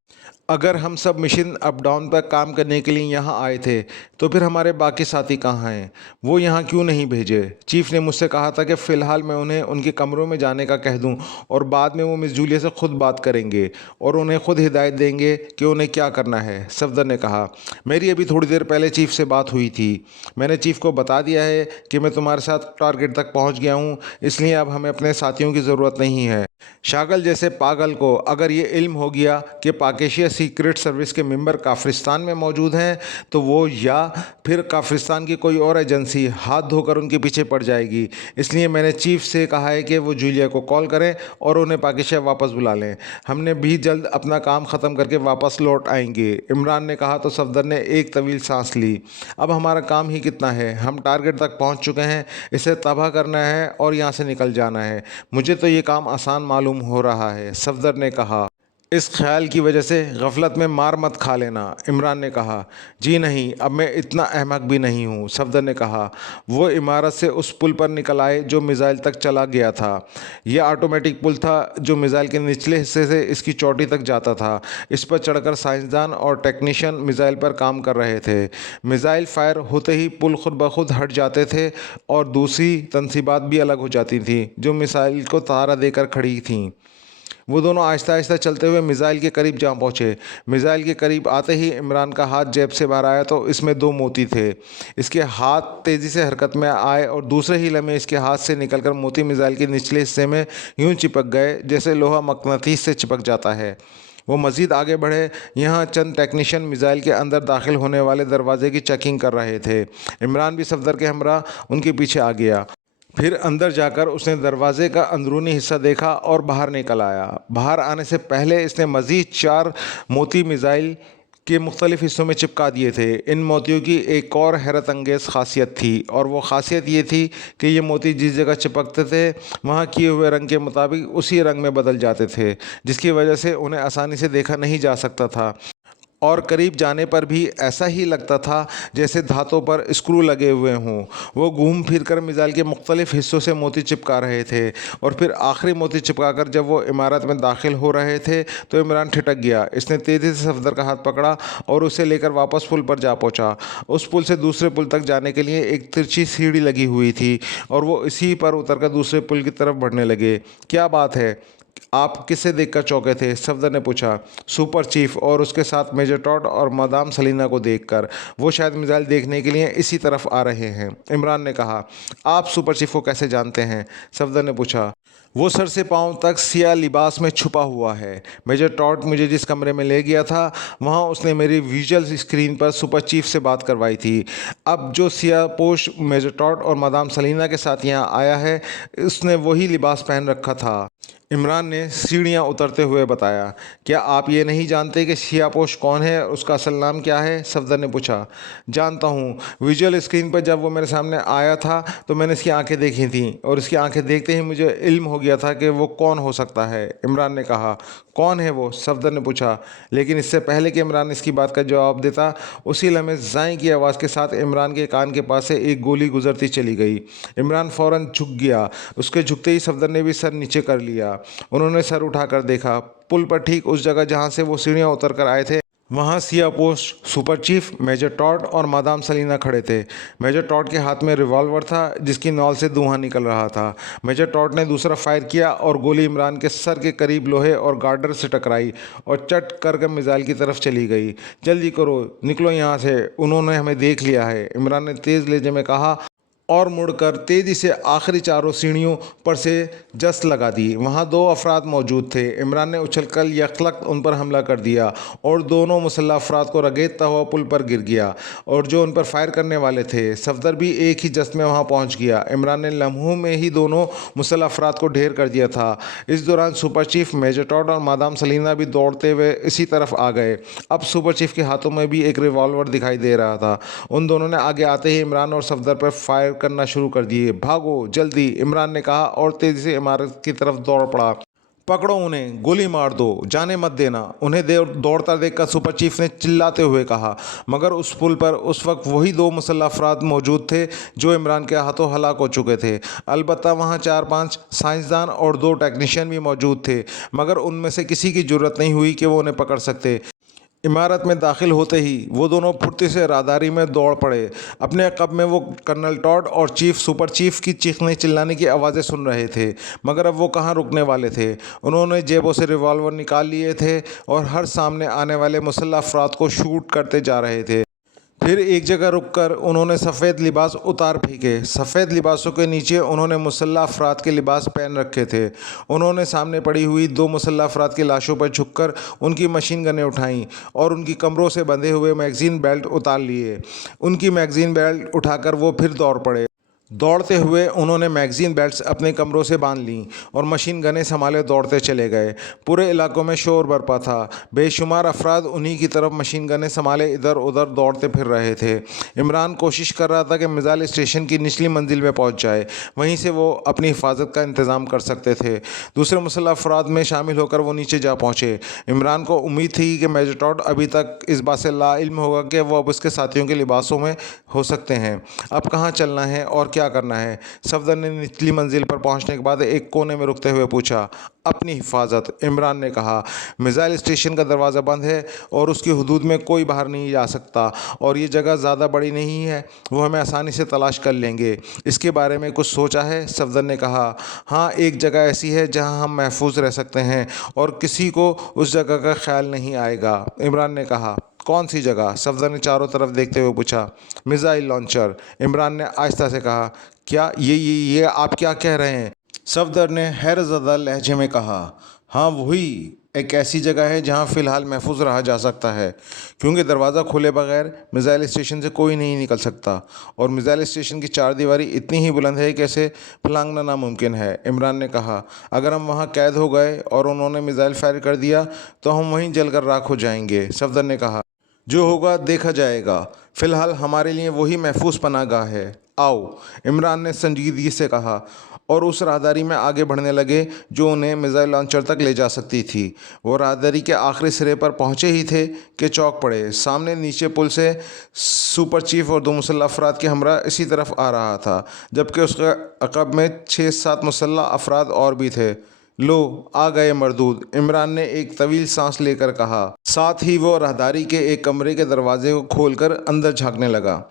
अगर हम सब मिशन अप डाउन पर काम करने के लिए यहाँ आए थे तो फिर हमारे बाकी साथी कहाँ हैं? वो यहाँ क्यों नहीं भेजे? चीफ ने मुझसे कहा था कि फ़िलहाल मैं उन्हें उनके कमरों में जाने का कह दूँ और बाद में वो मिस जूलिया से खुद बात करेंगे और उन्हें खुद हिदायत देंगे कि उन्हें क्या करना है, सफदर ने कहा। मेरी अभी थोड़ी देर पहले चीफ से बात हुई थी। मैंने चीफ को बता दिया है कि मैं तुम्हारे साथ टारगेट तक पहुँच गया हूँ, इसलिए अब हमें अपने साथियों की ज़रूरत नहीं है। शागल जैसे पागल को अगर ये इल्म हो गया कि पाकेशिया सीक्रेट सर्विस के मेंबर काफिरिस्तान में मौजूद हैं तो वो या फिर काफिरिस्तान की कोई और एजेंसी हाथ धोकर उनके पीछे पड़ जाएगी। इसलिए मैंने चीफ से कहा है कि वो जूलिया को कॉल करें और उन्हें पाकेशिया वापस बुला लें। हमने भी जल्द अपना काम ख़त्म करके वापस लौट आएंगे, इमरान ने कहा। तो सफदर ने एक तवील सांस ली। अब हमारा काम ही कितना है, हम टारगेट तक पहुँच चुके हैं, इसे तबाह करना है और यहाँ से निकल जाना है। मुझे तो ये काम आसान मालूम हो रहा है, सफदर ने कहा। इस ख्याल की वजह से गफलत में मार मत खा लेना, इमरान ने कहा। जी नहीं, अब मैं इतना अहमक भी नहीं हूँ, सफदर ने कहा। वो इमारत से उस पुल पर निकल आए जो मिसाइल तक चला गया था। यह ऑटोमेटिक पुल था जो मिसाइल के निचले हिस्से से इसकी चोटी तक जाता था। इस पर चढ़कर साइंसदान और टेक्नीशियन मिसाइल पर काम कर रहे थे। मिसाइल फायर होते ही पुल खुद ब खुद हट जाते थे और दूसरी तनसीबात भी अलग हो जाती थी जो मिसाइल को सहारा देकर खड़ी थीं। वो दोनों आहिस्ता आहिस्ता चलते हुए मिसाइल के करीब जा पहुँचे। मिसाइल के करीब आते ही इमरान का हाथ जेब से बाहर आया तो इसमें दो मोती थे। इसके हाथ तेज़ी से हरकत में आए और दूसरे ही लम्हे इसके हाथ से निकलकर मोती मिसाइल के निचले हिस्से में यूं चिपक गए जैसे लोहा मकनातीस से चिपक जाता है। वो मज़ीद आगे बढ़े। यहाँ चंद टेक्नीशियन मिसाइल के अंदर दाखिल होने वाले दरवाजे की चेकिंग कर रहे थे। इमरान भी सफदर के हमरा उनके पीछे आ गया। फिर अंदर जाकर उसने दरवाजे का अंदरूनी हिस्सा देखा और बाहर निकल आया। बाहर आने से पहले इसने मज़ीद 4 मोती मिसाइल के मुख्तलिफ़ हिस्सों में चिपका दिए थे। इन मोतियों की एक और हैरत अंगेज़ खासियत थी और वो खासियत ये थी कि ये मोती जिस जगह चिपकते थे वहाँ किए हुए रंग के मुताबिक उसी रंग में बदल जाते थे, जिसकी वजह से उन्हें आसानी से देखा नहीं जा सकता था। और करीब जाने पर भी ऐसा ही लगता था जैसे धातों पर स्क्रू लगे हुए हों। वो घूम फिर कर मिसाइल के मुख्तलिफ हिस्सों से मोती चिपका रहे थे और फिर आखिरी मोती चिपकाकर जब वो इमारत में दाखिल हो रहे थे तो इमरान ठिठक गया। इसने तेज़ी से सफदर का हाथ पकड़ा और उसे लेकर वापस पुल पर जा पहुंचा। उस पुल से दूसरे पुल तक जाने के लिए एक तिरछी सीढ़ी लगी हुई थी और वो इसी पर उतरकर दूसरे पुल की तरफ बढ़ने लगे। क्या बात है, आप किसे देखकर चौंके थे? सफदर ने पूछा। सुपर चीफ और उसके साथ मेजर टॉड और मादाम सलीना को देखकर। वो शायद मिसाइल देखने के लिए इसी तरफ आ रहे हैं, इमरान ने कहा। आप सुपर चीफ को कैसे जानते हैं? सफदर ने पूछा। वो सर से पांव तक सिया लिबास में छुपा हुआ है। मेजर टॉड मुझे जिस कमरे में ले गया था वहाँ उसने मेरी विजुअल स्क्रीन पर सुपर चीफ से बात करवाई थी। अब जो सिया पोश मेजर टॉड और मादाम सलीना के साथ यहाँ आया है उसने वही लिबास पहन रखा था, इमरान ने सीढ़ियाँ उतरते हुए बताया। क्या आप ये नहीं जानते कि सियापोश कौन है और उसका असल नाम क्या है? सफदर ने पूछा। जानता हूँ, विजुअल स्क्रीन पर जब वो मेरे सामने आया था तो मैंने इसकी आंखें देखी थीं और इसकी आंखें देखते ही मुझे इल्म हो गया था कि वो कौन हो सकता है, इमरान ने कहा। कौन है वो? सफदर ने पूछा। लेकिन इससे पहले कि इमरान इसकी बात का जवाब देता उसी लम्हे ज़ाई की आवाज़ के साथ इमरान के कान के पास से एक गोली गुजरती चली गई। इमरान फ़ौरन झुक गया। उसके झुकते ही सफदर ने भी सर नीचे कर लिया। उन्होंने सर उठाकर देखा। पुल पर ठीक उस जगह जहाँ से वो सीढ़ियाँ उतर कर आए थे वहाँ सियापोश, सुपर चीफ, मेजर टॉड और मादाम सलीना खड़े थे। मेजर टॉड के हाथ में रिवॉल्वर था जिसकी नौल से धुआं निकल रहा था। मेजर टॉड ने दूसरा फायर किया और गोली इमरान के सर के करीब लोहे और गार्डर से टकराई और चट कर मिसाइल की तरफ चली गई। जल्दी करो, निकलो यहाँ से, उन्होंने हमें देख लिया है, इमरान ने तेज़ लहजे में कहा और मुड़कर तेज़ी से आखिरी चारों सीढ़ियों पर से जस्ट लगा दी। वहाँ दो अफराद मौजूद थे। इमरान ने उछलकर यकलक उन पर हमला कर दिया और दोनों मुसल्लह अफराद को रगेदता हुआ पुल पर गिर गया और जो उन पर फायर करने वाले थे। सफदर भी एक ही जस्ट में वहाँ पहुँच गया। इमरान ने लम्हों में ही दोनों मुसल्लह अफराद को ढेर कर दिया था। इस दौरान सुपर चीफ, मेजर टॉड और मादाम सलीना भी दौड़ते हुए इसी तरफ आ गए। अब सुपर चीफ के हाथों में भी एक रिवॉल्वर दिखाई दे रहा था। उन दोनों ने आगे आते ही इमरान और सफदर पर फायर करना शुरू कर दिए। भागो जल्दी, इमरान ने कहा और तेजी से इमारत की तरफ दौड़ पड़ा। पकड़ो उन्हें, गोली मार दो, जाने मत देना, उन्हें दौड़ता देखकर सुपर चीफ ने चिल्लाते हुए कहा। मगर उस पुल पर उस वक्त वही दो मुसल्लह अफराद मौजूद थे जो इमरान के हाथों हलाक हो चुके थे। अलबत्ता वहाँ 4-5 साइंसदान और 2 टेक्नीशियन भी मौजूद थे, मगर उनमें से किसी की जरूरत नहीं हुई कि वो उन्हें पकड़ सकते। इमारत में दाखिल होते ही वो दोनों फुर्ती से राहदारी में दौड़ पड़े। अपने अक़ब में वो कर्नल टॉड और चीफ सुपर चीफ की चीखने चिल्लाने की आवाज़ें सुन रहे थे, मगर अब वो कहाँ रुकने वाले थे। उन्होंने जेबों से रिवॉल्वर निकाल लिए थे और हर सामने आने वाले मुसल्लह अफराद को शूट करते जा रहे थे। फिर एक जगह रुककर उन्होंने सफ़ेद लिबास उतार फेंके। सफ़ेद लिबासों के नीचे उन्होंने मुसल्लह अफराद के लिबास पहन रखे थे। उन्होंने सामने पड़ी हुई 2 मुसल्लह अफराद की लाशों पर झुककर उनकी मशीन गनें उठाईं और उनकी कमरों से बंधे हुए मैगज़ीन बेल्ट उतार लिए। उनकी मैगज़ीन बेल्ट उठाकर वो फिर दौड़ पड़े। दौड़ते हुए उन्होंने मैगज़ीन बेल्ट्स अपने कमरों से बांध लीं और मशीन गनें संभाले दौड़ते चले गए। पूरे इलाकों में शोर बरपा था। बेशुमार अफराद उन्हीं की तरफ मशीन गनें संभाले इधर उधर दौड़ते फिर रहे थे। इमरान कोशिश कर रहा था कि मिसाइल स्टेशन की निचली मंजिल में पहुंच जाए, वहीं से वो अपनी हिफाजत का इंतज़ाम कर सकते थे। दूसरे मुसल्लह अफराद में शामिल होकर वो नीचे जा पहुँचे। इमरान को उम्मीद थी कि मेजर टॉड अभी तक इस बात से लाइल्म होगा कि वो अब उसके साथियों के लिबासों में हो सकते हैं। अब कहाँ चलना है और क्या करना है? सफदर ने निचली मंजिल पर पहुंचने के बाद एक कोने में रुकते हुए पूछा। अपनी हिफाजत, इमरान ने कहा। मिसाइल स्टेशन का दरवाज़ा बंद है और उसकी हुदूद में कोई बाहर नहीं जा सकता और ये जगह ज़्यादा बड़ी नहीं है, वो हमें आसानी से तलाश कर लेंगे। इसके बारे में कुछ सोचा है? सफदर ने कहा। हाँ, एक जगह ऐसी है जहाँ हम महफूज रह सकते हैं और किसी को उस जगह का ख्याल नहीं आएगा, इमरान ने कहा। कौन सी जगह? सफदर ने चारों तरफ देखते हुए पूछा। मिसाइल लॉन्चर, इमरान ने आहिस्ता से कहा। क्या ये आप क्या कह रहे हैं? सफदर ने हैरतज़दा लहजे में कहा। हाँ, वही एक ऐसी जगह है जहाँ फ़िलहाल महफूज रहा जा सकता है, क्योंकि दरवाज़ा खोले बगैर मिसाइल स्टेशन से कोई नहीं निकल सकता और मिसाइल स्टेशन की चारदीवारी इतनी ही बुलंद है कि इसे फलांगना नामुमकिन है, इमरान ने कहा। अगर हम वहाँ कैद हो गए और उन्होंने मिसाइल फायर कर दिया तो हम वहीं जलकर राख हो जाएंगे, सफदर ने कहा। जो होगा देखा जाएगा। फ़िलहाल हमारे लिए वही महफूज पनाहगाह है। आओ, इमरान ने संजीदगी से कहा और उस राहदारी में आगे बढ़ने लगे जो उन्हें मिसाइल लॉन्चर तक ले जा सकती थी। वो राहदारी के आखिरी सिरे पर पहुंचे ही थे कि चौंक पड़े। सामने नीचे पुल से सुपर चीफ और 2 मुसल्लह अफराद के हमरा इसी तरफ आ रहा था, जबकि उसके अक़ब में 6-7 मुसल्लह अफराद और भी थे। लो, आ गए मरदूद, इमरान ने एक तवील सांस लेकर कहा। साथ ही वो राहदारी के एक कमरे के दरवाजे को खोलकर अंदर झांकने लगा।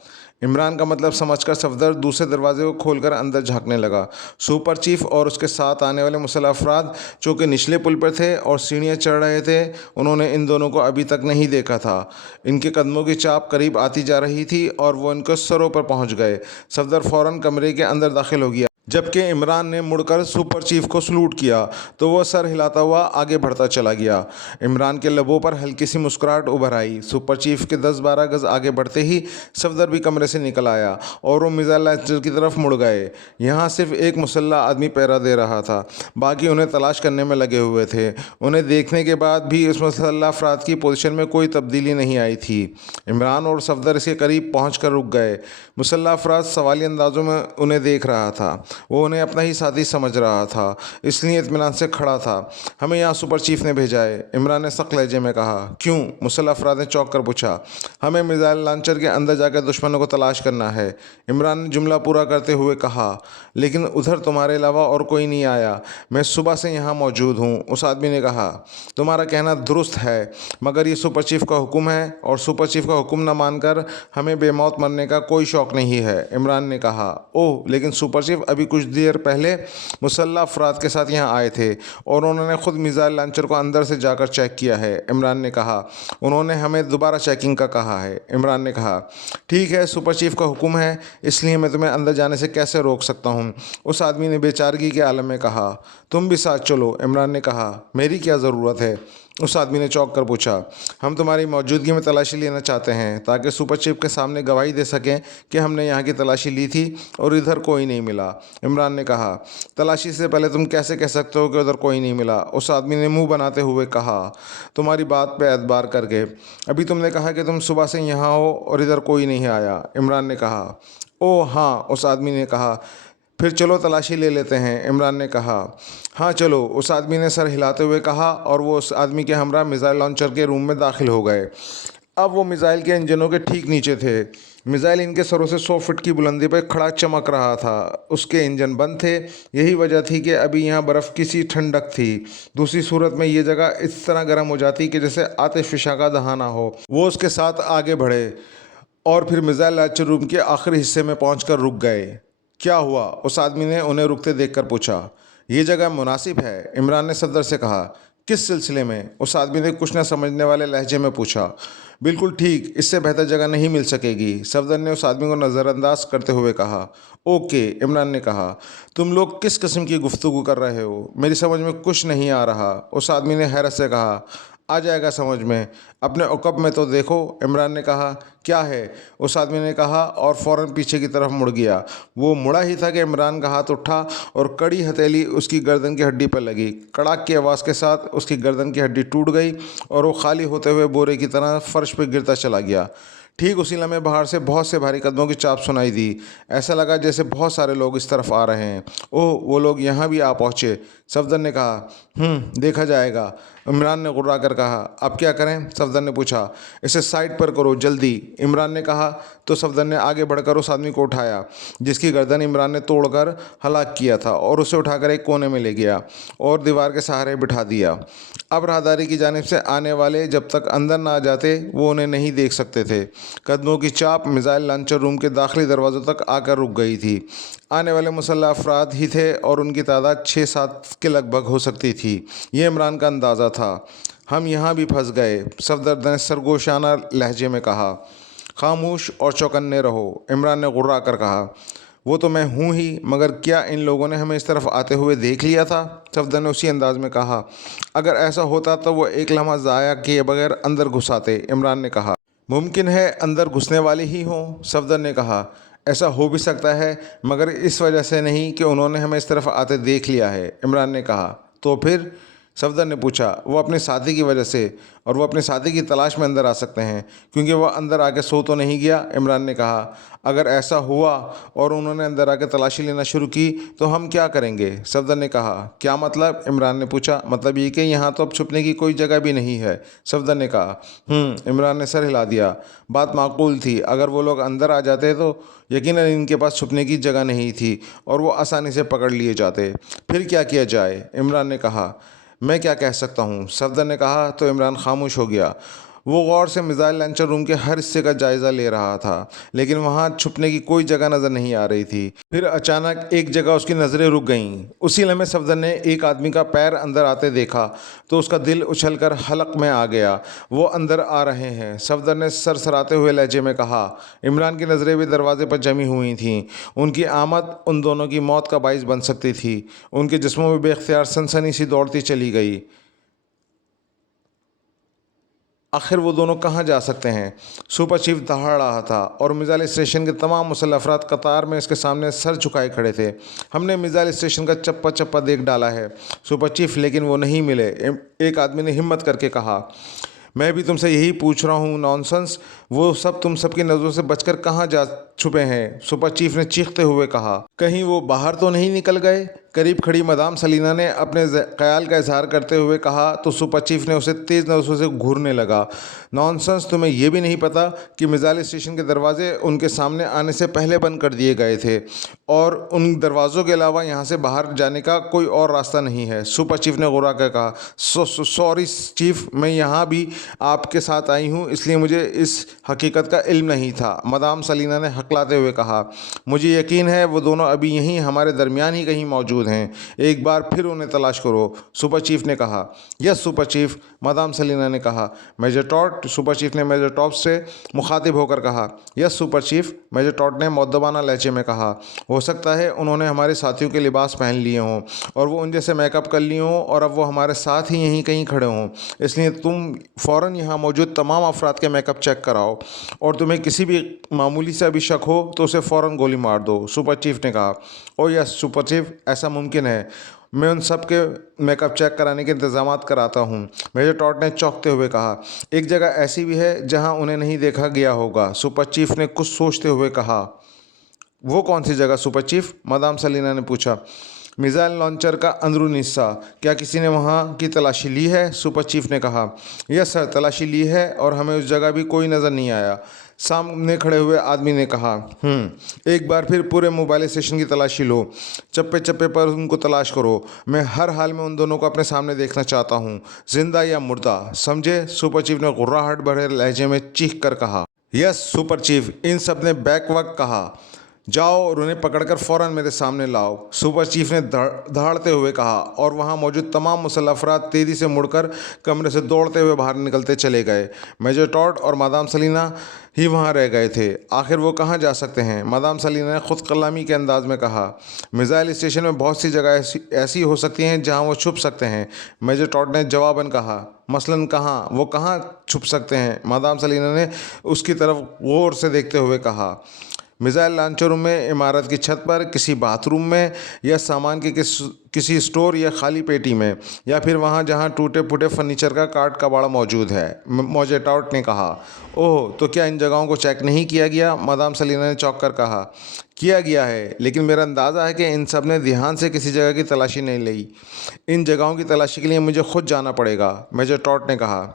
इमरान का मतलब समझकर सफदर दूसरे दरवाजे को खोलकर अंदर झांकने लगा। सुपर चीफ और उसके साथ आने वाले मुसल्लह अफराद जो कि निचले पुल पर थे और सीढ़ियाँ चढ़ रहे थे, उन्होंने इन दोनों को अभी तक नहीं देखा था। इनके कदमों की चाप करीब आती जा रही थी और वो इनके सरों पर पहुंच गए। सफदर फ़ौरन कमरे के अंदर दाखिल हो गया। जबकि इमरान ने मुड़कर सुपर चीफ को सलूट किया तो वह सर हिलाता हुआ आगे बढ़ता चला गया। इमरान के लबों पर हल्की सी मुस्कुराहट उभर आई। सुपर चीफ के 10-12 गज आगे बढ़ते ही सफदर भी कमरे से निकल आया और वो मिसाइल लॉन्चर की तरफ मुड़ गए। यहाँ सिर्फ एक मुसल्ला आदमी पहरा दे रहा था, बाकी उन्हें तलाश करने में लगे हुए थे। उन्हें देखने के बाद भी उस मुसल्लह अफराद की पोजीशन में कोई तब्दीली नहीं आई थी। इमरान और सफदर इसके करीब पहुँच कर रुक गए। मुसल्लह अफराद सवाली अंदाजों में उन्हें देख रहा था। वो उन्हें अपना ही साथी समझ रहा था, इसलिए इत्मीनान से खड़ा था। हमें यहाँ सुपर चीफ ने भेजा है, इमरान ने सख्त लहजे में कहा। क्यों? मुसल्लह अफराद ने चौंक कर पूछा। हमें मिसाइल लॉन्चर के अंदर जाकर दुश्मनों को तलाश करना है, इमरान ने जुमला पूरा करते हुए कहा। लेकिन उधर तुम्हारे अलावा और कोई नहीं आया, मैं सुबह से यहाँ मौजूद हूँ, उस आदमी ने कहा। तुम्हारा कहना दुरुस्त है, मगर ये सुपर चीफ का हुक्म है और सुपर चीफ का हुक्म न मानकर हमें बेमौत मरने का कोई शौक़ नहीं है, इमरान ने कहा। ओह, लेकिन सुपर चीफ अभी कुछ देर पहले मुसल्लह अफराद के साथ यहाँ आए थे और उन्होंने खुद मिसाइल लॉन्चर को अंदर से जाकर चेक किया है, इमरान ने कहा। उन्होंने हमें दोबारा चेकिंग का कहा है, इमरान ने कहा। ठीक है, सुपर चीफ का हुक्म है, इसलिए मैं तुम्हें अंदर जाने से कैसे रोक सकता हूँ, उस आदमी ने बेचारगी के आलम में कहा। तुम भी साथ चलो, इमरान ने कहा। मेरी क्या ज़रूरत है, उस आदमी ने चौंक कर पूछा। हम तुम्हारी मौजूदगी में तलाशी लेना चाहते हैं ताकि सुपर चीफ के सामने गवाही दे सकें कि हमने यहाँ की तलाशी ली थी और इधर कोई नहीं मिला, इमरान ने कहा। तलाशी से पहले तुम कैसे कह सकते हो कि उधर कोई नहीं मिला, उस आदमी ने मुंह बनाते हुए कहा। तुम्हारी बात पे एतबार करके अभी तुमने कहा कि तुम सुबह से यहाँ हो और इधर कोई नहीं आया, इमरान ने कहा। ओह हाँ, उस आदमी ने कहा। फिर चलो तलाशी ले लेते हैं, इमरान ने कहा। हाँ चलो, उस आदमी ने सर हिलाते हुए कहा और वो उस आदमी के हमरा मिसाइल लॉन्चर के रूम में दाखिल हो गए। अब वो मिसाइल के इंजनों के ठीक नीचे थे। मिसाइल इनके सरों से 100 फीट की बुलंदी पर खड़ा चमक रहा था। उसके इंजन बंद थे। यही वजह थी कि अभी यहाँ बर्फ़ की सी ठंडक थी। दूसरी सूरत में ये जगह इस तरह गर्म हो जाती कि जैसे आतिशफ़िशा का दहाना हो। वो उसके साथ आगे बढ़े और फिर मिसाइल लॉन्चर रूम के आखिरी हिस्से में पहुँच रुक गए। क्या हुआ, उस आदमी ने उन्हें रुकते देखकर पूछा। ये जगह मुनासिब है, इमरान ने सफदर से कहा। किस सिलसिले में, उस आदमी ने कुछ न समझने वाले लहजे में पूछा। बिल्कुल ठीक, इससे बेहतर जगह नहीं मिल सकेगी, सफदर ने उस आदमी को नज़रअंदाज करते हुए कहा। ओके, इमरान ने कहा। तुम लोग किस किस्म की गुफ्तगू कर रहे हो, मेरी समझ में कुछ नहीं आ रहा, उस आदमी ने हैरत से कहा। आ जाएगा समझ में, अपने औक़ब में तो देखो, इमरान ने कहा। क्या है, उस आदमी ने कहा और फ़ौरन पीछे की तरफ मुड़ गया। वो मुड़ा ही था कि इमरान का हाथ उठा और कड़ी हथेली उसकी गर्दन की हड्डी पर लगी। कड़ाक की आवाज़ के साथ उसकी गर्दन की हड्डी टूट गई और वो खाली होते हुए बोरे की तरह फ़र्श पर गिरता चला गया। ठीक उसी लम्हे बाहर से बहुत से भारी कदमों की चाप सुनाई दी। ऐसा लगा जैसे बहुत सारे लोग इस तरफ आ रहे हैं। ओह, वो लोग यहाँ भी आ पहुँचे, सफदर ने कहा। देखा जाएगा, इमरान ने गुर्रा कर कहा। अब क्या करें, सफदर ने पूछा। इसे साइड पर करो जल्दी, इमरान ने कहा तो सफदर ने आगे बढ़कर उस आदमी को उठाया जिसकी गर्दन इमरान ने तोड़कर हलाक किया था और उसे उठाकर एक कोने में ले गया और दीवार के सहारे बिठा दिया। अब राहदारी की जानिब से आने वाले जब तक अंदर ना आ जाते वो उन्हें नहीं देख सकते थे। कदमों की चाप मिसाइल लॉन्चर रूम के दाखिली दरवाज़ों तक आकर रुक गई थी। आने वाले मुसल्लह अफराद ही थे और उनकी तादाद 6-7 के लगभग हो सकती थी, ये इमरान का अंदाज़ा था। हम यहाँ भी फंस गए, सफदर ने सरगोशाना लहजे में कहा। खामोश और चौकन्ने रहो, इमरान ने गुर्रा कर कहा। वो तो मैं हूँ ही, मगर क्या इन लोगों ने हमें इस तरफ आते हुए देख लिया था, सफदर ने उसी अंदाज में कहा। अगर ऐसा होता तो वो एक लम्हा ज़ाया किए बगैर अंदर घुस आते, इमरान ने कहा। मुमकिन है अंदर घुसने वाले ही हों, सफदर ने कहा। ऐसा हो भी सकता है, मगर इस वजह से नहीं कि उन्होंने हमें इस तरफ आते देख लिया है, इमरान ने कहा। तो फिर, सफदर ने पूछा। वो अपने साथी की वजह से, और वो अपने साथी की तलाश में अंदर आ सकते हैं, क्योंकि वह अंदर आके सो तो नहीं गया। इमरान ने कहा। अगर ऐसा हुआ और उन्होंने अंदर आके तलाशी लेना शुरू की तो हम क्या करेंगे? सफदर ने कहा। क्या मतलब? इमरान ने पूछा। मतलब ये कि यहाँ तो अब छुपने की कोई जगह भी नहीं है, सफदर ने कहा। इमरान ने सर हिला दिया। बात माकूल थी। अगर वो लोग अंदर आ जाते तो यकीनन इनके पास छुपने की जगह नहीं थी और वो आसानी से पकड़ लिए जाते। फिर क्या किया जाए? इमरान ने कहा। मैं क्या कह सकता हूँ, सफदर ने कहा। तो इमरान खामोश हो गया। वो गौर से मिसाइल लॉन्चर रूम के हर हिस्से का जायज़ा ले रहा था, लेकिन वहाँ छुपने की कोई जगह नज़र नहीं आ रही थी। फिर अचानक एक जगह उसकी नज़रें रुक गईं। उसी लम्हे सफदर ने एक आदमी का पैर अंदर आते देखा तो उसका दिल उछलकर हलक में आ गया। वो अंदर आ रहे हैं, सफदर ने सरसराते हुए लहजे में कहा। इमरान की नज़रें भी दरवाजे पर जमी हुई थीं। उनकी आमद उन दोनों की मौत का बाइस बन सकती थी। उनके जिस्मों में बेख्तियार सनसनी सी दौड़ती चली गई। आखिर वो दोनों कहाँ जा सकते हैं? सुपर चीफ दहाड़ रहा था और मिसाइल स्टेशन के तमाम मुसल्लह अफराद कतार में इसके सामने सर झुकाए खड़े थे। हमने मिसाइल स्टेशन का चप्पा चप्पा देख डाला है सुपर चीफ, लेकिन वो नहीं मिले। एक आदमी ने हिम्मत करके कहा। मैं भी तुमसे यही पूछ रहा हूँ, नॉनसेंस। वो सब तुम सबकी नज़रों से बचकर कहाँ जा छुपे हैं? सुपर चीफ ने चीखते हुए कहा। कहीं वो बाहर तो नहीं निकल गए? करीब खड़ी मदाम सलीना ने अपने ख्याल का इजहार करते हुए कहा तो सुपर चीफ ने उसे तेज़ नज़रों से घूरने लगा। नॉनसेंस, तुम्हें यह भी नहीं पता कि मिसाइल स्टेशन के दरवाजे उनके सामने आने से पहले बंद कर दिए गए थे और उन दरवाज़ों के अलावा यहाँ से बाहर जाने का कोई और रास्ता नहीं है? सुपर चीफ ने गुर्रा कर कहा। सॉरी चीफ, मैं यहाँ भी आपके साथ आई हूँ, इसलिए मुझे इस हकीकत का इल्म नहीं था, मदाम सलीना ने हकलाते हुए कहा। मुझे यकीन है वो दोनों अभी यहीं हमारे दरमियान ही कहीं मौजूद हैं। एक बार फिर उन्हें तलाश करो, सुपर चीफ ने कहा। Yes super chief, madam Selina ने कहा। मेजर टॉट, सुपर चीफ ने मेजर टॉप से मुखातिब होकर कहा। Yes super chief, major Todd ने मुअद्दबाना लहजे में कहा। हो सकता है उन्होंने हमारे साथियों के लिबास पहन लिए हों और वो उन जैसे मेकअप कर लिए हों और अब वो हमारे साथ ही यहीं कहीं खड़े हों, इसलिए तुम फ़ौरन यहाँ मौजूद तमाम अफराद के मेकअप चेक कराओ और तुम्हें किसी भी मामूली सा भी शक हो तो उसे फ़ौरन गोली मार दो, सुपर चीफ ने कहा। ओ यस सुपर चीफ, ऐसा मुमकिन है। मैं उन सब के मेकअप चेक कराने के इंतजामात कराता हूँ, मेजर टॉट ने चौंकते हुए कहा। एक जगह ऐसी भी है जहाँ उन्हें नहीं देखा गया होगा, सुपर चीफ ने कुछ सोचते हुए कहा। वो कौन सी जगह सुपर चीफ? मदाम सलीना ने पूछा। मिसाइल लॉन्चर का अंदरूनी हिस्सा। क्या किसी ने वहाँ की तलाशी ली है? सुपर चीफ ने कहा। यस सर, तलाशी ली है और हमें उस जगह भी कोई नज़र नहीं आया, सामने खड़े हुए आदमी ने कहा। एक बार फिर पूरे मोबाइल स्टेशन की तलाशी लो, चप्पे चप्पे पर उनको तलाश करो। मैं हर हाल में उन दोनों को अपने सामने देखना चाहता हूँ, जिंदा या मुर्दा, समझे? सुपर चीफ ने गुर्राहट भरे लहजे में चीख कर कहा। यस सुपर चीफ, इन सब ने बैक वक्त कहा। जाओ और उन्हें पकड़कर फ़ौरन मेरे सामने लाओ, सुपर चीफ ने दहाड़ते हुए कहा और वहां मौजूद तमाम मुसल्लह अफराद तेज़ी से मुड़कर कमरे से दौड़ते हुए बाहर निकलते चले गए। मेजर टॉट और मादाम सलीना ही वहां रह गए थे। आखिर वो कहाँ जा सकते हैं? मादाम सलीना ने खुद कलामी के अंदाज में कहा। मिसाइल स्टेशन में बहुत सी जगह ऐसी हो सकती हैं जहाँ वो छुप सकते हैं, मेजर टॉट ने जवाबन कहा। मसलन कहाँ? वो कहाँ छुप सकते हैं? मादाम सलीना ने उसकी तरफ गौर से देखते हुए कहा। मिसाइल लॉन्चर रूम में, इमारत की छत पर, किसी बाथरूम में, या सामान के किसी स्टोर या खाली पेटी में, या फिर वहाँ जहाँ टूटे फूटे फर्नीचर का काट कबाड़ा मौजूद है, मेजर टॉट ने कहा। ओह, तो क्या इन जगहों को चेक नहीं किया गया? मदाम सलीना ने चौंक कर कहा। किया गया है, लेकिन मेरा अंदाज़ा है कि इन सब ने ध्यान से किसी जगह की तलाशी नहीं ली। इन जगहों की तलाशी के लिए मुझे खुद जाना पड़ेगा, मेजर टॉट ने कहा।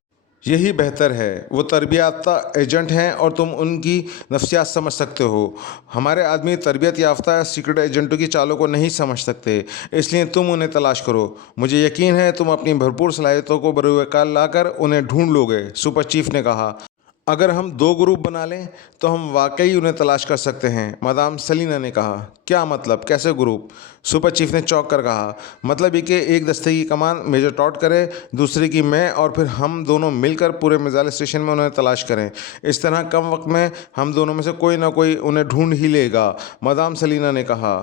यही बेहतर है। वो तरबियाता एजेंट हैं और तुम उनकी नफ्सियात समझ सकते हो। हमारे आदमी तरबियत याफ्ता सीक्रेट एजेंटों की चालों को नहीं समझ सकते, इसलिए तुम उन्हें तलाश करो। मुझे यकीन है तुम अपनी भरपूर सलाहियतों को बरूएकाल लाकर उन्हें ढूंढ लोगे, सुपर चीफ ने कहा। अगर हम 2 ग्रुप बना लें तो हम वाकई उन्हें तलाश कर सकते हैं, मदाम सलीना ने कहा। क्या मतलब? कैसे ग्रुप? सुपर चीफ ने चौंक कर कहा। मतलब ये कि एक दस्ते की कमान मेजर टॉट करे, दूसरे की मैं, और फिर हम दोनों मिलकर पूरे मिसाइल स्टेशन में उन्हें तलाश करें। इस तरह कम वक्त में हम दोनों में से कोई ना कोई उन्हें ढूंढ ही लेगा, मदाम सलीना ने कहा।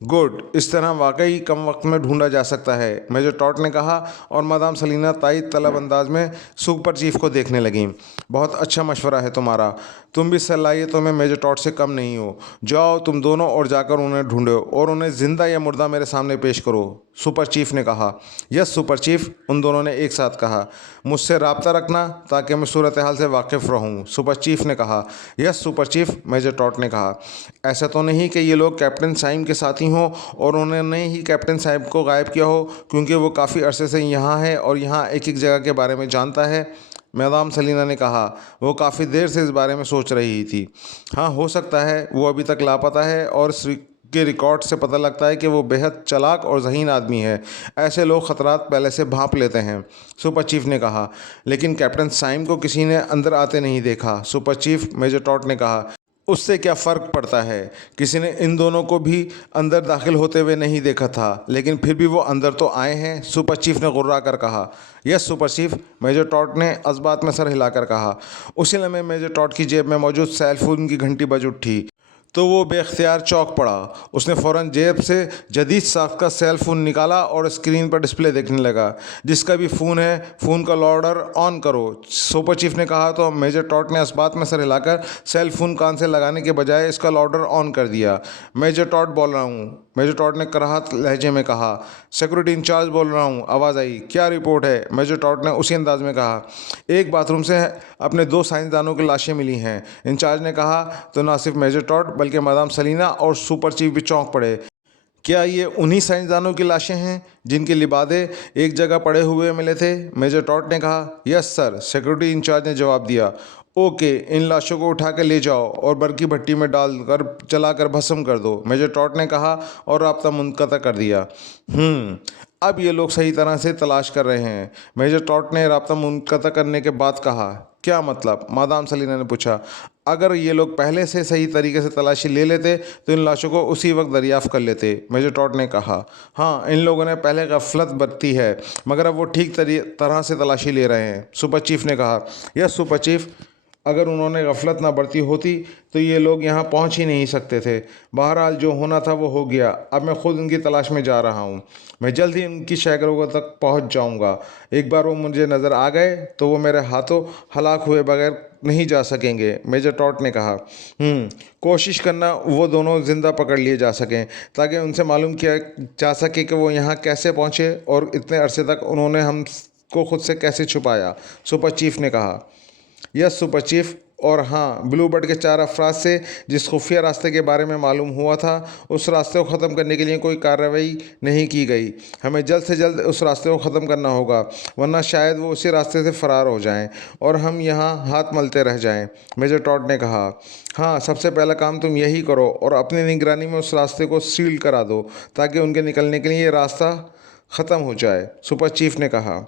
गुड, इस तरह वाकई कम वक्त में ढूंढा जा सकता है, मेजर टॉड ने कहा और मादाम सलीना तायद तलब अंदाज में सुपर चीफ को देखने लगीं। बहुत अच्छा मशवरा है तुम्हारा, तुम भी सलाहियतों में मेजर टॉड से कम नहीं हो। जाओ तुम दोनों और जाकर उन्हें ढूंढो और उन्हें जिंदा या मुर्दा मेरे सामने पेश करो, सुपर चीफ ने कहा। यस सुपर चीफ, उन दोनों ने एक साथ कहा। मुझसे रब्ता रखना ताकि मैं सूरत हाल से वाकिफ़ रहूं, सुपर चीफ ने कहा। Yes super chief, major Todd ने कहा। ऐसा तो नहीं कि ये लोग कैप्टन साइम के साथी हों और उन्होंने ही कैप्टन साहब को गायब किया हो, क्योंकि वो काफ़ी अरसे से यहाँ है और यहाँ एक एक जगह के बारे में जानता है, मैदाम सलीना ने कहा। वो काफ़ी देर से इस बारे में सोच रही थी। हाँ, हो सकता है वो अभी तक लापता है और के रिकॉर्ड से पता लगता है कि वो बेहद चालाक और ज़हीन आदमी है। ऐसे लोग ख़तरात पहले से भांप लेते हैं, सुपर चीफ ने कहा। लेकिन कैप्टन साइम को किसी ने अंदर आते नहीं देखा, सुपर चीफ, मेजर टॉड ने कहा। उससे क्या फ़र्क पड़ता है, किसी ने इन दोनों को भी अंदर दाखिल होते हुए नहीं देखा था, लेकिन फिर भी वो अंदर तो आए हैं, सुपर चीफ ने गुर्रा कर कहा। Yes super chief, major Todd ने इस बात में सर हिलाकर कहा। उसी लम्हे मेजर टॉड की जेब में मौजूद सेल फोन की घंटी बज उठी तो वो बेख्तियार चौंक पड़ा। उसने फ़ौरन जेब से जदीद साख्त का सेल फ़ोन निकाला और स्क्रीन पर डिस्प्ले देखने लगा। जिसका भी फ़ोन है, फ़ोन का लाउडर ऑन करो, सुपर चीफ ने कहा तो मेजर टॉड ने इस बात में सर हिलाकर सेल फ़ोन कान से लगाने के बजाय इसका लाउडर ऑन कर दिया। मेजर टॉड बोल रहा हूँ, मेजर टॉड ने कराहत लहजे में कहा। सिक्योरिटी इंचार्ज बोल रहा हूँ, आवाज़ आई। क्या रिपोर्ट है, मेजर टॉड ने उसी अंदाज में कहा। एक बाथरूम से अपने 2 साइंसदानों की लाशें मिली हैं, इंचार्ज ने कहा। तो ना सिर्फ मेजर टॉड बल्कि मादाम सलीना और सुपर चीफ भी चौंक पड़े। क्या ये उन्हीं साइंसदानों की लाशें हैं जिनके लिबादे एक जगह पड़े हुए मिले थे, मेजर टॉड ने कहा। यस सर, सिक्योरिटी इंचार्ज ने जवाब दिया। ओके, इन लाशों को उठा के ले जाओ और बर्की भट्टी में डालकर जलाकर भस्म कर दो, मेजर टॉड ने कहा और राब्ता मुनक़ता कर दिया। अब ये लोग सही तरह से तलाश कर रहे हैं, मेजर टॉड ने राब्ता मुनक़ता करने के बाद कहा। क्या मतलब, मादाम सलीना ने पूछा। अगर ये लोग पहले से सही तरीके से तलाशी ले लेते तो इन लाशों को उसी वक्त दरियाफ़्त कर लेते, मेजर टॉड ने कहा। हाँ, इन लोगों ने पहले गफलत बरती है, मगर अब वो ठीक तरह से तलाशी ले रहे हैं, सुपर चीफ ने कहा। यस सुपर चीफ, अगर उन्होंने गफलत ना बरती होती तो ये लोग यहाँ पहुँच ही नहीं सकते थे। बहरहाल जो होना था वो हो गया। अब मैं खुद उनकी तलाश में जा रहा हूँ। मैं जल्द ही उनकी शहरों तक पहुँच जाऊँगा। एक बार वो मुझे नज़र आ गए तो वो मेरे हाथों हलाक हुए बगैर नहीं जा सकेंगे, मेजर टॉड ने कहा। कोशिश करना वो दोनों ज़िंदा पकड़ लिए जा सकें ताकि उनसे मालूम किया जा सके कि वो यहाँ कैसे पहुँचे और इतने अरसे तक उन्होंने हमको खुद से कैसे छुपाया, सुपर चीफ ने कहा। यस सुपर चीफ, और हाँ, ब्लू बर्ड के 4 अफराद से जिस खुफिया रास्ते के बारे में मालूम हुआ था, उस रास्ते को ख़त्म करने के लिए कोई कार्रवाई नहीं की गई। हमें जल्द से जल्द उस रास्ते को ख़त्म करना होगा, वरना शायद वो उसी रास्ते से फ़रार हो जाएं और हम यहाँ हाथ मलते रह जाएं, मेजर टॉड ने कहा। हाँ, सबसे पहला काम तुम यही करो और अपनी निगरानी में उस रास्ते को सील करा दो ताकि उनके निकलने के लिए ये रास्ता ख़त्म हो जाए, सुपर चीफ ने कहा।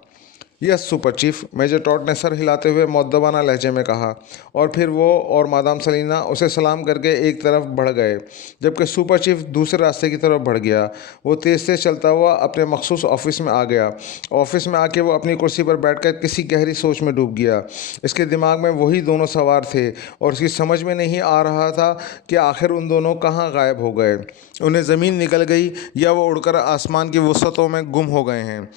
Yes super chief, major Todd ने सर हिलाते हुए मुअद्दबाना लहजे में कहा और फिर वो और मादाम सलीना उसे सलाम करके एक तरफ बढ़ गए जबकि सुपर चीफ दूसरे रास्ते की तरफ बढ़ गया। वो तेज़ तेज़ चलता हुआ अपने मखसूस ऑफिस में आ गया। ऑफिस में आके वो अपनी कुर्सी पर बैठकर किसी गहरी सोच में डूब गया। इसके दिमाग में वही दोनों सवार थे और इसकी समझ में नहीं आ रहा था कि आखिर उन दोनों कहाँ गायब हो गए। उन्हें ज़मीन निकल गई या वो उड़कर आसमान की वसअतों में गुम हो गए हैं।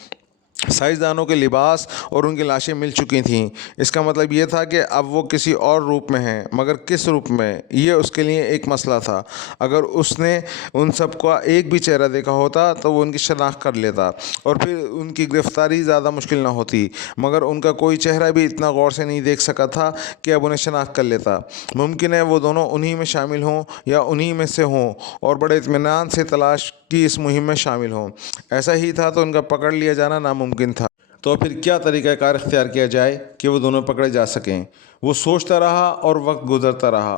साइंसदानों के लिबास और उनकी लाशें मिल चुकी थीं। इसका मतलब ये था कि अब वो किसी और रूप में हैं, मगर किस रूप में, ये उसके लिए एक मसला था। अगर उसने उन सब का एक भी चेहरा देखा होता तो वो उनकी शनाख्त कर लेता और फिर उनकी गिरफ्तारी ज़्यादा मुश्किल ना होती, मगर उनका कोई चेहरा भी इतना गौर से नहीं देख सका था कि अब उन्हें शनाख्त कर लेता। मुमकिन है वो दोनों उन्हीं में शामिल हों या उन्हीं में से हों और बड़े इत्मीनान से तलाश की इस मुहिम में शामिल हों। ऐसा ही था तो उनका पकड़ लिया जाना नामुमकिन था। तो फिर क्या तरीक़ाकार इख्तियार किया जाए कि वो दोनों पकड़े जा सकें। वो सोचता रहा और वक्त गुजरता रहा।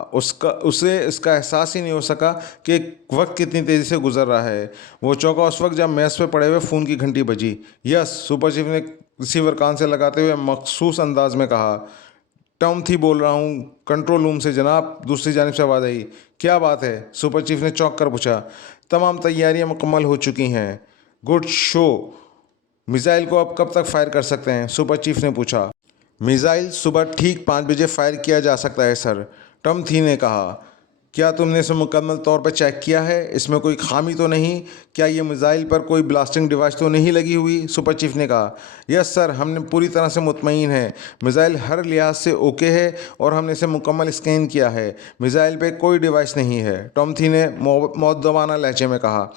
उसे इसका एहसास ही नहीं हो सका कि वक्त कितनी तेज़ी से गुजर रहा है। वो चौंका उस वक्त जब मेज़ पे पड़े हुए फ़ोन की घंटी बजी। यस, सुपर चीफ ने रिसीवर कान से लगाते हुए मखसूस अंदाज में कहा। टॉम थी बोल रहा हूँ, कंट्रोल रूम से जनाब, दूसरी जानिब से आवाज़ आई। क्या बात है, सुपर चीफ ने चौंक कर पूछा। तमाम तैयारियां मुकम्मल हो चुकी हैं। Good show. मिसाइल को अब कब तक फायर कर सकते हैं, सुपर चीफ ने पूछा। मिसाइल सुबह ठीक 5 बजे फायर किया जा सकता है सर, टॉम थी ने कहा। क्या तुमने इसे मुकम्मल तौर पर चेक किया है? इसमें कोई खामी तो नहीं? क्या ये मिसाइल पर कोई ब्लास्टिंग डिवाइस तो नहीं लगी हुई? सुपर चीफ ने कहा। यस सर, हमने पूरी तरह से मुतमईन है। मिसाइल हर लिहाज से ओके है और हमने इसे मुकम्मल स्कैन किया है। मिसाइल पे कोई डिवाइस नहीं है, टॉमथी ने मौदबाना लहजे में कहा।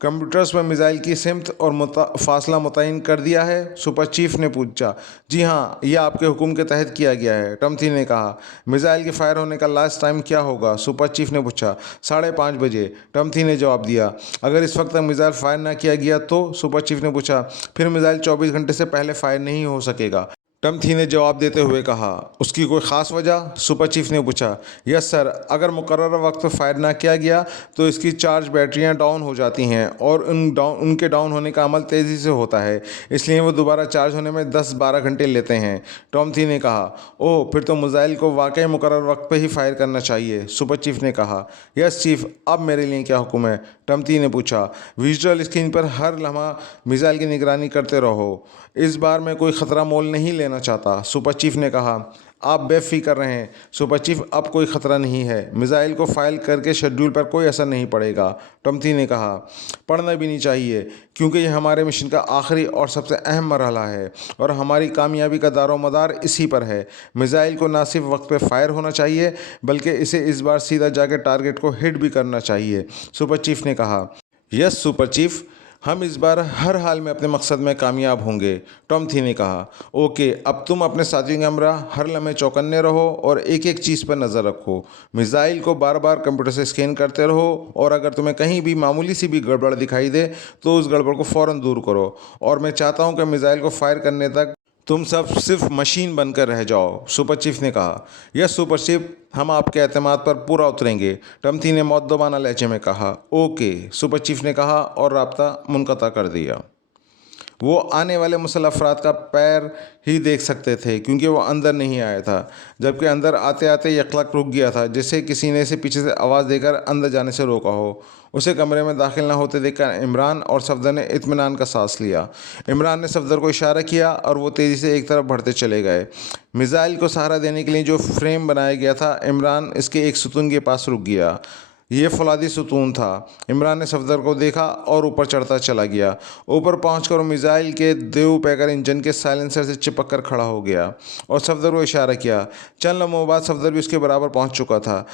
कंप्यूटर्स में मिसाइल की सिमत और फासला मुतयन कर दिया है? सुपर चीफ ने पूछा। जी हाँ, यह आपके हुक्म के तहत किया गया है, टॉमथी ने कहा। मिसाइल के फायर होने का लास्ट टाइम क्या होगा? सुपर चीफ ने पूछा। 5:30 बजे, टॉमथी ने जवाब दिया। अगर इस वक्त तक मिसाइल फायर ना किया गया तो? सुपर चीफ ने पूछा। फिर मिसाइल 24 घंटे से पहले फायर नहीं हो सकेगा, टॉमथी ने जवाब देते हुए कहा। उसकी कोई ख़ास वजह? सुपर चीफ ने पूछा। यस सर, अगर मुकर्रर वक्त पर फायर ना किया गया तो इसकी चार्ज बैटरियां डाउन हो जाती हैं और उनके डाउन होने का अमल तेज़ी से होता है, इसलिए वो दोबारा चार्ज होने में 10-12 घंटे लेते हैं, टॉमथी ने कहा। ओह, फिर तो मिसाइल को वाकई मुकर्रर वक्त पर ही फायर करना चाहिए, सुपर चीफ ने कहा। यस चीफ, अब मेरे लिए क्या हुक्म है? टॉमथी ने पूछा। विजुअल स्क्रीन पर हर लम्हा मिसाइल की निगरानी करते रहो। इस बार मैं कोई ख़तरा मोल नहीं लेना चाहता, सुपर चीफ ने कहा। आप बेफिक्र रहें सुपर चीफ, अब कोई ख़तरा नहीं है। मिसाइल को फाइल करके शेड्यूल पर कोई असर नहीं पड़ेगा, टॉमथी ने कहा। पढ़ना भी नहीं चाहिए, क्योंकि यह हमारे मिशन का आखिरी और सबसे अहम मरहला है और हमारी कामयाबी का दारोमदार इसी पर है। मिसाइल को ना सिर्फ वक्त पे फायर होना चाहिए, बल्कि इसे इस बार सीधा जाकर टारगेट को हिट भी करना चाहिए, सुपर चीफ ने कहा। यस सुपर चीफ, हम इस बार हर हाल में अपने मकसद में कामयाब होंगे, टॉमथी ने कहा। ओके, अब तुम अपने साथियों के हमरा हर लम्हे चौकन्ने रहो और एक एक चीज़ पर नज़र रखो। मिसाइल को बार बार कंप्यूटर से स्कैन करते रहो और अगर तुम्हें कहीं भी मामूली सी भी गड़बड़ दिखाई दे तो उस गड़बड़ को फ़ौरन दूर करो। और मैं चाहता हूँ कि मिसाइल को फायर करने तक तुम सब सिर्फ मशीन बनकर रह जाओ, सुपर चीफ ने कहा। यस सुपर चीफ, हम आपके एतमाद पर पूरा उतरेंगे, टॉमथी ने मौद्दबाना लहजे में कहा। ओके, सुपर चीफ ने कहा और राब्ता मुनक़ता कर दिया। वो आने वाले मुसल्लह अफराद का पैर ही देख सकते थे, क्योंकि वो अंदर नहीं आया था, जबकि अंदर आते आते यकलक रुक गया था, जैसे किसी ने इसे पीछे से आवाज़ देकर अंदर जाने से रोका हो। उसे कमरे में दाखिल न होते देखकर इमरान और सफदर ने इत्मीनान का सांस लिया। इमरान ने सफदर को इशारा किया और वो तेज़ी से एक तरफ बढ़ते चले गए। मिसाइल को सहारा देने के लिए जो फ्रेम बनाया गया था, इमरान इसके एक सुतून के पास रुक गया। ये फौलादी सुतून था। इमरान ने सफदर को देखा और ऊपर चढ़ता चला गया। ऊपर पहुंचकर मिसाइल के देव पैकर इंजन के साइलेंसर से चिपक कर खड़ा हो गया और सफदर को इशारा किया। चंद लम्हों बाद सफदर भी उसके बराबर पहुंच चुका था।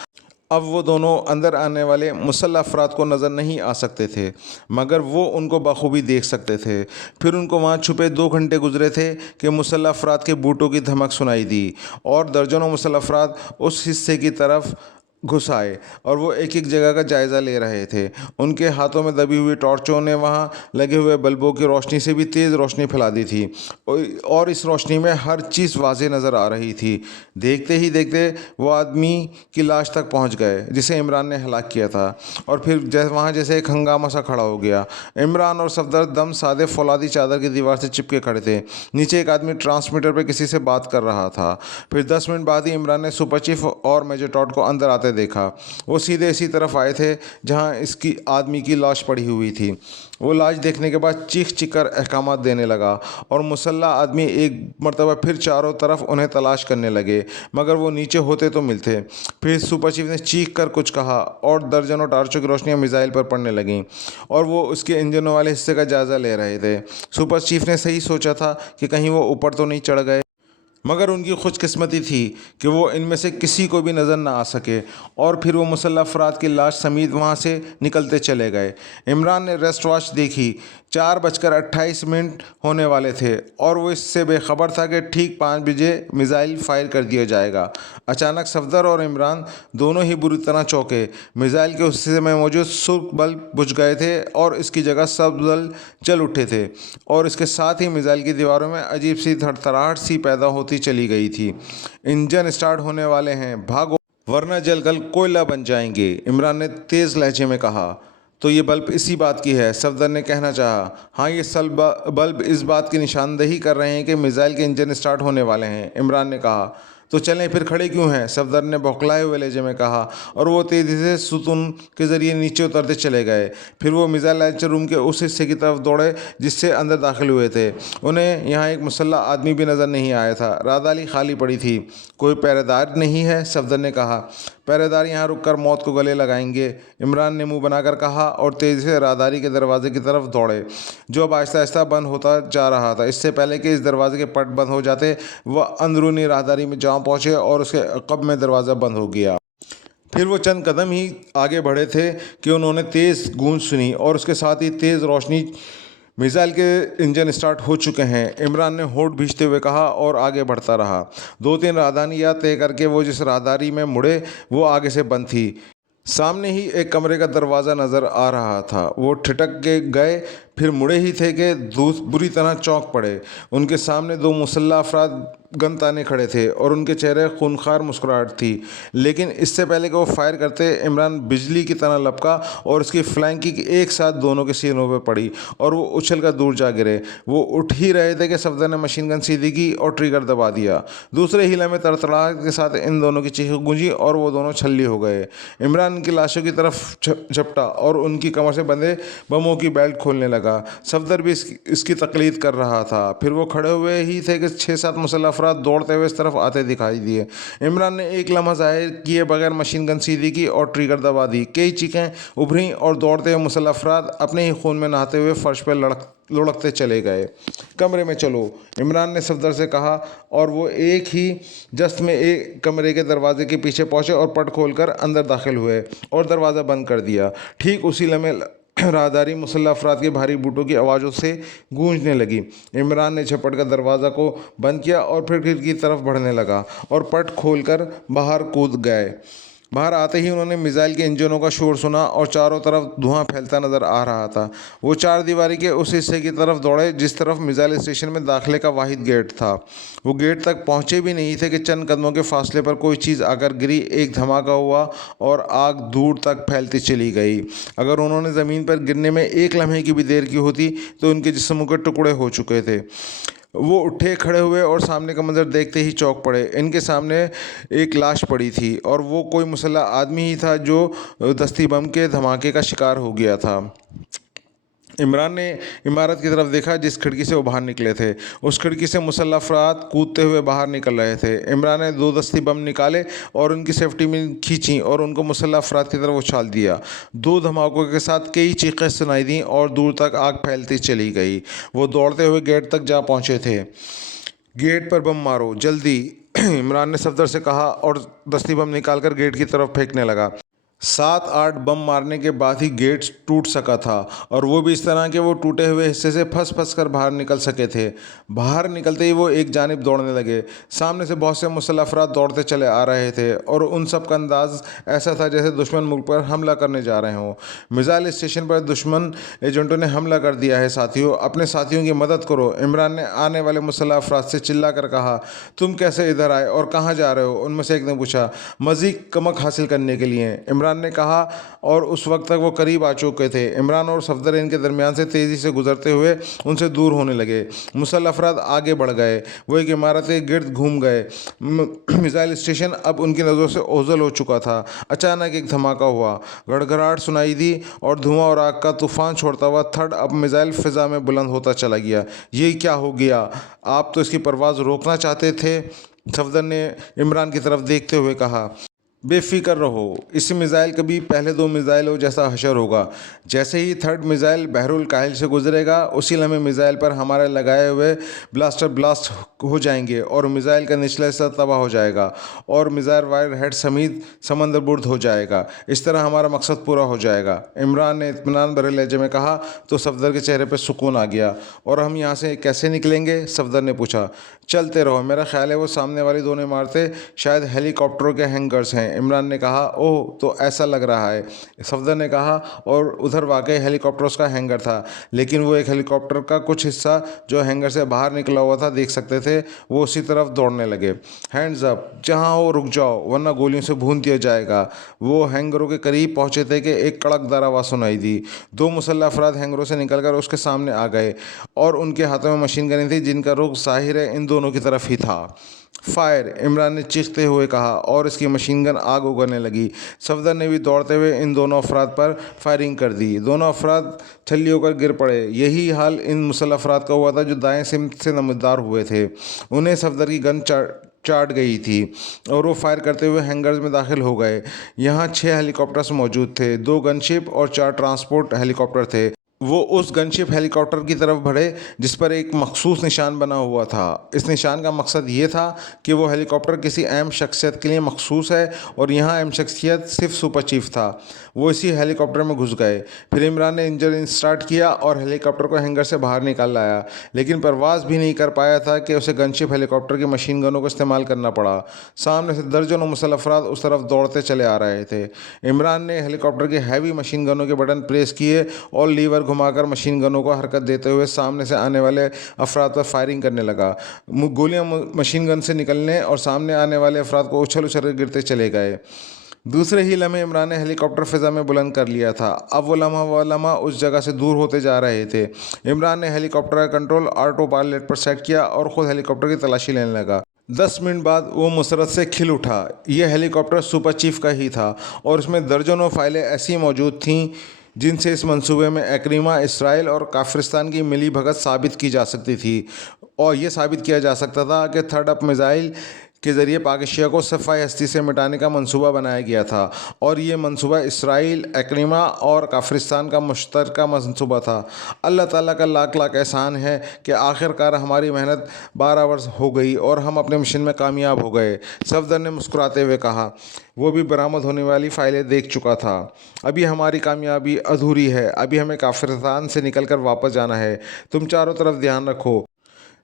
अब वो दोनों अंदर आने वाले मुसल्लह अफराद को नज़र नहीं आ सकते थे, मगर वो उनको बखूबी देख सकते थे। फिर उनको वहाँ छुपे 2 घंटे गुजरे थे कि मुसल्लह अफराद के बूटों की धमक सुनाई दी और दर्जनों मुसल्लह अफराद उस हिस्से की तरफ घुस आए और वो एक एक जगह का जायज़ा ले रहे थे। उनके हाथों में दबी हुई टॉर्चों ने वहाँ लगे हुए बल्बों की रोशनी से भी तेज़ रोशनी फैला दी थी और इस रोशनी में हर चीज़ वाज़ेह नज़र आ रही थी। देखते ही देखते वो आदमी की लाश तक पहुँच गए जिसे इमरान ने हलाक किया था और फिर वहाँ जैसे एक हंगामा सा खड़ा हो गया। इमरान और सफदर दम सादे फौलादी चादर की दीवार से चिपके खड़े थे। नीचे एक आदमी ट्रांसमीटर पर किसी से बात कर रहा था। फिर 10 मिनट बाद ही इमरान ने सुपर चीफ और मेजर टॉड को अंदर आते देखा। वो सीधे इसी तरफ आए थे जहां इसकी आदमी की लाश पड़ी हुई थी। वो लाश देखने के बाद चीख चीख कर अहकामात देने लगा और मुसल्ला आदमी एक मरतबा फिर चारों तरफ उन्हें तलाश करने लगे, मगर वो नीचे होते तो मिलते। फिर सुपर चीफ ने चीख कर कुछ कहा और दर्जनों टार्चों की रोशनियां मिसाइल पर पड़ने लगीं और वो उसके इंजनों वाले हिस्से का जायज़ा ले रहे थे। सुपर चीफ ने सही सोचा था कि कहीं वो ऊपर तो नहीं चढ़ गए, मगर उनकी खुशकिस्मती थी कि वो इनमें से किसी को भी नज़र न आ सके और फिर वो मुसल्लह अफराद की लाश समेत वहाँ से निकलते चले गए। इमरान ने रेस्ट वॉच देखी। 4:28 होने वाले थे और वो इससे बेखबर था कि ठीक 5 बजे मिसाइल फायर कर दिया जाएगा। अचानक सफदर और इमरान दोनों ही बुरी तरह चौंके। मिसाइल के उस हिस्से में मौजूद सुर्ख बल्ब बुझ गए थे और इसकी जगह सब्ज़ बल्ब जल उठे थे और इसके साथ ही मिसाइल की दीवारों में अजीब सी धड़धड़ाहट सी पैदा होती चली गई थी। इंजन स्टार्ट होने वाले हैं, भागो वरना जलकर कोयला बन जाएंगे, इमरान ने तेज़ लहजे में कहा। तो ये बल्ब इसी बात की है, सफदर ने कहना चाहा। हाँ, ये बल्ब इस बात की निशानदही कर रहे हैं कि मिसाइल के इंजन स्टार्ट होने वाले हैं, इमरान ने कहा। तो चलें, फिर खड़े क्यों हैं, सफदर ने बौखलाए हुए लहजे में कहा और वो तेज़ी से सुतून के ज़रिए नीचे उतरते चले गए। फिर वो मिसाइल लॉन्चर रूम के उस हिस्से की तरफ दौड़े जिससे अंदर दाखिल हुए थे। उन्हें यहाँ एक मुसल्ला आदमी भी नज़र नहीं आया था। रादाली खाली पड़ी थी। कोई पहरेदार नहीं है, सफदर ने कहा। पहरेदार यहाँ रुककर मौत को गले लगाएंगे। इमरान ने मुंह बनाकर कहा और तेजी से राहदारी के दरवाजे की तरफ दौड़े, जो अब आहिस्ता आहिस्ता बंद होता जा रहा था। इससे पहले कि इस दरवाजे के पट बंद हो जाते, वह अंदरूनी राहदारी में जा पहुंचे और उसके अक़ब में दरवाज़ा बंद हो गया। फिर वो चंद कदम ही आगे बढ़े थे कि उन्होंने तेज़ गूंज सुनी और उसके साथ ही तेज़ रोशनी। मिसाइल के इंजन स्टार्ट हो चुके हैं, इमरान ने होठ भींचते हुए कहा और आगे बढ़ता रहा। 2-3 राहदारियाँ तय करके वो जिस राहदारी में मुड़े वो आगे से बंद थी। सामने ही एक कमरे का दरवाज़ा नज़र आ रहा था। वो ठिठक के गए, फिर मुड़े ही थे कि बुरी तरह चौंक पड़े। उनके सामने 2 मुसल्लह अफराद गन ताने खड़े थे और उनके चेहरे खूनखार मुस्कुराहट थी। लेकिन इससे पहले कि वो फायर करते, इमरान बिजली की तरह लपका और उसकी फ्लैंक किक एक साथ दोनों के सीनों पर पड़ी और वो उछल कर दूर जा गिरे। वो उठ ही रहे थे कि सफदर ने मशीन गन सीधी की और ट्रिगर दबा दिया। दूसरे हीले में तड़तड़ाहट के साथ इन दोनों की चीखें गूंजी और वो दोनों छल्ली हो गए। इमरान की लाशों की तरफ झपटा और उनकी कमर से बंधे बमों की बेल्ट खोलने लगा। सफदर भी इसकी तकलीद कर रहा था। फिर वो खड़े हुए ही थे कि 6-7 मुसल्लह अफराद दौड़ते हुए इस तरफ आते दिखाई दिए। इमरान ने एक लम्हा जाहिर किए बगैर मशीन गन सीधी की और ट्रिगर दबा दी। कई चीखें उभरी और दौड़ते हुए मुसल्लह अफराद अपने ही खून में नहाते हुए फर्श पर लुढ़कते चले गए। कमरे में चलो, इमरान ने सफदर से कहा और वो एक ही जस्त में एक कमरे के दरवाजे के पीछे पहुंचे और पट खोलकर अंदर दाखिल हुए और दरवाज़ा बंद कर दिया। ठीक उसी लम्हे राहदारी मुसल्लह अफराद के भारी बूटों की आवाज़ों से गूंजने लगी। इमरान ने झपट कर दरवाज़ा को बंद किया और फिर खिड़की की तरफ बढ़ने लगा और पट खोलकर बाहर कूद गए। बाहर आते ही उन्होंने मिसाइल के इंजनों का शोर सुना और चारों तरफ धुआं फैलता नज़र आ रहा था। वो चार दीवारी के उस हिस्से की तरफ दौड़े जिस तरफ मिसाइल स्टेशन में दाखिले का वाहिद गेट था। वो गेट तक पहुंचे भी नहीं थे कि चंद कदमों के फासले पर कोई चीज़ आकर गिरी। एक धमाका हुआ और आग दूर तक फैलती चली गई। अगर उन्होंने ज़मीन पर गिरने में एक लम्हे की भी देर की होती तो उनके जिस्मों के टुकड़े हो चुके थे। वो उठे, खड़े हुए और सामने का मंजर देखते ही चौंक पड़े। इनके सामने एक लाश पड़ी थी और वो कोई मुसल्लह आदमी ही था जो दस्ती बम के धमाके का शिकार हो गया था। इमरान ने इमारत की तरफ देखा जिस खिड़की से वो बाहर निकले थे। उस खिड़की से मुसल्लह अफराद कूदते हुए बाहर निकल रहे थे। इमरान ने 2 दस्ती बम निकाले और उनकी सेफ्टी में खींची और उनको मुसल्लह अफराद की तरफ उछाल दिया। 2 धमाकों के साथ कई चीखें सुनाई दी और दूर तक आग फैलती चली गई। वो दौड़ते हुए गेट तक जा पहुँचे थे। गेट पर बम मारो जल्दी, इमरान ने सफदर से कहा और दस्ती बम निकालकर गेट की तरफ फेंकने लगा। 7-8 बम मारने के बाद ही गेट टूट सका था और वो भी इस तरह के वो टूटे हुए हिस्से से फंस कर बाहर निकल सके थे। बाहर निकलते ही वो एक जानिब दौड़ने लगे। सामने से बहुत से मुसल्लह अफराद दौड़ते चले आ रहे थे और उन सब का अंदाज ऐसा था जैसे दुश्मन मुल्क पर हमला करने जा रहे हों। मिसाइल स्टेशन पर दुश्मन एजेंटों ने हमला कर दिया है साथियों, अपने साथियों की मदद करो। इमरान ने आने वाले मुसल्लह अफराद से चिल्ला कर कहा, तुम कैसे इधर आए और कहाँ जा रहे हो? उनमें से एक ने पूछा। मज़ीद कमक हासिल करने के लिए, इमरान ने कहा और उस वक्त तक वो करीब आ चुके थे। इमरान और सफदर इनके दरमियान से तेज़ी से गुजरते हुए उनसे दूर होने लगे। मुसल्लह अफराद आगे बढ़ गए। वो एक इमारत के गिर्द घूम गए। मिसाइल स्टेशन अब उनकी नज़रों से ओझल हो चुका था। अचानक एक धमाका हुआ, गड़गड़ाहट सुनाई दी और धुआं और आग का तूफान छोड़ता हुआ थर्ड अब मिसाइल फ़िज़ा में बुलंद होता चला गया। ये क्या हो गया? आप तो इसकी परवाज़ रोकना चाहते थे, सफदर ने इमरान की तरफ देखते हुए कहा। बेफिक्र रहो, इस मिसाइल कभी पहले 2 मिसाइलों जैसा हशर होगा। जैसे ही थर्ड मिसाइल बहरुल काहिल से गुजरेगा उसी लम्हे मिसाइल पर हमारे लगाए हुए ब्लास्टर ब्लास्ट हो जाएंगे और मिसाइल का निचला हिस्सा तबाह हो जाएगा और मिसाइल वायर हेड समेत समंदर बुर्द हो जाएगा। इस तरह हमारा मकसद पूरा हो जाएगा, इमरान ने इत्मीनान भरे लहजे में कहा। तो सफदर के चेहरे पर सुकून आ गया। और हम यहाँ से कैसे निकलेंगे? सफदर ने पूछा। चलते रहो, मेरा ख्याल है वो सामने वाली दोनों इमारतें शायद हेलीकॉप्टरों के हैंगर्स हैं। इमरान ने कहा। ओह, तो ऐसा लग रहा है, सफदर ने कहा। और उधर वाकई हेलीकॉप्टर्स का हैंगर था, लेकिन वो एक हेलीकॉप्टर का कुछ हिस्सा जो हैंगर से बाहर निकला हुआ था देख सकते थे। वो उसी तरफ दौड़ने लगे। हैंड्स अप, जहाँ हो रुक जाओ वरना गोलियों से भून दिया जाएगा। वो हैंगरों के करीब पहुंचे थे कि एक कड़कदार आवाज़ सुनाई दी। 2 मुसल्लह अफराद हैंगरों से निकलकर उसके सामने आ गए और उनके हाथों में मशीन गन थी जिनका रुख ज़ाहिर है इन दोनों की तरफ ही था। फायर, इमरान ने चीखते हुए कहा और इसकी मशीन गन आग उगलने लगी। सफदर ने भी दौड़ते हुए इन दोनों अफराद पर फायरिंग कर दी। दोनों अफराद छल्ली होकर गिर पड़े। यही हाल इन मुसल्लह अफराद का हुआ था जो दाएं सिमत से नमदार हुए थे। उन्हें सफदर की गन चाट गई थी और वो फायर करते हुए हैंगर्स में दाखिल हो गए। यहाँ 6 हेलीकॉप्टर्स मौजूद थे, 2 गनशिप और 4 ट्रांसपोर्ट हेलीकॉप्टर थे। वो उस गनशिप हेलीकॉप्टर की तरफ बढ़े जिस पर एक मखसूस निशान बना हुआ था। इस निशान का मकसद ये था कि वो हेलीकॉप्टर किसी अहम शख्सियत के लिए मखसूस है और यहाँ अहम शख्सियत सिर्फ सुपर चीफ था। वो इसी हेलीकॉप्टर में घुस गए। फिर इमरान ने इंजन स्टार्ट किया और हेलीकॉप्टर को हैंगर से बाहर निकाल लाया, लेकिन परवाज़ भी नहीं कर पाया था कि उसे गनशिप हेलीकॉप्टर की मशीन गनों को इस्तेमाल करना पड़ा। सामने से दर्जनों मुसल्लफ़ अफराद उस तरफ दौड़ते चले आ रहे थे। इमरान ने हेलीकॉप्टर के हैवी मशीन गनों के बटन प्रेस किए और लीवर घुमाकर मशीन गनों को हरकत देते हुए सामने से आने वाले अफराद पर फायरिंग करने लगा। गोलियां मशीन गन से निकलने और सामने आने वाले अफराद को उछल उछल कर गिरते चले गए। दूसरे ही लम्हे इमरान ने हेलीकॉप्टर फ़िज़ा में बुलंद कर लिया था। अब वो लम्हा उस जगह से दूर होते जा रहे थे। इमरान ने हेलीकॉप्टर का कंट्रोल ऑटो पायलट पर सेट किया और ख़ुद हेलीकॉप्टर की तलाशी लेने लगा। 10 मिनट बाद वो मुसरत से खिल उठा। यह हेलीकॉप्टर सुपर चीफ का ही था और उसमें दर्जनों फाइलें ऐसी मौजूद थीं जिनसे इस मंसूबे में एक्रीमा, इसराइल और काफिरिस्तान की मिली भगत साबित की जा सकती थी। और ये साबित किया जा सकता था कि थर्ड अप मिज़ाइल के ज़रिए पाकिस्तान को सफ़ाई हस्ती से मिटाने का मंसूबा बनाया गया था और ये मंसूबा इसराइल, एक्रीमा और काफिरिस्तान का मुश्तरका मंसूबा था। अल्लाह ताला का लाख लाख एहसान है कि आखिरकार हमारी मेहनत 12 वर्ष हो गई और हम अपने मिशन में कामयाब हो गए, सफदर ने मुस्कुराते हुए कहा। वो भी बरामद होने वाली फ़ाइलें देख चुका था। अभी हमारी कामयाबी अधूरी है, अभी हमें काफिरिस्तान से निकलकर वापस जाना है। तुम चारों तरफ ध्यान रखो।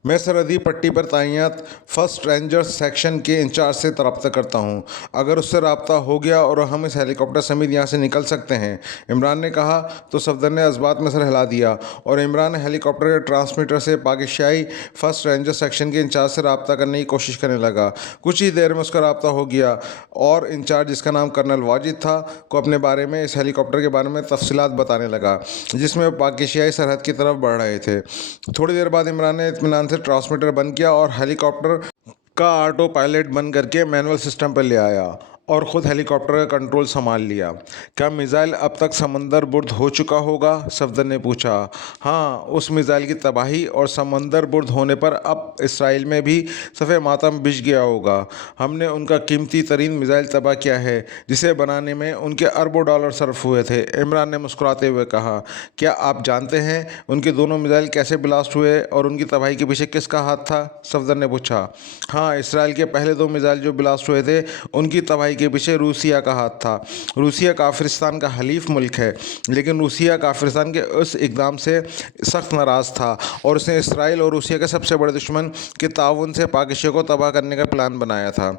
मैं सरहदी पट्टी पर तैनात फर्स्ट रेंजर्स सेक्शन के इंचार्ज से रब्ता करता हूँ। अगर उससे रब्ता हो गया और हम इस हेलीकॉप्टर समेत यहाँ से निकल सकते हैं, इमरान ने कहा तो सफदर ने इस्बात में सर हिला दिया और इमरान हेलीकॉप्टर के ट्रांसमीटर से पाकिस्तानी फर्स्ट रेंजर सेक्शन के इंचार्ज से रब्ता करने की कोशिश करने लगा। कुछ ही देर में उसका रब्ता हो गया और इंचार्ज, जिसका नाम कर्नल वाजिद था, को अपने बारे में, इस हेलीकॉप्टर के बारे में तफसीलात बताने लगा जिसमें वो पाकिस्तानी सरहद की तरफ बढ़ रहे थे। थोड़ी देर बाद इमरान ने इत्मीनान से ट्रांसमीटर बंद किया और हेलीकॉप्टर का ऑटो पायलट बंद करके मैनुअल सिस्टम पर ले आया और ख़ुद हेलीकॉप्टर का कंट्रोल संभाल लिया। क्या मिज़ाइल अब तक समंदर बुर्द हो चुका होगा? सफदर ने पूछा। हाँ, उस मिज़ाइल की तबाही और समंदर बुर्द होने पर अब इसराइल में भी सफ़े मातम बिछ गया होगा। हमने उनका कीमती तरीन मिज़ाइल तबाह किया है जिसे बनाने में उनके अरबों डॉलर सर्फ हुए थे, इमरान ने मुस्कुराते हुए कहा। क्या आप जानते हैं उनके दोनों मिज़ाइल कैसे ब्लास्ट हुए और उनकी तबाही के पीछे किसका हाथ था? सफदर ने पूछा। हाँ, इसराइल के पहले 2 मिज़ाइल जो ब्लास्ट हुए थे उनकी तबाही के पीछे रूसिया का हाथ था। रूसिया काफिरिस्तान का हलीफ मुल्क है, लेकिन रूसिया काफिरिस्तान के उस इकदाम से सख्त नाराज़ था और उसने इसराइल और रूसिया के सबसे बड़े दुश्मन के ताउन से पाकिस्तान को तबाह करने का प्लान बनाया था।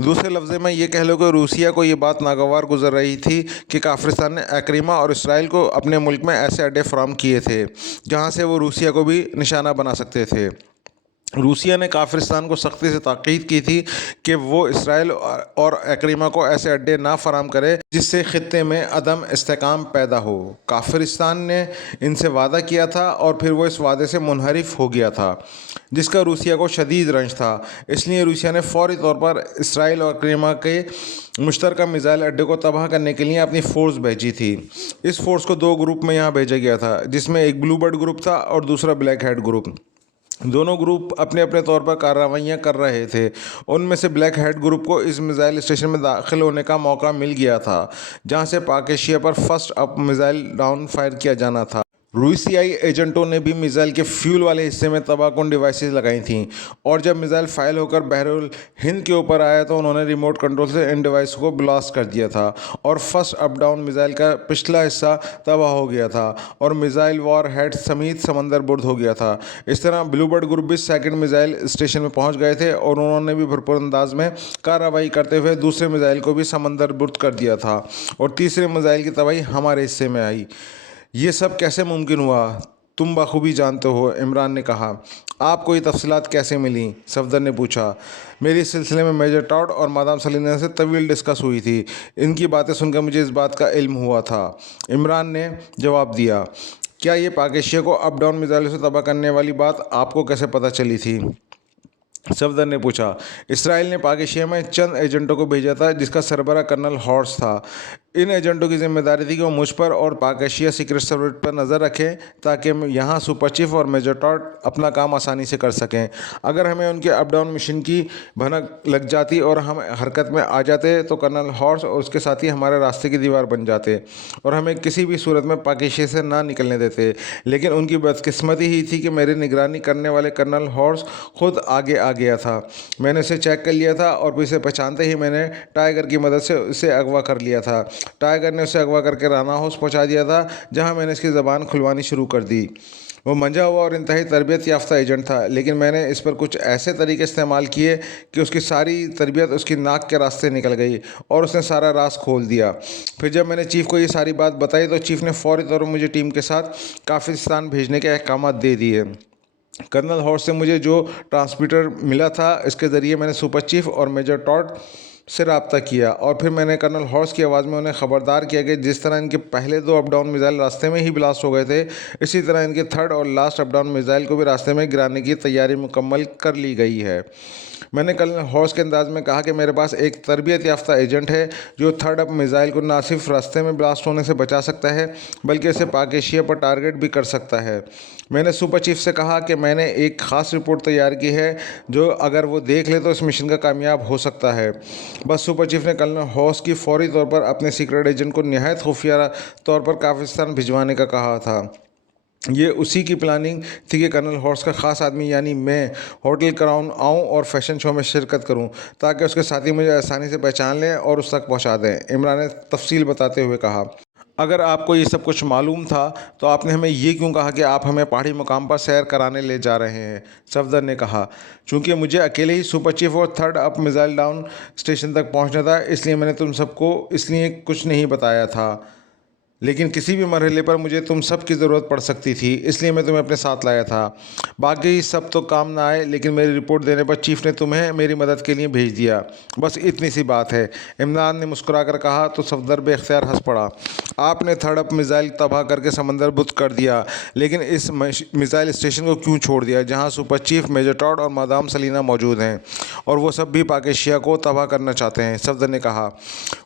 दूसरे लफ्ज़ में ये कह लो कि रूसिया को ये बात नागवार गुजर रही थी कि काफिरिस्तान ने एक्रीमा और इसराइल को अपने मुल्क में ऐसे अड्डे फराहम किए थे जहाँ से वो रूसिया को भी निशाना बना सकते थे। रूसिया ने काफिरिस्तान को सख्ती से ताकीद की थी कि वो इसराइल और एक्रीमा को ऐसे अड्डे ना फराहम करे जिससे ख़ित्ते में अदम इस्तेकाम पैदा हो। काफिरिस्तान ने इनसे वादा किया था और फिर वो इस वादे से मुनहरिफ हो गया था जिसका रूसिया को शदीद रंज था। इसलिए रूसिया ने फ़ौरी तौर पर इसराइल और एक्रीमा के मुश्तरका मिज़ाइल अड्डे को तबाह करने के लिए अपनी फ़ोर्स भेजी थी। इस फ़ोर्स को 2 ग्रुप में यहाँ भेजा गया था, जिसमें एक ब्लू बर्ड ग्रुप था और दूसरा ब्लैक हेड ग्रुप। दोनों ग्रुप अपने अपने तौर पर कार्रवाइयाँ कर रहे थे। उनमें से ब्लैक हेड ग्रुप को इस मिज़ाइल स्टेशन में दाखिल होने का मौका मिल गया था जहां से पाकिस्तान पर first up missile down fire किया जाना था। रूसियाई एजेंटों ने भी मिज़ाइल के फ्यूल वाले हिस्से में तबाहकुन डिवाइसेस लगाई थीं और जब मिज़ाइल फायर होकर बहरुल हिंद के ऊपर आया तो उन्होंने रिमोट कंट्रोल से इन डिवाइस को ब्लास्ट कर दिया था और फर्स्ट अप डाउन मिज़ाइल का पिछला हिस्सा तबाह हो गया था और मिज़ाइल वॉर हेड समेत समंदर बुर्द हो गया था। इस तरह ब्लूबर्ड ग्रुप भी सेकंड मिज़ाइल स्टेशन में पहुंच गए थे और उन्होंने भी भरपूर अंदाज में कार्रवाई करते हुए दूसरे मिज़ाइल को भी समंदर बुर्द कर दिया था और तीसरे मिज़ाइल की तबाही हमारे हिस्से में आई। ये सब कैसे मुमकिन हुआ? तुम बखूबी जानते हो, इमरान ने कहा। आपको ये तफसीलात कैसे मिली? सफदर ने पूछा। मेरी इस सिलसिले में मेजर टॉड और मादाम सलीना से तवील डिस्कस हुई थी। इनकी बातें सुनकर मुझे इस बात का इल्म हुआ था, इमरान ने जवाब दिया। क्या ये पाकिस्तान को अप डाउन मिज़ाइलों से तबाह करने वाली बात आपको कैसे पता चली थी? सफदर ने पूछा। इसराइल ने पाकिस्तान में चंद एजेंटों को भेजा था जिसका सरबरा कर्नल हॉर्स था। इन एजेंटों की जिम्मेदारी थी कि वो मुझ पर और पाक एशिया सीक्रेट सर्विस पर नज़र रखें ताकि यहाँ सुपर चीफ और मेजर टॉड अपना काम आसानी से कर सकें। अगर हमें उनके अप डाउन मिशन की भनक लग जाती और हम हरकत में आ जाते तो कर्नल हॉर्स और उसके साथी हमारे रास्ते की दीवार बन जाते और हमें किसी भी सूरत में पाक एशिया से ना निकलने देते। लेकिन उनकी बदकिस्मती ही थी कि मेरी निगरानी करने वाले कर्नल हॉर्स खुद आगे आ गया था। मैंने उसे चेक कर लिया था और उसे पहचानते ही मैंने टाइगर की मदद से उसे अगवा कर लिया था। टाइगर ने उसे अगवा करके राना हाउस पहुंचा दिया था, जहां मैंने इसकी ज़बान खुलवानी शुरू कर दी। वो मंझा हुआ और इंतहाई तरबियत याफ्ता एजेंट था, लेकिन मैंने इस पर कुछ ऐसे तरीके इस्तेमाल किए कि उसकी सारी तरबियत उसकी नाक के रास्ते निकल गई और उसने सारा राज खोल दिया। फिर जब मैंने चीफ़ को ये सारी बात बताई तो चीफ़ ने फौरी तौर पर मुझे टीम के साथ काफिस्तान भेजने के अहकाम दे दिए। कर्नल हॉर्स से मुझे जो ट्रांसमीटर मिला था, इसके ज़रिए मैंने सुपर चीफ और मेजर टॉड से रब्ता किया और फिर मैंने कर्नल हॉर्स की आवाज़ में उन्हें ख़बरदार किया कि जिस तरह इनके पहले 2 अप डाउन मिसाइल रास्ते में ही ब्लास्ट हो गए थे, इसी तरह इनके थर्ड और लास्ट अप डाउन मिसाइल को भी रास्ते में गिराने की तैयारी मुकम्मल कर ली गई है। मैंने कर्नल हॉर्स के अंदाज में कहा कि मेरे पास एक तरबियत याफ्ता एजेंट है जो थर्ड अप मिसाइल को ना सिर्फ रास्ते में ब्लास्ट होने से बचा सकता है बल्कि इसे पाक एशिया पर टारगेट भी कर सकता है। मैंने सुपर चीफ से कहा कि मैंने एक ख़ास रिपोर्ट तैयार की है जो अगर वो देख ले तो इस मिशन का कामयाब हो सकता है। बस सुपर चीफ ने कर्नल हॉर्स की फौरी तौर पर अपने सीक्रेट एजेंट को निहायत खुफिया तौर पर काफिस्तान भिजवाने का कहा था। ये उसी की प्लानिंग थी कि कर्नल हॉर्स का ख़ास आदमी यानी मैं होटल क्राउन आऊँ और फैशन शो में शिरकत करूँ ताकि उसके साथी मुझे आसानी से पहचान लें और उस तक पहुँचा दें। इमरान ने तफसील बताते हुए कहा, अगर आपको ये सब कुछ मालूम था तो आपने हमें ये क्यों कहा कि आप हमें पहाड़ी मुकाम पर सैर कराने ले जा रहे हैं? सफदर ने कहा, चूँकि मुझे अकेले ही सुपर चीफ और third up missile down station तक पहुँचना था, इसलिए मैंने तुम सबको इसलिए कुछ नहीं बताया था। लेकिन किसी भी मरहले पर मुझे तुम सब की ज़रूरत पड़ सकती थी, इसलिए मैं तुम्हें अपने साथ लाया था। बाकी सब तो काम ना आए, लेकिन मेरी रिपोर्ट देने पर चीफ ने तुम्हें मेरी मदद के लिए भेज दिया। बस इतनी सी बात है। इमरान ने मुस्कुराकर कहा तो सफदर बेख्तियार हंस पड़ा। आपने थर्ड अप मिसाइल तबाह करके समंदर बुत कर दिया, लेकिन इस मिसाइल स्टेशन को क्यों छोड़ दिया जहाँ सुपर चीफ, मेजर टॉड और मादाम सलीना मौजूद हैं और वो सब भी पाक एशिया को तबाह करना चाहते हैं? सफदर ने कहा,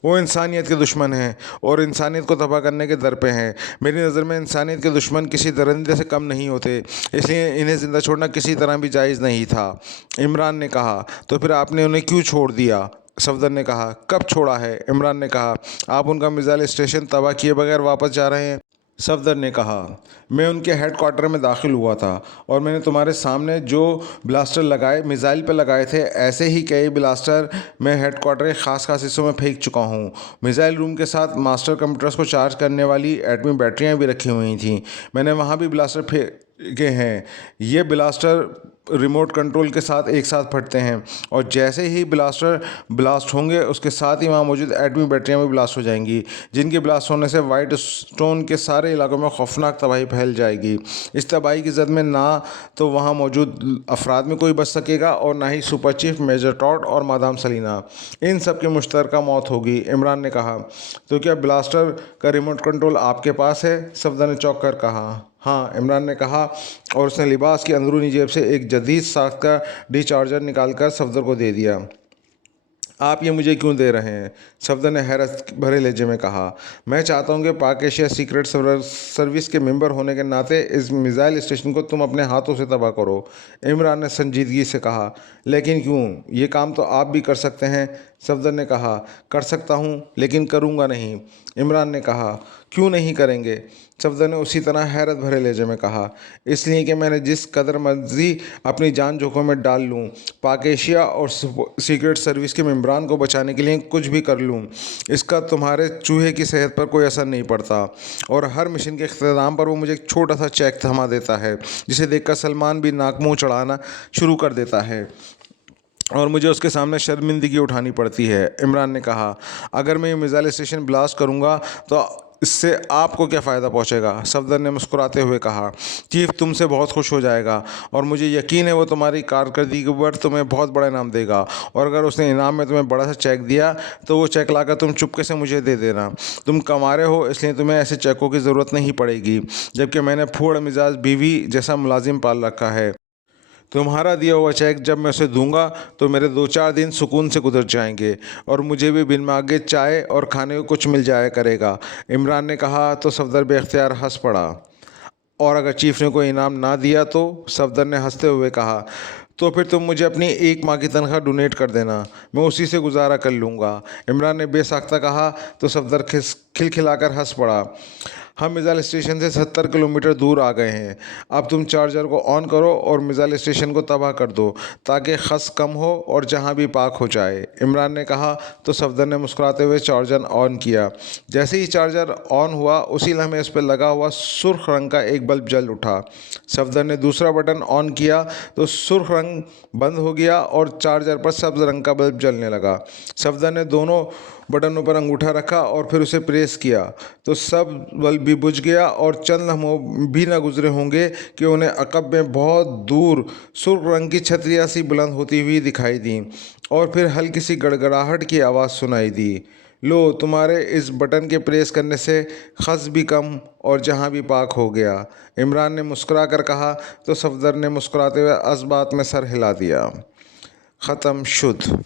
वो इंसानियत के दुश्मन हैं और इंसानियत को तबाह करने के दर पे हैं। मेरी नज़र में इंसानियत के दुश्मन किसी दरिंदे से कम नहीं होते, इसलिए इन्हें ज़िंदा छोड़ना किसी तरह भी जायज़ नहीं था। इमरान ने कहा, तो फिर आपने उन्हें क्यों छोड़ दिया? सफदर ने कहा, कब छोड़ा है? इमरान ने कहा, आप उनका मिसाइल स्टेशन तबाह किए बगैर वापस जा रहे हैं? सफदर ने कहा, मैं उनके हेडक्वार्टर में दाखिल हुआ था और मैंने तुम्हारे सामने जो ब्लास्टर लगाए मिसाइल पर लगाए थे, ऐसे ही कई ब्लास्टर मैं हेडक्वार्टर के ख़ास हिस्सों में फेंक चुका हूँ। मिसाइल रूम के साथ मास्टर कंप्यूटर्स को चार्ज करने वाली एटमी बैटरियाँ भी रखी हुई थीं। मैंने वहाँ भी ब्लास्टर फेंके हैं। ये ब्लास्टर रिमोट कंट्रोल के साथ एक साथ फटते हैं और जैसे ही ब्लास्टर ब्लास्ट होंगे उसके साथ ही वहाँ मौजूद एटमी बैटरियाँ भी ब्लास्ट हो जाएंगी, जिनके ब्लास्ट होने से वाइट स्टोन के सारे इलाकों में खौफनाक तबाही फैल जाएगी। इस तबाही की जद में ना तो वहाँ मौजूद अफराद में कोई बच सकेगा और ना ही सुपर चीफ, मेजर टॉड और मादाम सलीना, इन सब की मुश्तरका मौत होगी। इमरान ने कहा, तो क्या ब्लास्टर का रिमोट कंट्रोल आपके पास है? सफदर ने चौंक कर कहा, हाँ। इमरान ने कहा और उसने लिबास की अंदरूनी जेब से एक जदीद साख्त का डिचार्जर निकालकर सफदर को दे दिया। आप ये मुझे क्यों दे रहे हैं? सफदर ने हैरत भरे लहजे में कहा, मैं चाहता हूँ कि पाक एशिया सीक्रेट सर्विस के मेंबर होने के नाते इस मिसाइल स्टेशन को तुम अपने हाथों से तबाह करो। इमरान ने संजीदगी से कहा, लेकिन क्यों? ये काम तो आप भी कर सकते हैं। सफदर ने कहा, कर सकता हूँ लेकिन करूँगा नहीं। इमरान ने कहा, क्यों नहीं करेंगे? सफदर ने उसी तरह हैरत भरे लहजे में कहा, इसलिए कि मैंने जिस कदर मर्जी अपनी जान जोखिम में डाल लूँ, पाक एशिया और सीक्रेट सर्विस के मेम्बरान को बचाने के लिए कुछ भी कर लूँ, इसका तुम्हारे चूहे की सेहत पर कोई असर नहीं पड़ता। और हर मिशन के अख्ताम पर वो मुझे एक छोटा सा चेक थमा देता है, जिसे देखकर सलमान भी नाक मुँह चढ़ाना शुरू कर देता है और मुझे उसके सामने शर्मिंदगी उठानी पड़ती है। इमरान ने कहा, अगर मैं ये मिसाइल स्टेशन ब्लास्ट करूँगा तो इससे आपको क्या फ़ायदा पहुँचेगा? सफदर ने मुस्कुराते हुए कहा, चीफ तुमसे बहुत खुश हो जाएगा और मुझे यकीन है वो तुम्हारी कारकर्दगी पर तुम्हें बहुत बड़ा इनाम देगा। और अगर उसने इनाम में तुम्हें बड़ा सा चेक दिया तो वो चेक लाकर तुम चुपके से मुझे दे देना। तुम कमारे हो इसलिए तुम्हें ऐसे चेकों की ज़रूरत नहीं पड़ेगी, जबकि मैंने फूड़ मिजाज बीवी जैसा मुलाजिम पाल रखा है। तुम्हारा दिया हुआ चेक जब मैं उसे दूंगा तो मेरे 2-4 दिन सुकून से गुजर जाएंगे और मुझे भी बिन मांगे चाय और खाने को कुछ मिल जाया करेगा। इमरान ने कहा तो सफदर बेख्तियार हंस पड़ा। और अगर चीफ ने कोई इनाम ना दिया तो? सफदर ने हंसते हुए कहा। तो फिर तुम मुझे अपनी 1 माह की तनख्वाह डोनेट कर देना, मैं उसी से गुजारा कर लूँगा। इमरान ने बेसाख्ता कहा तो सफदर खिलखिलाकर हंस पड़ा। हम मिसाइल स्टेशन से 70 किलोमीटर दूर आ गए हैं। अब तुम चार्जर को ऑन करो और मिसाइल स्टेशन को तबाह कर दो ताकि खस कम हो और जहां भी पाक हो जाए। इमरान ने कहा तो सफदर ने मुस्कुराते हुए चार्जर ऑन किया। जैसे ही चार्जर ऑन हुआ उसी लम्हे उस पर लगा हुआ सुर्ख रंग का एक बल्ब जल उठा। सफदर ने दूसरा बटन ऑन किया तो सुर्ख रंग बंद हो गया और चार्जर पर सब्ज रंग का बल्ब जलने लगा। सफदर ने दोनों बटनों पर अंगूठा रखा और फिर उसे प्रेस किया तो सब बल्ब भी बुझ गया और चंद लम्हों भी न गुजरे होंगे कि उन्हें अकब में बहुत दूर सुर्ख रंग की छतरियाँ सी बुलंद होती हुई दिखाई दी और फिर हल्की सी गड़गड़ाहट की आवाज़ सुनाई दी। लो, तुम्हारे इस बटन के प्रेस करने से खस भी कम और जहाँ भी पाक हो गया। इमरान ने मुस्कुरा कर कहा तो सफदर ने मुस्कुराते हुए इस बात में सर हिला दिया। ख़त्म शुद्ध।